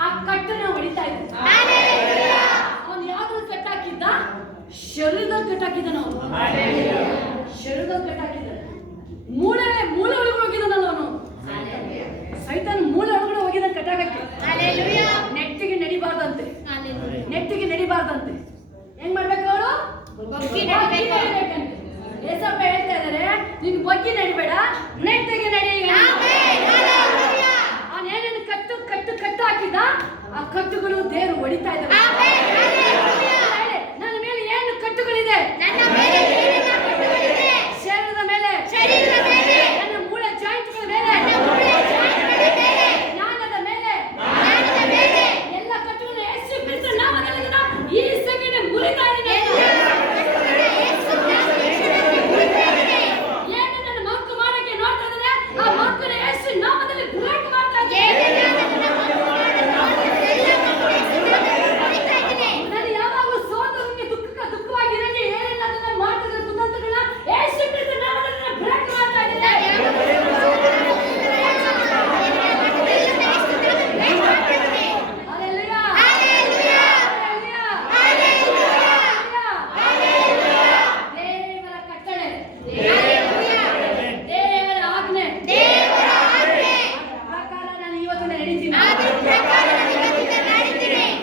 ಆ ಕಟ್ಟನ್ನ ಹೊಡಿತಾ ಇದ್ದ. ಅವನು ಯಾವ್ದು ಕಟ್ಟಾಕಿದ್ದ? ಶರೀರದಲ್ಲಿ ಕಟ್ಟಾಕಿದ್ದಾನ. ಅವನು ಶರೀರದಲ್ಲಿ ಕಟ್ಟಾಕಿದ್ದ. ಮೂಳೆ ಒಳಗಡೆ ಹೋಗಿದ್ದಾನಲ್ಲ ಅವನು. ಸೈತಾನ ಮೂಳೆ ಒಳಗಡೆ ಹೋಗಿದ್ದಾನೆ ಕಟ್ಟಾಕಕ್ಕೆ. ನೆಟ್ಟಿಗೆ ನಡಿಬಾರ್ದಂತೆ, ನೆಟ್ಟಿಗೆ ನಡಿಬಾರ್ದಂತೆ. ಹೆಂಗ್ ಮಾಡ್ಬೇಕು ಅವಳು? ಏಸಪ್ಪ ಹೇಳ್ತಾ ಇದಾರೆ, ನೀನ್ ಬಗ್ಗಿ ನಡಿಬೇಡ, ನೆಟ್ಟಿಗೆ ನಡಿ. ಅವನೇನೇನು ಕಟ್ಟು ಕಟ್ಟು ಕಟ್ಟು ಹಾಕಿದ, ಆ ಕಟ್ಟುಗಳು ದೇವರು ಹೊಡಿತಾ ಇದ್ದಾರೆ. ನನ್ನ ಮೇಲೆ ಏನು ಕಟ್ಟುಗಳಿದೆ? ಶರೀರದ ಮೇಲೆ, ನನ್ನ ಮೂಳೆ ಜಾಯಿಂಟ್ಗಳ ಮೇಲೆ, ಜ್ಞಾನದ ಮೇಲೆ, ಎಲ್ಲ ಕಟ್ಟುಗಳು ಯೇಸು ಕ್ರಿಸ್ತನ ನಾಮದಲ್ಲಿ ಈ ಸೆಕೆಂಡ್ ಮುರಿತಾ ಇದ್ದೀನಿ. ಏನು ನನ್ನ ಮಕ್ಕಳು ಮಾಡಕ್ಕೆ ನೋಡ್ತಾ ಇದ್ದಾರೆ, ಆ ಮಕ್ಕಳು ಯೇಸು ನಾಮದಲ್ಲಿ ಬ್ರೇಕ್ ಮಾಡ್ತಾ ಇದ್ದಾರೆ. ನಾನು ಯಾವಾಗಲೂ ಸೋತವನಿಗೆ ದುಃಖವಾಗಿರಲಿ ಏನಿಲ್ಲ ಅದನ್ನ ಮಾಡ್ತಿದ್ರೆ ಕುತಂತ್ರಗಳನ್ನ ಯೇಸು ಕ್ರಿಸ್ತನ ನಾಮದಲ್ಲಿ ಬ್ರೇಕ್ ಮಾಡ್ತಾ ಇದ್ದಾರೆ. Hallelujah, hallelujah, hallelujah. ದೇವರ ಕಟ್ಟಳೆ, ದೇವರ ಆಜ್ಞೆ ಪ್ರಕಾರ ನಾನು ಇವತ್ತು ನಡೀತೀನಿ.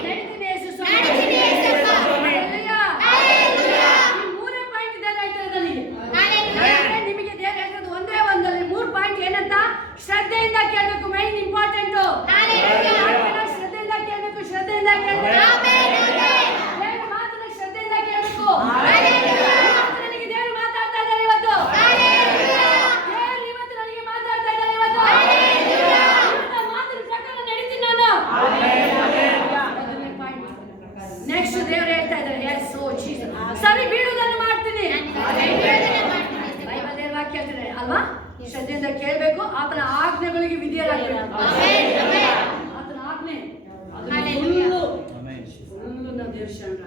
ನಡೀತೀನಿ ಯೇಸು ಸ್ವಾಮಿ. ಹಲ್ಲೆಲೂಯಾ. ಈ ಮೂರೇ ಪಾಯಿಂಟ್ ಇದ್ದಾಗ ಆಯ್ತದೆ ನನಗೆ. ನಿಮಗೆ ದೇವರು ಹೇಳ್ತದ್ದು ಒಂದೇ ಒಂದಲ್ಲಿ 3 ಪಾಯಿಂಟ್. ಏನಂತ? ಶ್ರದ್ಧೆಯಿಂದ ಕೇಳಬೇಕು, ಮೈನ್ ಇಂಪಾರ್ಟೆಂಟ್. ಶ್ರದ್ಧೆಯಿಂದ ಕೇಳಬೇಕು, ಶ್ರದ್ಧೆಯಿಂದ ಕೇಳಬೇಕು. ದೇವರ ಮಾತನ್ನ ಶ್ರದ್ಧೆಯಿಂದ ಕೇಳಬೇಕು. ನನಗೆ ದೇವರು ಮಾತಾಡ್ತಾ ಇದ್ದಾರೆ ಇವತ್ತು. ದೇವರು ಇವತ್ತು ನನಗೆ ಮಾತಾಡ್ತಾ ಇದ್ದಾರೆ ಇವತ್ತು. ಇವತ್ತು ಮಾತಿನ ಪ್ರಕಾರ ನಡೀತೀನಿ ನಾನು. ನೆಕ್ಸ್ಟ್ ದೇವರು ಹೇಳ್ತಾ ಇದ್ದಾರೆ, ಎಸ್ ಓ ಜೀಸಸ್, ಸರಿ ಬೀಳುವುದನ್ನು ಮಾಡ್ತೀನಿ. ಬೈಬಲ್ ದೇವರ ವಾಕ್ಯ ಹೇಳ್ತಿದೆ ಅಲ್ವಾ? ಶ್ರದ್ಧೆಯಿಂದ ಕೇಳಬೇಕು, ಆತನ ಆಜ್ಞೆಗಳಿಗೆ ವಿಧೇಯರಾಗಬೇಕು. ಆತನ ಆಜ್ಞೆ ಫುಲ್ಲು ನಾವು ದೇವ್ರ ಶರಣ.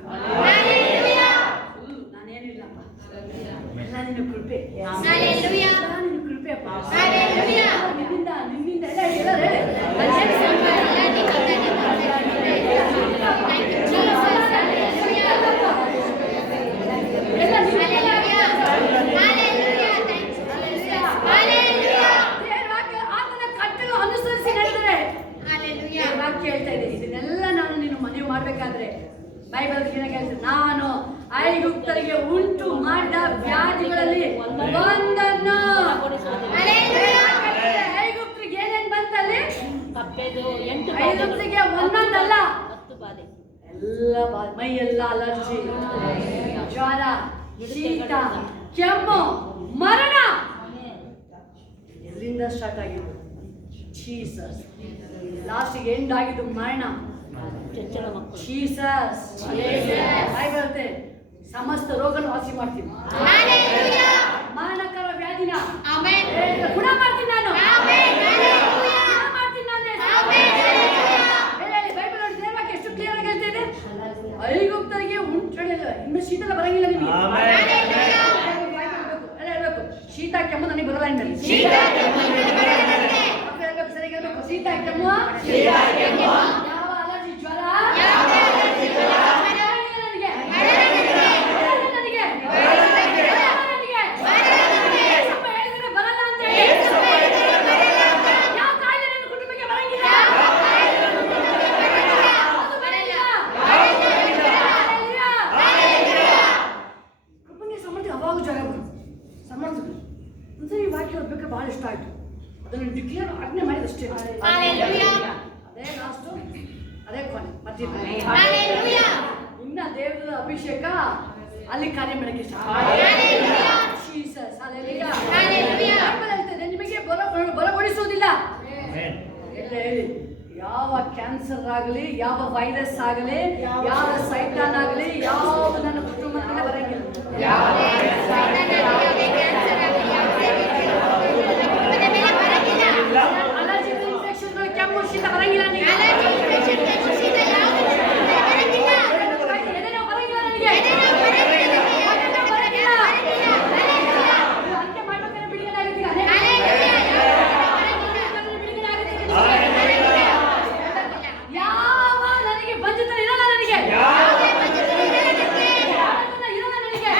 ನಾನೇನಿಲ್ಲಪ್ಪ, ಎಲ್ಲ ನಿನ್ನ ಕೃಪೆ, ಎಲ್ಲ ನಿನ್ನ ಕೃಪೆ ಅಪ್ಪ. ನಿನ್ನಿಂದ ನಿನ್ನಿಂದ ಎಲ್ಲ ಹೇಳೋರು ಹೇಳಿ. ಆತನ ಕಟ್ಟಲು ಅನುಸರಿಸಿ ನಡೆದರೆ ವಾಕ್ಯ ಹೇಳ್ತಾ ಇದೆ. ಇದನ್ನೆಲ್ಲ ನಾನು ನೀನು ಮನವಿ ಮಾಡ್ಬೇಕಾದ್ರೆ ಬೈಬಲ್ ಹೇಳ್ತೇನೆ, ನಾನು ಐಗುಪ್ತರಿಗೆ ಉಂಟು ಮಾಡಿದ ವ್ಯಾಧಿಗಳಲ್ಲಿ ಒಂದನ್ನು. ಐಗುಪ್ತರಿಗೆ ಏನೇನ್ ಬಂತಲ್ಲಿ? ಐಗುಪ್ತರಿಗೆ ಒಂದೊಂದಲ್ಲ, 10 ಬಾಧೆ. ಎಲ್ಲ ಮೈ ಎಲ್ಲ ಅಲರ್ಜಿ, ಜ್ವರ, ಶೀತ, ಕೆಮ್ಮು, ಮರಣ. ಎಲ್ಲಿಂದ ಸ್ಟಾರ್ಟ್ ಆಗಿದ್ದು? ಜೀಸಸ್. ಲಾಸ್ಟಿಗೆ ಎಂಡ್ ಆಗಿದ್ದು ಮರಣ. ಚೊಚ್ಚಲ ಮಕ್ಕಳು. ಜೀಸಸ್ ಬರುತ್ತೆ. ಸಮಸ್ತ ರೋಗನ ವಾಸಿ ಮಾಡ್ತೀನಿ. ಮರಣಕರ ವ್ಯಾಧಿನ ಗುಣ ಮಾಡ್ತೀನಿ ನಾನು. ಗುಣ ಮಾಡ್ತೀನಿ ನಾನು. ಬೈಬಲ್ ನೋಡಿ, ದೇವಕ್ಕೆ ಎಷ್ಟು ಕ್ಲಿಯರ್ ಆಗಿ ಹೇಳ್ತಿದೆ. ಐಗುಪ್ತರಿಗೆ ಇನ್ನು ಶೀತಲ ಬರಂಗಿಲ್ಲ ನಿಮಗೆ. ಹೇಳ್ಬೇಕು, ಶೀತ ಕೆಮ್ಮು ನನಗೆ ಬರಲ್ಲ. ಇನ್ಮೇಲೆ ಹೇಳ್ಬೇಕು, ಸರಿ ಹೇಳ್ಬೇಕು. ಶೀತ ಕೆಮ್ಮು, ಯಾವ ಅಲರ್ಜಿ, ಜ್ವರ ನನಗೆ ಓದ್ಬೇಕು ಬಹಳ ಇಷ್ಟ ಆಯ್ತು. ಅದನ್ನು ಡಿಕ್ಲೇರ್ ಆಜ್ಞೆ ಮಾಡಿದಷ್ಟೇ. Hallelujah. ಅದೇ ಲಾಸ್ಟು, ಅದೇ ಕೊನೆ, ಮತ್ತೆ Hallelujah. ಇನ್ನ ದೇವರ ಅಭಿಷೇಕ ಅಲ್ಲಿ ಕಾರ್ಯ ಮಾಡಕ್ಕೆ Hallelujah. Jesus hallelujah. Hallelujah. Bible ಹೇಳ್ತದೆ ನಿಮಗೆ ಬಲಗೊಳಿಸುವುದಿಲ್ಲ. ಎಲ್ಲ ಹೇಳಿ, ಯಾವ ಕ್ಯಾನ್ಸರ್ ಆಗಲಿ, ಯಾವ ವೈರಸ್ ಆಗಲಿ, ಯಾವ ಸೈತಾನ್ ಆಗಲಿ, ಯಾವ ನನ್ನ ಕುಟುಂಬದ ಮೇಲೆ ಬರಂಗಿಲ್ಲ. ಅಲರ್ಜಿ ಇನ್ಫೆಕ್ಷನ್, ಕೆಮ್ಮು, ಶೀತ ಬರಂಗಿಲ್ಲ ನಿಮಗೆ. ಏನೇನೋ ಬರಂಗಿಲ್ಲ ನನಗೆ. ಅಂತ್ಯ ಮಾಡ್ಬೇಕಾದ್ರೆ ಬಿಡುಗಡೆ ಆಗುತ್ತೀಗ. ಬಿಡುಗಡೆ ಆಗುತ್ತೀಗ. ಯಾವ ನನಗೆ ಬಂಧಿತನ ಇರಲ್ಲ ನನಗೆ. ಇರಲ್ಲ ನನಗೆ.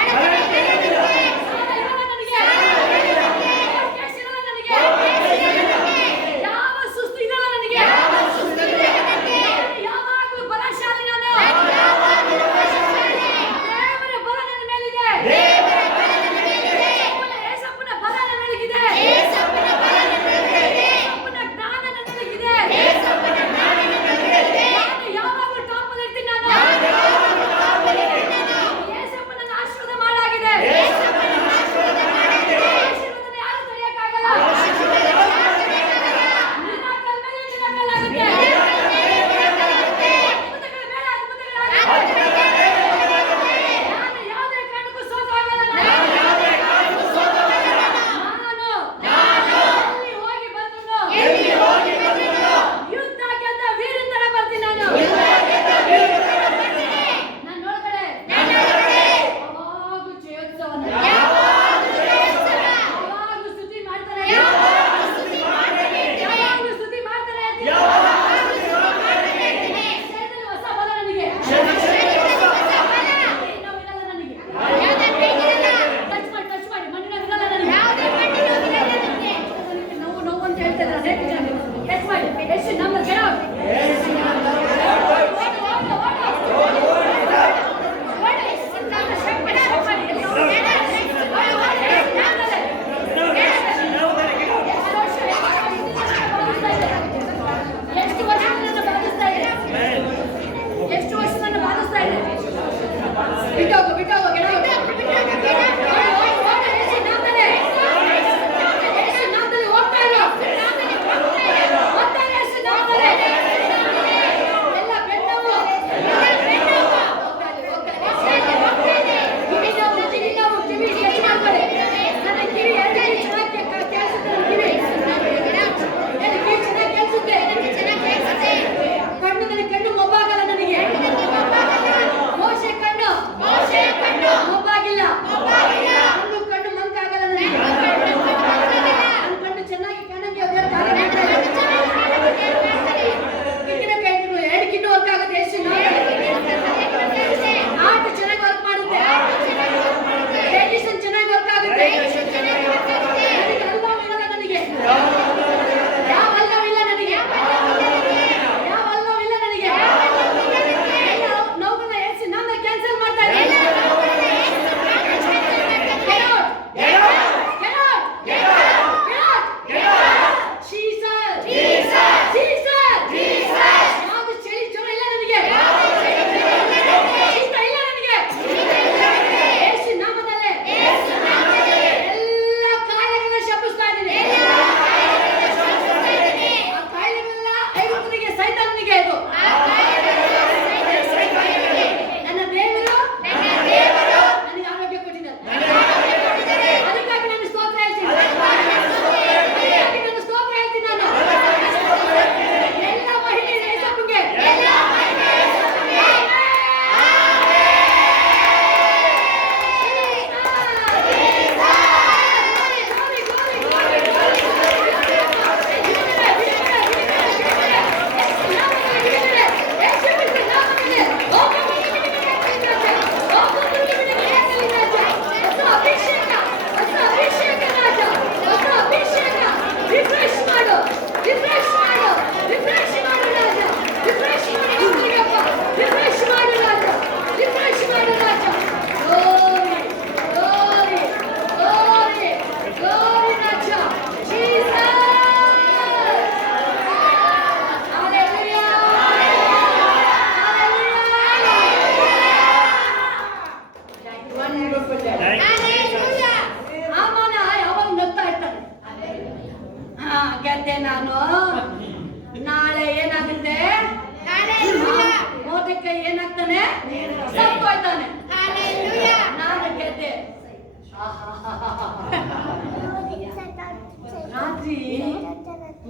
ರಾತ್ರಿ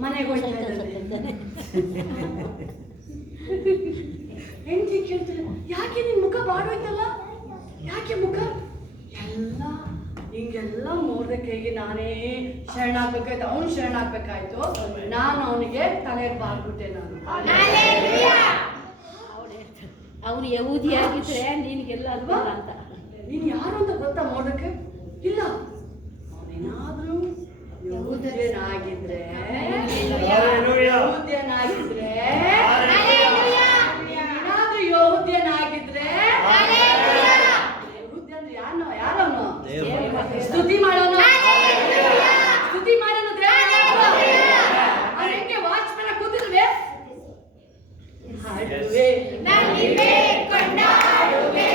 ಮನೆಗೆ ಹೋಗ್ತಾ ಇದ್ದಾರೆ. ಹೆಂಡತಿ ಕೇಳ್ತಾರೆ, ಯಾಕೆ ನಿನ್ ಮುಖ ಬಾಡೋಯ್ತಲ್ಲ, ಯಾಕೆ ಮುಖ ಎಲ್ಲ ಹಿಂಗೆಲ್ಲ ನೋಡ್ಬೇಕಾಗಿ ನಾನೇ ಶರಣಾಗ್ಬೇಕಾಯ್ತು, ಅವನು ಶರಣಾಗ್ಬೇಕಾಯ್ತು, ನಾನು ಅವನಿಗೆ ತಲೆಗೆ ಬಾರ್ಬಿಟ್ಟೆ. ನಾನು ಅವನು ಯಹೂದಿ ಆಗಿದ್ರೆ ನಿನಗೆಲ್ಲ ಅಲ್ವಾ ಅಂತ. ನೀನ್ ಯಾರು ಅಂತ ಗೊತ್ತಾ ನೋಡಕ್ಕೆ? ಇಲ್ಲ, ಅವನೇನಾದ್ರೂ ಯಹೂದ್ಯನಾಗಿದ್ರೆ ಯಹೂದ್ಯನಾಗಿದ್ರೆ ಏನಾದ್ರೂ ಯಹೂದ್ಯನಾಗಿದ್ರೆ ಯಹೂದ್ಯ ಅಂದ್ರೆ ಯಾರವನು? ಸ್ತುತಿ ಮಾಡೋನು, ಸ್ತುತಿ ಮಾಡೋನು ಅವ್ನು ಹೆಂಗೆ ವಾಚ್ಮನ್ ಕೂತಿಲ್ವೇ? ಹಾಡುವೆ ನಲಿವೆ ಕೊಂಡಾಡುವೆ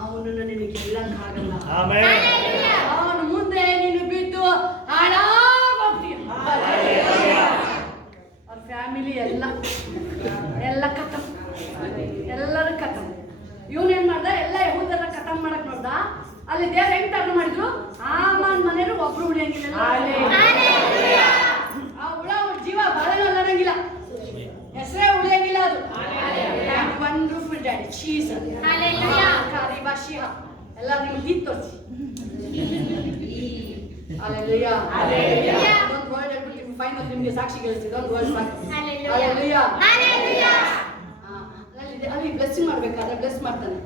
ಅವನನ್ನು ನಿನಗೆ ಗೆಲ್ಲಕ್ಕಾಗಲ್ಲ. ಅವನ ಮುಂದೆ ನೀನು ಬಿದ್ದು ಹಾಳಾಗೋಗ್ತೀಯ. ಅವ್ರ ಫ್ಯಾಮಿಲಿ ಎಲ್ಲ ಖತಮ್, ಎಲ್ಲರೂ ಖತಮ್. ಇವನೇನ್ ಮಾಡ್ದ, ಎಲ್ಲ ಯಹೂದರ ಖತಮ್ ಮಾಡಕ್ ನೋಡ್ದ. ಅಲ್ಲಿ ದೇವ್ರು ಹೆಂಗ್ ಟರ್ನ್ ಮಾಡಿದ್ರು, ಆಮನ್ ಮನೇಲಿ ಒಬ್ರು ಉಳಿಯಂಗಿಲ್ಲ, ಆ ಹುಳ ಜೀವ ಬರಲ್ಲ, ಹೆಸರೇ ಉಳಿಯಂಗಿಲ್ಲ. ಅದು ವಂಡರ್ಫುಲ್ ಡ್ಯಾಡಿ ಚೀಸ್ ಭಾಷೆಯ ಎಲ್ಲ ನಿಮ್ಗೆ ಗೀತ್ ತೋರಿಸಿ. Hallelujah. Don't worry, everything fine. ನಿಮಗೆ ಸಾಕ್ಷಿ ಗಳಿಸಿ. Don't worry. Hallelujah. ಅಲ್ಲಿ ಬ್ಲೆಸ್ಸಿಂಗ್ ಮಾಡ್ಬೇಕಾದ್ರೆ ಬ್ಲೆಸ್ ಮಾಡ್ತಾನೆ.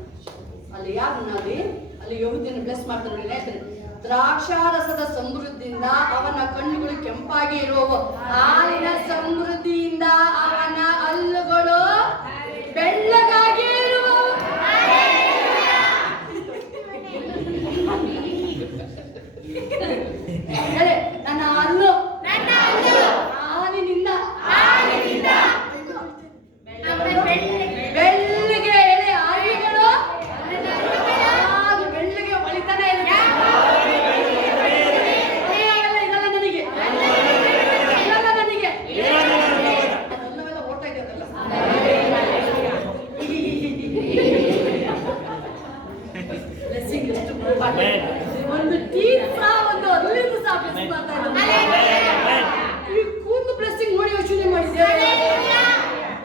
ಅಲ್ಲಿ ಯಾರನ್ನ ಅಲ್ಲಿ ಯಹೂದ್ಯನ ಬ್ಲೆಸ್ ಮಾಡ್ತಾನೆ. ಹೇಳ್ತಾರೆ, ದ್ರಾಕ್ಷಾರಸದ ಸಮೃದ್ಧಿಯಿಂದ ಅವನ ಕಣ್ಣುಗಳು ಕೆಂಪಾಗಿ ಇರುವವು, ಹಾಲಿನ ಸಮೃದ್ಧಿಯಿಂದ ಅವನ ಹಲ್ಲುಗಳು ಬೆಳ್ಳಗಾಗಿ ಇರುವವು. ನನ್ನ ಹಲ್ಲು ಹಾಲಿನಿಂದ ಬೆಳ್ಳಿಗೆ ಎಳೆ ಹರಿಗಳು ಬೆಳ್ಳಿಗೆ ಹೊಳಿತಾನೆ ಇರಲ್ಲ. ಇದಲ್ಲ ನನಗೆ, ಇದಲ್ಲ ನನಗೆ, ಅದೆಲ್ಲವೆಲ್ಲ ಓಡ್ತಾ ಇದೆಯಲ್ಲ. ಬ್ಲೆಸ್ಸಿಂಗ್ ಎಷ್ಟು ಒಂದು ಟೀನ್ ಸಹ ಒಂದು ಅಲ್ಲಿಂದ ಸಹ ಬ್ಲೆಸ್ ಮಾಡ್ತಾ ಇದ್ದಾರೆ. ಈ ಕೂದಲು ಬ್ಲೆಸ್ಸಿಂಗ್ ನೋಡಿ ಯೋಚನೆ ಮಾಡಿದ್ದೇವೆ.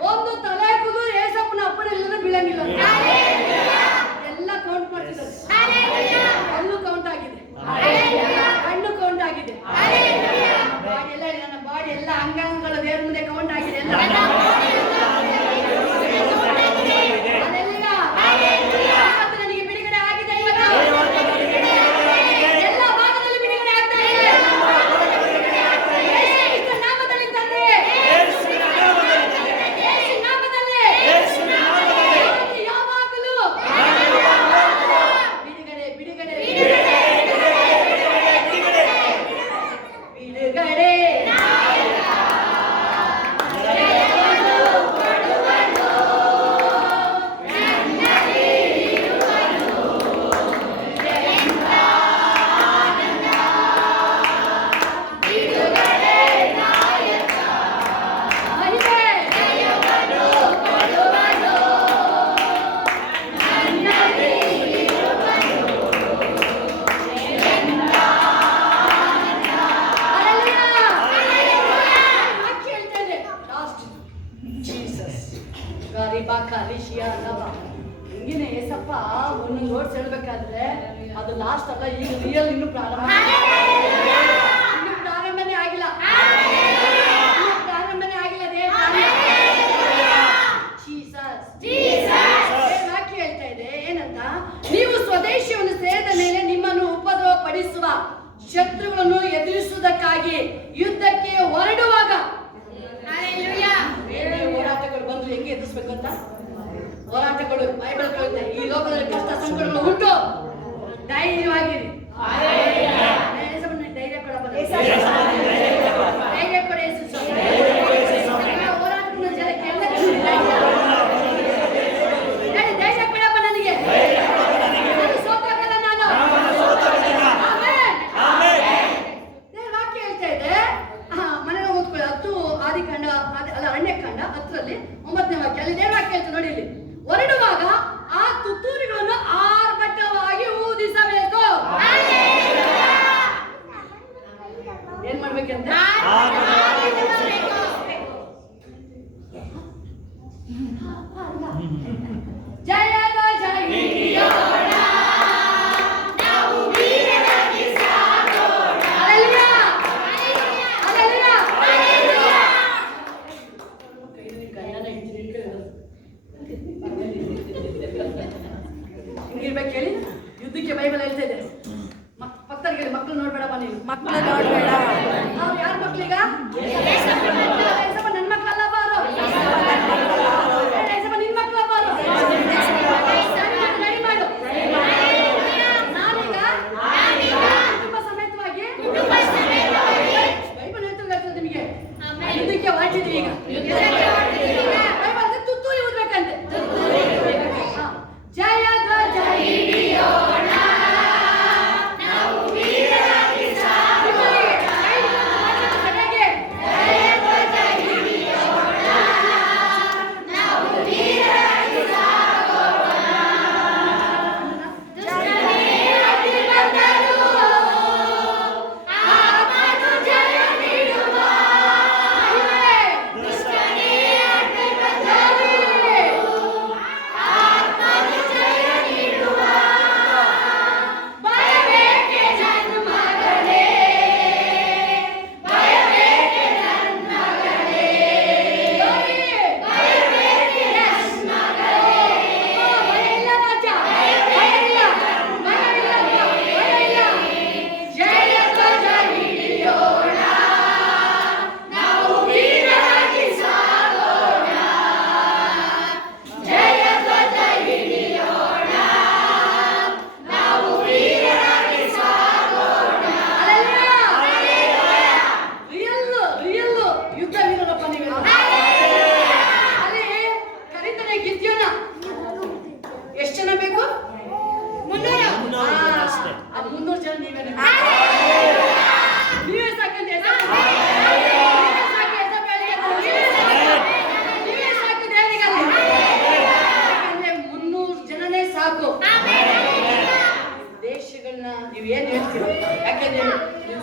ಒಂದು ತಲೆ ಕೂದಲು ಏಸಪ್ಪನ ಅಪ್ಪನ ಎಲ್ಲರೂ ಬೀಳಂಗಿಲ್ಲ, ಎಲ್ಲ ಕೌಂಟ್ ಮಾಡ್ತಿದ್ದಾರೆ. ಕಣ್ಣು ಕೌಂಟ್ ಆಗಿದೆ, ಕಣ್ಣು ಕೌಂಟ್ ಆಗಿದೆ, ಬಾಡಿ ಎಲ್ಲ, ನನ್ನ ಬಾಡಿ ಎಲ್ಲ ಅಂಗಾಂಗಗಳು ದೇವ್ರ ಮುಂದೆ ಕೌಂಟ್ ಆಗಿದೆ. ನನಗೆ ಬಿಡುಗಡೆ ಆಗಿದೆ. ಎಲ್ಲ ಭಾಗದಲ್ಲಿ ಬಿಡುಗಡೆ ಆಗ್ತಾ ಇದೆ. ನಾಮದಲ್ಲಿ ತಂದೆ, ನಾಮದಲ್ಲಿ ಯಾವಾಗಲೂ ಬಿಡುಗಡೆ ಬಿಡುಗಡೆ ಬಿಡುಗಡೆ. ರಿಷಿಯ ನವ ಹಿಂಗಿನ ಏಸಪ್ಪ ಒಂದೊಂದು ವರ್ಡ್ಸ್ ಹೇಳ್ಬೇಕಾದ್ರೆ ಅದು ಲಾಸ್ಟ್ ಅಲ್ಲ, ಈಗ ರಿಯಲ್ ಇನ್ನು ಪ್ರಾರಂಭನೇ ಆಗಿಲ್ಲ. ವಾಕ್ಯ ಹೇಳ್ತಾ ಇದೆ ಏನಂತ, ನೀವು ಸ್ವದೇಶವನ್ನು ಸೇರಿದ ಮೇಲೆ ನಿಮ್ಮನ್ನು ಉಪದ್ರವ ಪಡಿಸುವ ಶತ್ರುಗಳನ್ನು ಎದುರಿಸುವುದಕ್ಕಾಗಿ ಯುದ್ಧಕ್ಕೆ ಹೊರಡುವಾಗ ಹೋರಾಟಗಳು ಬಂದ್ರು ಹೆಂಗೆ ಎದುರಿಸ್ಬೇಕು ಅಂತ. ಹೋರಾಟಗಳು ಬೈಬಲ್ ಕೇಳುತ್ತೆ, ಈ ಲೋಕದಲ್ಲಿ ಕಷ್ಟ ಸಂಕಟಗಳು ಉಂಟು, ಧೈರ್ಯವಾಗಿರಿ. ಧೈರ್ಯ ಕೊಡ ಧೈರ್ಯ ಕೊಡ ಹೋರಾಟದ ಜನಕ್ಕೆ ಎಲ್ಲ ಧೈರ್ಯ ಕೊಡಪ್ಪ ನನಗೆ, ಸೋತಾಗಲ್ಲ ನಾನು. ವಾಕ್ಯ ಹೇಳ್ತಾ ಇದೆ, ಮನೆಗೆ ಓದ್ಕೊಳ್ಳಿ 10 ಆದಿಕಾಂಡ ಅಲ್ಲ ಅರಣ್ಯಕಾಂಡ 10ರಲ್ಲಿ 9ನೇ ವಾಕ್ಯ. ಅಲ್ಲಿ ದೇವ್ರ ವಾಕ್ಯ ಹೇಳ್ತಾ ನೋಡಿ, ಇಲ್ಲಿ ಹೊರಡುವಾಗ ಆ ತುತ್ತೂರಿಗಳನ್ನು ಆರ್ಭಟವಾಗಿ ಊದಿಸಬೇಕು. ಏನ್ ಮಾಡ್ಬೇಕಂತ, ಜಯದ ಜಯ ಹಿಂಗಿರ್ಬೇಕು ಹೇಳಿ. ಯುದ್ಧಕ್ಕೆ ಬೈಬಲ್ ಹೇಳ್ತಾ ಇದೆ, ಭಕ್ತರಿಗೆ ಮಕ್ಕಳು ನೋಡ್ಬೇಡಪ್ಪ, ನೀನು ಮಕ್ಕಳು ನೋಡ್ಬೇಡ. ಅವ್ರು ಯಾರ ಮಕ್ಕಳೀಗ? ನನ್ನ ಮಕ್ಕಳಲ್ಲ ಬಾರು, ನಿನ್ ಮಕ್ಕಳ ಬಾರು. ರೆಡಿ ಮಾಡು. ನಾನೀಗ ಕುಟುಂಬ ಸಮೇತವಾಗಿ ಬೈಬಲ್ ಹೇಳ್ತಾ ನಿಮಗೆ ಯುದ್ಧಕ್ಕೆ ಹೊರಟಿದ್ದೀವಿ. ಈಗ ಬೈಬಲ್ ತುತ್ತೂರಿ ಊದ್ಬೇಕಂತೆ. ಜಯದ ಜಯ ಹಿಡಿಯೋಣ ನಾವು ವೀರರಾಗಿ ಸಾಗೋಣ.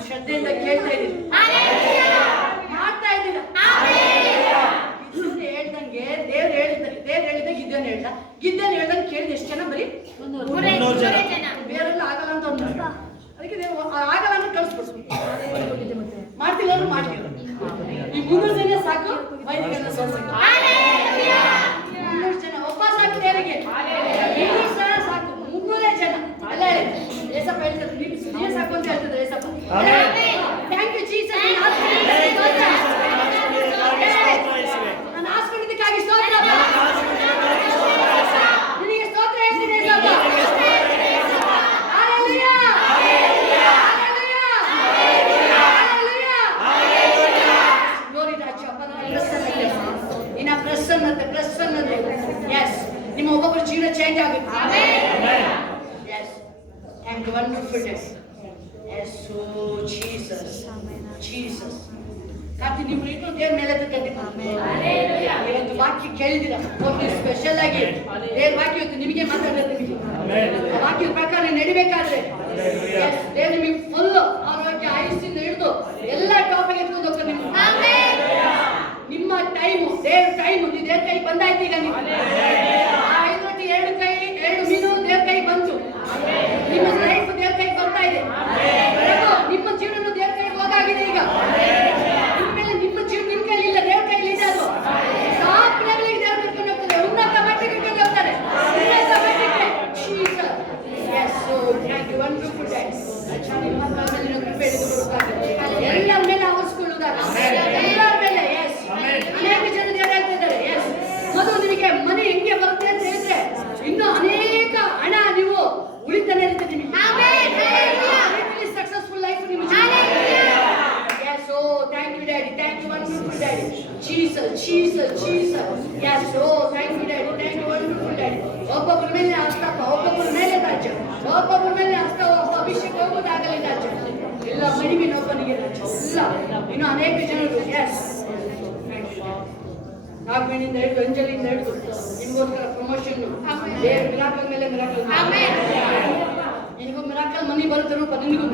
ಶ್ರದ್ಧೆಯಿಂದ ಕೇಳ್ತಾ ಇದ್ದೀನಿ, ಮಾಡ್ತಾ ಇದ್ದೀರಾ? ಹೇಳ್ದಂಗೆ ದೇವ್ರು ಹೇಳಿದ ಗಿದ್ದೇನ್ ಹೇಳ್ದಂಗೆ ಕೇಳಿದ ಎಷ್ಟು ಜನ? ಬರೀ 300 ಜನ. ಬೇರೆಲ್ಲ ಆಗಲ್ಲ ಅಂತ ಒಂದು ಅದಕ್ಕೆ ಆಗಲ್ಲ ಅಂತ ಕಳಿಸ್ಬಿಡ್ತು. ಮಾಡ್ತಿಲ್ಲ ಅಂದ್ರೆ ಮಾಡ್ತಿಲ್ಲ. ಈ 300 ಜನ ಸಾಕು, ವೈದಿಕರನ್ನ ಸೋಲ್ಸಕ್ಕೆ. 300 ಜನ ಒಬ್ಬ ಸಾಕು ದೇವರಿಗೆ, 300 ಜನ ಸಾಕು, 300 ಜನ ಎಲ್ಲ ಹೇಳಿ. ಏಸಪ್ಪ ಹೇಳ್ತಾರೆ, ನೀವೇ ಸಾಕು ಅಂತ ಹೇಳ್ತದೆ ಏಸಪ್ಪ. Thank you Jesus. ನಾನು ಆಸ್ಕೊಂಡಿದ್ದಕ್ಕಾಗಿ ಸ್ತೋತ್ರ. ನಿನಗೆ ಸ್ತೋತ್ರ ಹೇಳ್ತೀನಿ ಏಸಪ್ಪ. ಪ್ರಸನ್ನತೆ ಎಸ್, ನಿಮ್ಮ ಒಬ್ಬೊಬ್ಬರ ಜೀವನ ಚೇಂಜ್ ಆಗುತ್ತೆ. Yes, thank you, wonderfulness. Yes, oh Jesus, Jesus. ಕಾತಿ ನಿಮ್ಮ ಇಟ್ಟು ದೇವ್ರ ಮೇಲೆ ಇವತ್ತು ವಾಕ್ಯ ಕೇಳಿದಿರ, ಸ್ಪೆಷಲ್ ಆಗಿ ದೇವ್ರ ವಾಕ್ಯ ಇವತ್ತು ನಿಮಗೆ ಮಾತಾಡೋದು. ನಿಮಗೆ ವಾಕ್ಯದ ಪ್ರಕಾರ ನಡಿಬೇಕಾದ್ರೆ ದೇವ್ರ ನಿಮಗೆ ಫುಲ್ ಆರೋಗ್ಯ ಆಯುಸ್ಸಿಂದ ಹಿಡಿದು ಎಲ್ಲ ಟಾಪಿಗೆ ಎತ್ಕೊಂಡು ಹೋಗ್ತಾರೆ. ನಿಮ್ಮ ಟೈಮ್ ಟೈಮು ದೇವ್ರ ಕೈ ಬಂದಾಯ್ತು ಈಗ ನೀವು. ಆ 5 ರೊಟ್ಟಿ 2 ಮೀನು ದೇವ್ರ ಕೈ ಬಂತು. ನಿಮ್ಮ ಲೈಫ್ ದೇವ್ರ ಕೈ ಬರ್ತಾ ಇದೆ. ನಿಮ್ಮ ಜೀವನ ದೇವ್ರ ಕೈ ಹೋಗಾಗಿದೆ ಈಗ. ಇನ್ಮೇಲೆ ನಿಮ್ಮ ಜೀವನ ನಿಮ್ಮ ಕೈಲಿ ಇಲ್ಲ, ದೇವ್ರ ಕೈಲಿ ಇದೆ. ಅದು ಟಾಪ್ ಲೆವೆಲ್ಗೆ ದೇವ್ರ ಕರ್ಕೊಂಡು ಹೋಗ್ತಾರೆ, ಉನ್ನತ ಮಟ್ಟಕ್ಕೆ ಕರ್ಕೊಂಡು ಹೋಗ್ತಾರೆ, ಉನ್ನತ ಮಟ್ಟಕ್ಕೆ. Jesus, yes, so thank you, wonderful dad. ನಿಮ್ಮ ಮೇಲೆ ನಿಮ್ಮ ಕೃಪೆ ಇಳಿದು ಬರುತ್ತಾರೆ, ಎಲ್ಲರ ಮೇಲೆ ಆವರಿಸಿಕೊಳ್ಳುವುದಾಗಿ, ಎಲ್ಲರ ಮೇಲೆ. ಯೆಸ್, ಅನೇಕ ಜನ ದೇವರು ಹೇಳ್ತಾ ಇದ್ದಾರೆ. ಯೆಸ್, ಮೊದಲು ನಿಮಗೆ ಮನೆ ಹೆಂಗೆ ಬರುತ್ತೆ ಅಂತ ಹೇಳಿದ್ರೆ ಇನ್ನು ಅನೇಕ ಹಣ ನೀವು ಉಳಿತಾನೆ ಇರುತ್ತೆ ನಿಮಗೆ. ಸಕ್ಸಸ್ಫುಲ್ ಲೈಫ್ ನಿಮಗೆ. Yes, oh, thank you, Daddy. Thank you, wonderful Daddy. Jesus. Yes, oh, thank you, Daddy. Thank you, wonderful Daddy. ಒಬ್ಬೊಬ್ಬರ ಮೇಲೆ ಹಸ್ತಪ್ಪ, ಒಬ್ಬೊಬ್ಬರ ಮೇಲೆ ರಾಜ್ಯ, ಒಬ್ಬೊಬ್ಬರ ಮೇಲೆ ಹಸ್ತ, ಒಬ್ಬ ಅಭಿಷೇಕ ಹೋಗೋದಾಗಲಿ ರಾಜ್ಯ. ಎಲ್ಲ ಮಹಿಮೆನೊಬ್ಬನಿಗೆ ರಾಜ್ಯ. ಇಲ್ಲ, ಇನ್ನು ಅನೇಕ ಜನರು. ಎಸ್, ನಾಗವೇಣಿಯಿಂದ ಹಿಡಿದು ಅಂಜಲಿಯಿಂದ ಹಿಡಿದು ನಿಮಗೋಸ್ಕರ ಪ್ರಮೋಷನ್, ದೇವ್ರ ಮಿರಾಕಲ್ ಮೇಲೆ ಮಿರಾಕಲ್. ನಿನಗೂ ಮಿರಾಕಲ್ ಮನಿ ಬರುತ್ತೆ ರೂಪ, ನಿನಗೂ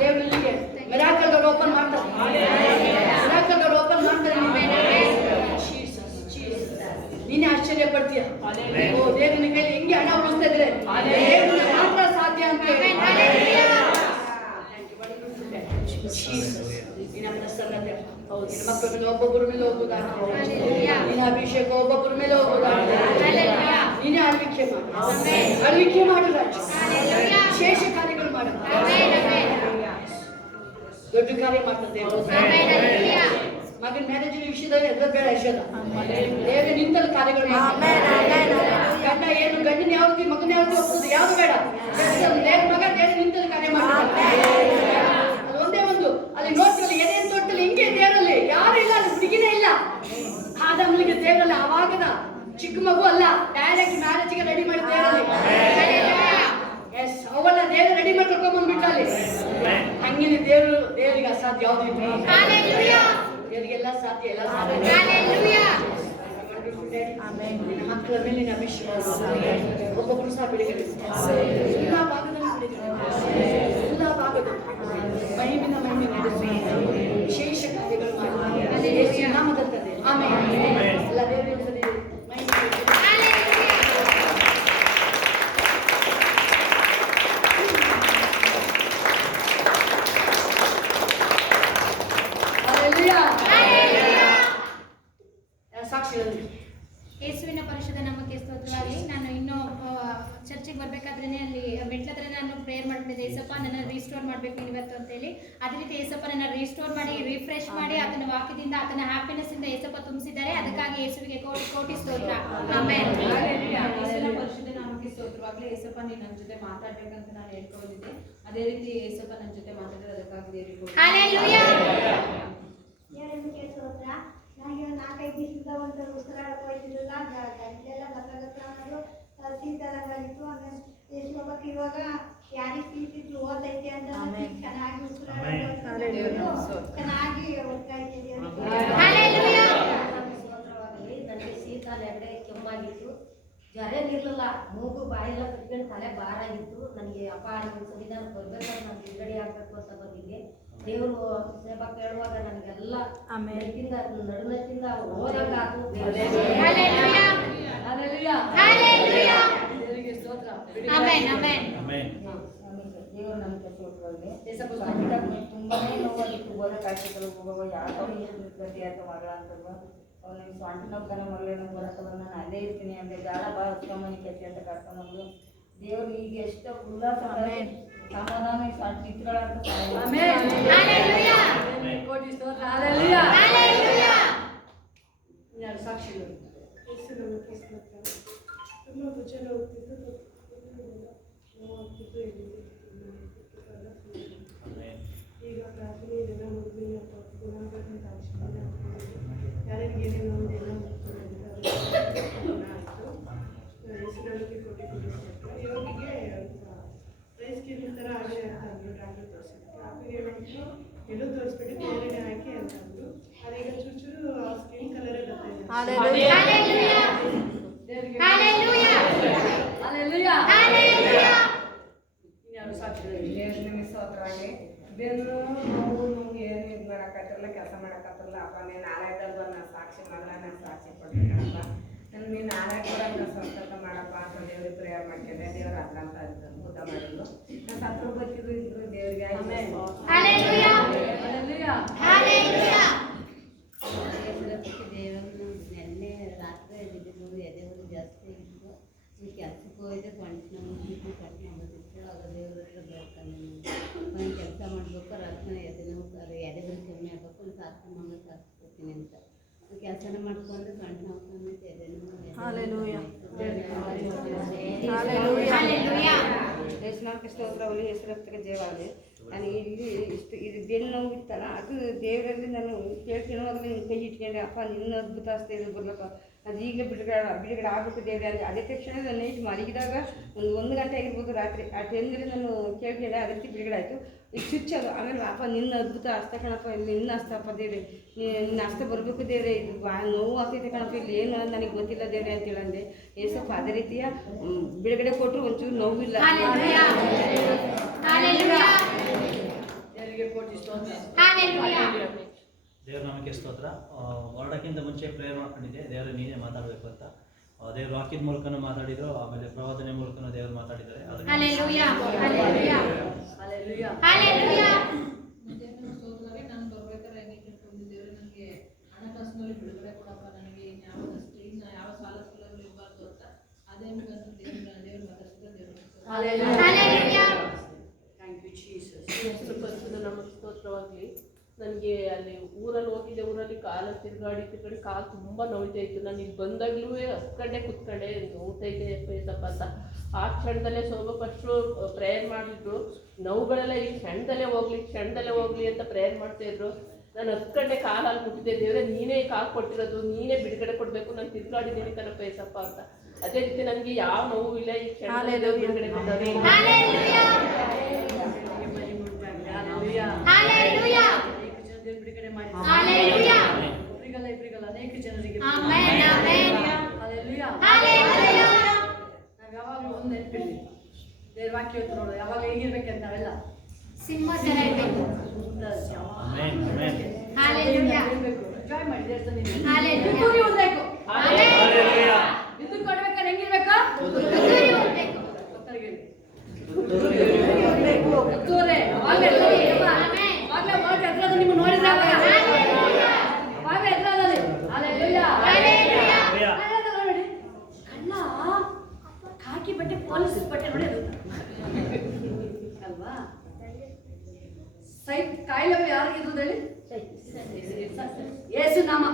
ದೇವರಿಗೆ ಮಿರಾಕಲ್ ಡೋರ್ ಓಪನ್ ಮಾಡ್ತಾರೆ, ಮಿರಾಕಲ್ ಡೋರ್ ಓಪನ್ ಮಾಡ್ತಾರೆ. ನೀನೇ ಆಶ್ಚರ್ಯ ಪಡ್ತೀಯ. ಓ, ದೇವರ ಕೈಲಿ ಹೆಂಗೆ ಹಣ ಉಳಿಸ್ತಾ ಇದ್ರೆ ದೇವರಿಂದ ಮಾತ್ರ ಸಾಧ್ಯ ಅಂತ ಹೇಳಿ. ನಿನ್ನ ಪ್ರಸನ್ನತೆ ನಿನ್ನ ಮಕ್ಕಳ ಮೇಲೆ ಒಬ್ಬೊಬ್ಬರ ಮೇಲೆ ಹೋಗುವುದಾಗಿ, ನಿನ್ನ ಅಭಿಷೇಕ ಒಬ್ಬೊಬ್ಬರ ಮೇಲೆ ಹೋಗುವುದಾಗಿ. ನೀನೇ ಆಳ್ವಿಕೆ ಮಾಡು ರಾಜ್ಯ, ವಿಶೇಷ ಕಾರ್ಯಗಳು ಮಾಡು, ದೊಡ್ಡ ಕಾರ್ಯ ಮಾಡ್ತದೆ. ಮಗನ ಮ್ಯಾರೇಜ್ ವಿಷಯದಲ್ಲಿ ಎದ್ರ ಬೇಡ ಯಶೋದ, ದೇವರ ನಿಂತಲ್ಲಿ ಕಾರ್ಯಗಳು ಮಾಡ್ತಾರೆ. ಗಂಡ ಏನು, ಗಂಡನ ಯಾವ್ದು, ಮಗನ ಯಾವ್ದು ಹೋಗ್ತದೆ, ಯಾವ್ದು ಬೇಡ. ಮಗ ದೇವರ ನಿಂತಲ್ಲಿ ಕಾರ್ಯ ಮಾಡ್ತಾರೆ. ಒಂದೇ ಒಂದು ಅಲ್ಲಿ ನೋಡ್ತೀವಲ್ಲ, ಎದೆ ತೊಟ್ಟಲ್ಲಿ ಹಿಂಗೆ ದೇವರಲ್ಲಿ ಯಾರು ಇಲ್ಲ, ಅಲ್ಲಿ ಹುಡುಗಿನೇ ಇಲ್ಲ. ಆದಮ್ಮಗೆ ದೇವರಲ್ಲಿ ಆವಾಗದ ಚಿಕ್ಕ ಮಗು ಅಲ್ಲ, ಡೈರೆಕ್ಟ್ ಮ್ಯಾರೇಜ್ಗೆ ರೆಡಿ ಮಾಡಿ ದೇವರಲ್ಲಿ. ಎಸ್, ಅವನ್ನ ದೇವರು ರೆಡಿ ಮಾಡಿ ಕರ್ಕೊಂಡ್ಬಂದ್ಬಿಟ್ಟ ಅಲ್ಲಿ. ಹಂಗೇನೆ ದೇವರಿಗೆ ಅಸಾಧ್ಯ ಯಾವ್ದು ಇಲ್ಲ. ದೇವರಿಗೆಲ್ಲ ಸಾಧ್ಯ, ಎಲ್ಲ ಸಾಧ್ಯ. ನಿನ್ನ ಮಕ್ಕಳ ಮೇಲೆ ನಿನ್ನ ಅಭಿಷೇಕ ಒಬ್ಬೊಬ್ಬರು ಸಹ ಬೆಳಿಗ್ಗೆ ಎಲ್ಲ ಭಾಗದಲ್ಲಿ ಬೆಳಿಗ್ಗೆ, ಎಲ್ಲ ಭಾಗದಲ್ಲಿ ಮಹಿಮಿನ ನಡೆಸಿ ವಿಶೇಷ ಕಾರ್ಯಗಳು ಮಾಡಿ ನಾಮದಂತದೆ. ಆಮೇಲೆ ಎಲ್ಲ ದೇವರ ಯೇಸುವಿನ ಪರಿಶುದ್ಧ ನಾಮಕ್ಕೆ ಸ್ತೋತ್ರವಾಗಲಿ. ನಾನು ಇನ್ನೂ ಚರ್ಚಿಗೆ ಬರಬೇಕಾದ್ರೆ ಅಲ್ಲಿ ಮೆಟ್ಲತ್ರ ನಾನು ಪ್ರೇಯರ್ ಮಾಡ್ತಿದ್ದೆ, ಏಸಪ್ಪ ನನ್ನ ರೀಸ್ಟೋರ್ ಮಾಡಬೇಕು ಇವತ್ತು ಅಂತೇಳಿ. ಅದೇ ರೀತಿ ಏಸಪ್ಪ ನನ್ನ ರೀಸ್ಟೋರ್ ಮಾಡಿ, ರಿಫ್ರೆಶ್ ಮಾಡಿ, ಆತನ ವಾಕ್ಯದಿಂದ, ಆತನ ಹ್ಯಾಪಿನೆಸ್ ಇಂದ ಏಸಪ್ಪ ತುಂಬಿಸಿದ್ದಾರೆ. ಅದಕ್ಕಾಗಿ ಯೇಸುವಿಗೆ ಕೋಟಿ ಸ್ತೋತ್ರ. ಆಮೆನ್. ಯೇಸುವಿನ ಪರಿಶುದ್ಧ ನಾಮಕ್ಕೆ ಸ್ತೋತ್ರವಾಗಲಿ. ಏಸಪ್ಪ ನೀನು ನನ್ನ ಜೊತೆ ಮಾತಾಡ್ಬೇಕಂತ ನಾನು ಹೇಳ್ಕೊಂಡಿದ್ದೆ, ಅದೇ ರೀತಿ ಏಸಪ್ಪ ನನ್ನ ಜೊತೆ ಮಾತಾಡಿದ್ರೆ ಅದಕ್ಕಾಗಿ ದೇವರಿಗೆ ಹಲ್ಲೆಲೂಯಾ. ಸ್ತೋತ್ರ. ನನಗೆ 4-5 ದಿವಸದಿಂದ ಒಂದು ಉಸಿರಾಡಕ್ಕೆ ಹೋಯ್ತಿರಲಿಲ್ಲ, ಗಂಟೆಲ್ಲ ಗಸ ಅನ್ನೋದು ಶೀತಲಾಗಿತ್ತು. ಆಮೇಲೆ ಯೇಸುವಕ್ಕೆ ಇವಾಗ ಯಾರಿಗೆ ಶೀತಿತ್ತು ಓದೈತೆ ಅಂತ ಚೆನ್ನಾಗಿ ಉಸಿರಾಡೋದು ಚೆನ್ನಾಗಿ ಹೋಗ್ತಾ ಇದ್ದೀವಿ. ನನಗೆ ಶೀತ, ನೆಗಡಿ, ಕೆಮ್ಮಾಗಿತ್ತು, ಜ್ವರ ಇರಲಿಲ್ಲ, ಮೂಗು ಬಾಯೆಲ್ಲ ಕಟ್ಕೊಂಡು ತಲೆ ಭಾರ ಆಗಿತ್ತು. ನನಗೆ ಅಪ್ಪ ಸಂವಿಧಾನ ಬರ್ಬೇಕಾದ್ರೆ ನಾನು ಬಿಡುಗಡೆ ಆಗಬೇಕು ಅಂತ ಬಂದಿದ್ದೆ. ದೇವರು ಸೇವಾ ಕೇಳುವಾಗ ನನಗೆಲ್ಲ ನಡುನಕ್ಕಿಂದ ಓದಂಗಾತು. ದೇವರು ನಮಗೆ ಸ್ತೋತ್ರವಾಗಲಿ. ತುಂಬಾನೇ ನೋವಾಗಿತ್ತು, ಓದಕ್ಕಾಗ್ತಿದ್ರು ಯಾವ ಗತಿ ಆಯ್ತು ಮಗಳ ಅಂತಂದು ಅವ್ನಿಗೆ ಸ್ವಂತ ನೋಡ್ತಾನೆ ಮಗಳೇನು ಬರತ್ತಲ್ಲ, ನಾನು ಅಲ್ಲೇ ಇರ್ತೀನಿ ಅಂದರೆ ಗಾಳ ಭಾಳ ಉತ್ಕಮನಿ ಕೆತ್ತಿ ಅಂತ ಕರ್ಕೊಂಡ್ಬಂದು ದೇವ್ರು ಈಗ ಎಷ್ಟು ಉಲ್ಲಾಸ ಸಮಾಧಾನ ಸ್ವಂತ ಚಿತ್ರಗಳಂತ ಸಾಕ್ಷಿಗಳು. ತುಂಬ ಭುಜ ನೋಡ್ತಿದ್ದು ಈಗ ಪ್ರಾರ್ಥನೆ ಇದೆಲ್ಲ ಮುಗಿದ ಗುಣಾಂಗದ ಅವಶ್ಯಕತೆ ಯಾರಿಗೆ ಏನೇನು ಒಂದೆಲ್ಲ ಆಯಿತು. ಹೆಸರುಗಳಿಗೆ ಕೊಟ್ಟಿರ್ತಾರೆ ಇವಾಗಿಗೆ ರೈಸ್ ಕಿಲ್ ಥರ ಆಗೇ ಅಂತಂದರು ಡಾಕ್ಟರ್ ತೋರಿಸಿದ್ರು. ಡಾಕ್ಟರ್ ಹೇಳಿದ್ರು ಎಲ್ಲೂ ತೋರಿಸ್ಬಿಟ್ಟು ಬೇರೆನೇ ಹಾಕಿ ಅಂತಂದರು. ಅದೀಗ ಚೂರು ಸ್ಕಿನ್ ಕಲರೇ ಸ್ತೋತ್ರವಾಗಿ. ಬೆನ್ನು ನೋವು ನಮ್ಗೆ ಏನು ಇದು ಮಾಡೋಕ್ಕಾಗಲ್ಲ, ಕೆಲಸ ಮಾಡಕತ್ತಲ್ಲ ಅಪ್ಪ ನೀನು ಆರಾಯ್ತಲ್ವ ನಾನು ಸಾಕ್ಷಿ ಮಗಳ ನಾನು ಸಾಕ್ಷಿ ಕೊಡ್ಬೇಕಪ್ಪ ನಾನು ನೀನು ಆರಾಯ್ತು ಕೂಡ ಸ್ವಸ್ಥತ ಮಾಡಪ್ಪ ಅಂತ ದೇವ್ರಿಗೆ ಪ್ರೇಯರ್ ಮಾಡ್ಕೊಂಡೆ ದೇವ್ರು ಅದ್ರ ಅಂತ ಊಟ ಮಾಡಿದ್ರು ನಾನು ಸತ್ರು ಬದುಕಿದ್ರು ಇದ್ರು ದೇವ್ರಿಗೆ Hallelujah. Hallelujah. ದೇವರು ನೆನ್ನೆ ರಾತ್ರಿ ಬಿದ್ದಿದ್ದು ಎದೆಗಳು ಜಾಸ್ತಿ ಇದ್ದು ಕೆಲಸಕ್ಕೆ ಹೋಯ್ದೆ ಕಂಟಿನ್ಯೂ ಮುಗಿದು ಕಂಟಿನ್ಯೂ ಬಂದಿತ್ತು ಆಗ ದೇವ್ರ ಹತ್ರ ಬೇಡ್ಕೊಂಡು ಒಂದು ಕೆಲಸ ಮಾಡಬೇಕು ರಾತ್ರಿ ಎದೆನೂ ಎದೆಗಳು ಕಮ್ಮಿ ಆಗಬೇಕು ಒಂದು ಸಾಕು ಮಗ ಸಾಕ್ಸ್ಕೊತೀನಿ ಅಂತ ಕೆಲಸನ ಮಾಡ್ಕೊಂಡು ಕಂಟಿನ್ಯೂ ಹಾಕೊಂಡು ಯೇಸುನಾಮಕ್ಕೆ ಸ್ತೋತ್ರವನ್ನು ಹೆಸರಕ್ಕೆ ಜಯವಾಗಲಿ ನಾನು ಇಲ್ಲಿ ಇಷ್ಟು ಇದು ಬೆನ್ನು ನೋವು ಇತ್ತಲ್ಲ ಅದು ದೇವರಲ್ಲಿ ನಾನು ಕೇಳ್ತಿರುವಾಗಲೇ ನಿನ್ನ ಕೈ ಇಟ್ಕೊಂಡೆ ಅಪ್ಪ ನಿನ್ನ ಅದ್ಭುತ ಅಷ್ಟೇ ಇದು ಬರ್ಲಪ್ಪ ಅದು ಈಗಲೇ ಬಿಡುಗಡೆ ಆಗಬೇಕು ದೇವ್ರೆ ಅಂದರೆ ಅದೇ ತಕ್ಷಣ ನಾನು ನೈಟ್ ಮಲಗಿದಾಗ ಒಂದು ಗಂಟೆ ಆಗಿರ್ಬೋದು ರಾತ್ರಿ ಆ ಟೈಮ್ನಲ್ಲಿ ನಾನು ಕೇಳ್ಕೊಂಡೆ ಅದೇ ರೀತಿ ಬಿಡುಗಡೆ ಆಯಿತು ಈಗ ಸ್ವಿಚ್ ಅದು ಆಮೇಲೆ ಅಪ್ಪ ನಿನ್ನ ಅದ್ಭುತ ಹಸ್ತ ಕಣಪ್ಪ ಇಲ್ಲಿ ನಿನ್ನ ಹಸ್ತಪ್ಪ ದೇವ್ರೆ ನಿನ್ನ ಹಸ್ತ ಬರಬೇಕು ದೇವ್ರೆ ಇದು ನೋವು ಆಗ್ತೈತೆ ಕಣಪ್ಪ ಇಲ್ಲಿ ಏನು ನನಗೆ ಗೊತ್ತಿಲ್ಲ ದೇವ್ರೆ ಅಂತ ಹೇಳಂದೆ ಏಸಪ್ಪ ಅದೇ ರೀತಿಯ ಬಿಡುಗಡೆ ಕೊಟ್ಟರು ಒಂಚೂರು ನೋವಿಲ್ಲ ದೇವ್ರ ನಮಗೆ ಸ್ತೋತ್ರ. ಹೊರಡಕ್ಕಿಂತ ಮುಂಚೆ ಪ್ರೇಯರ್ ಮಾಡ್ಕೊಂಡಿದ್ದೆ ದೇವರು ನೀನೇ ಮಾತಾಡಬೇಕು ಅಂತ. ದೇವ್ರು ವಾಕ್ಯದ ಮೂಲಕನೂ ಮಾತಾಡಿದ್ರು, ಆಮೇಲೆ ಪ್ರವಾದನೆ ಮೂಲಕನೂ ದೇವರು ಮಾತಾಡಿದ್ದಾರೆ. ನಾನು ಬರ್ಬೇಕಾದ್ರೆ ಹೆಂಗೆ ಕೇಳ್ಕೊಂಡಿದ್ದೇವೆ ನನಗೆ ಹಣಕಾಸಿನಲ್ಲಿ ಬಿಡುಗಡೆ ಕೊಡಪ್ಪ, ನನಗೆ ಇನ್ಯಾವುದಷ್ಟು ಇನ್ನು ಯಾವ ಸಾಲ ಸೌಲಭ್ಯ ಇರಬಾರ್ದು ಅಂತ ಅದೇ ದೇವ್ರು ಮಾತಾಡ್ತಾರೆ. ಪರಿಶುದ್ಧ ನಮಗೆ ಸ್ತೋತ್ರವಾಗಲಿ. ನನಗೆ ಅಲ್ಲಿ ಊರಲ್ಲಿ ಹೋಗಿದ್ದೆ, ಊರಲ್ಲಿ ಕಾಲು ತಿರುಗಾಡಿ ಕಾಲು ತುಂಬ ನೋಯ್ತಾ ಇತ್ತು. ನಾನು ಇಲ್ಲಿ ಬಂದಾಗಲೂ ಹತ್ಕಂಡೆ ಕೂತ್ಕೊಂಡೆ ನೋವ್ತೈತೆ ಏಸಪ್ಪ ಅಂತ. ಆ ಕ್ಷಣದಲ್ಲೇ ಸ್ವಲ್ಪ ಫಸ್ಟು ಪ್ರೇಯರ್ ಮಾಡಿದ್ರು, ನೋವುಗಳೆಲ್ಲ ಈ ಕ್ಷಣದಲ್ಲೇ ಹೋಗ್ಲಿ ಅಂತ ಪ್ರೇಯರ್ ಮಾಡ್ತಾಯಿದ್ರು. ನಾನು ಹತ್ಕಂಡೆ ಕಾಲಲ್ಲಿ ಮುಟ್ಟಿದ್ದೆ, ದೇವರೇ ನೀನೇ ಕಾಲು ಕೊಟ್ಟಿರೋದು, ನೀನೇ ಬಿಡುಗಡೆ ಕೊಡಬೇಕು, ನಾನು ತಿರುಗಾಡಿದ್ದೀನಿ ಕಣಪ್ಪ ಏಸಪ್ಪ ಅಂತ. ಅದೇ ರೀತಿ ನನಗೆ ಯಾವ ನೋವು ಇಲ್ಲ, ಈ ಕ್ಷಣದಲ್ಲೇ ಬಿಡುಗಡೆ ಕೊಟ್ಟರೆ ಬಿಡುಗಡೆ ಮಾಡಿ ಇಬ್ಬರಿಗಲ್ಲ ಅನೇಕ ಜನರಿಗೆ ನಾವು ಯಾವಾಗಲೂ ಒಂದು ನೆನಪಿಡ್ಲಿ, ದೇವ್ರ ವಾಕ್ಯ ನೋಡೋದು ಯಾವಾಗ ಹೇಗಿರ್ಬೇಕಂತ ನಾವೆಲ್ಲ ಸಿಂಹ ಥರ ಇರ್ಬೇಕು. ಜಾಯ್ ಮಾಡಿ ದೇವಸ್ಥಾನ Hallelujah. ಓದಬೇಕು. ಇದನ್ನು ಕೊಡ್ಬೇಕಾದ್ರೆ ಹೆಂಗಿರ್ಬೇಕು? ನಿಮ್ಮ ನೋಡಿದಾಗ ಕಳ್ಳ ಕಾಕಿ ಬಟ್ಟೆ ಪೊಲೀಸ್ ಬಟ್ಟೆ ನೋಡಿ ಅಲ್ವಾ? ಸೈಟ್ ಕಾಯಿಲೆ ಯಾರಿಗೆ ಇರೋದು ಹೇಳಿ? ಯೇಸು ನಾಮ.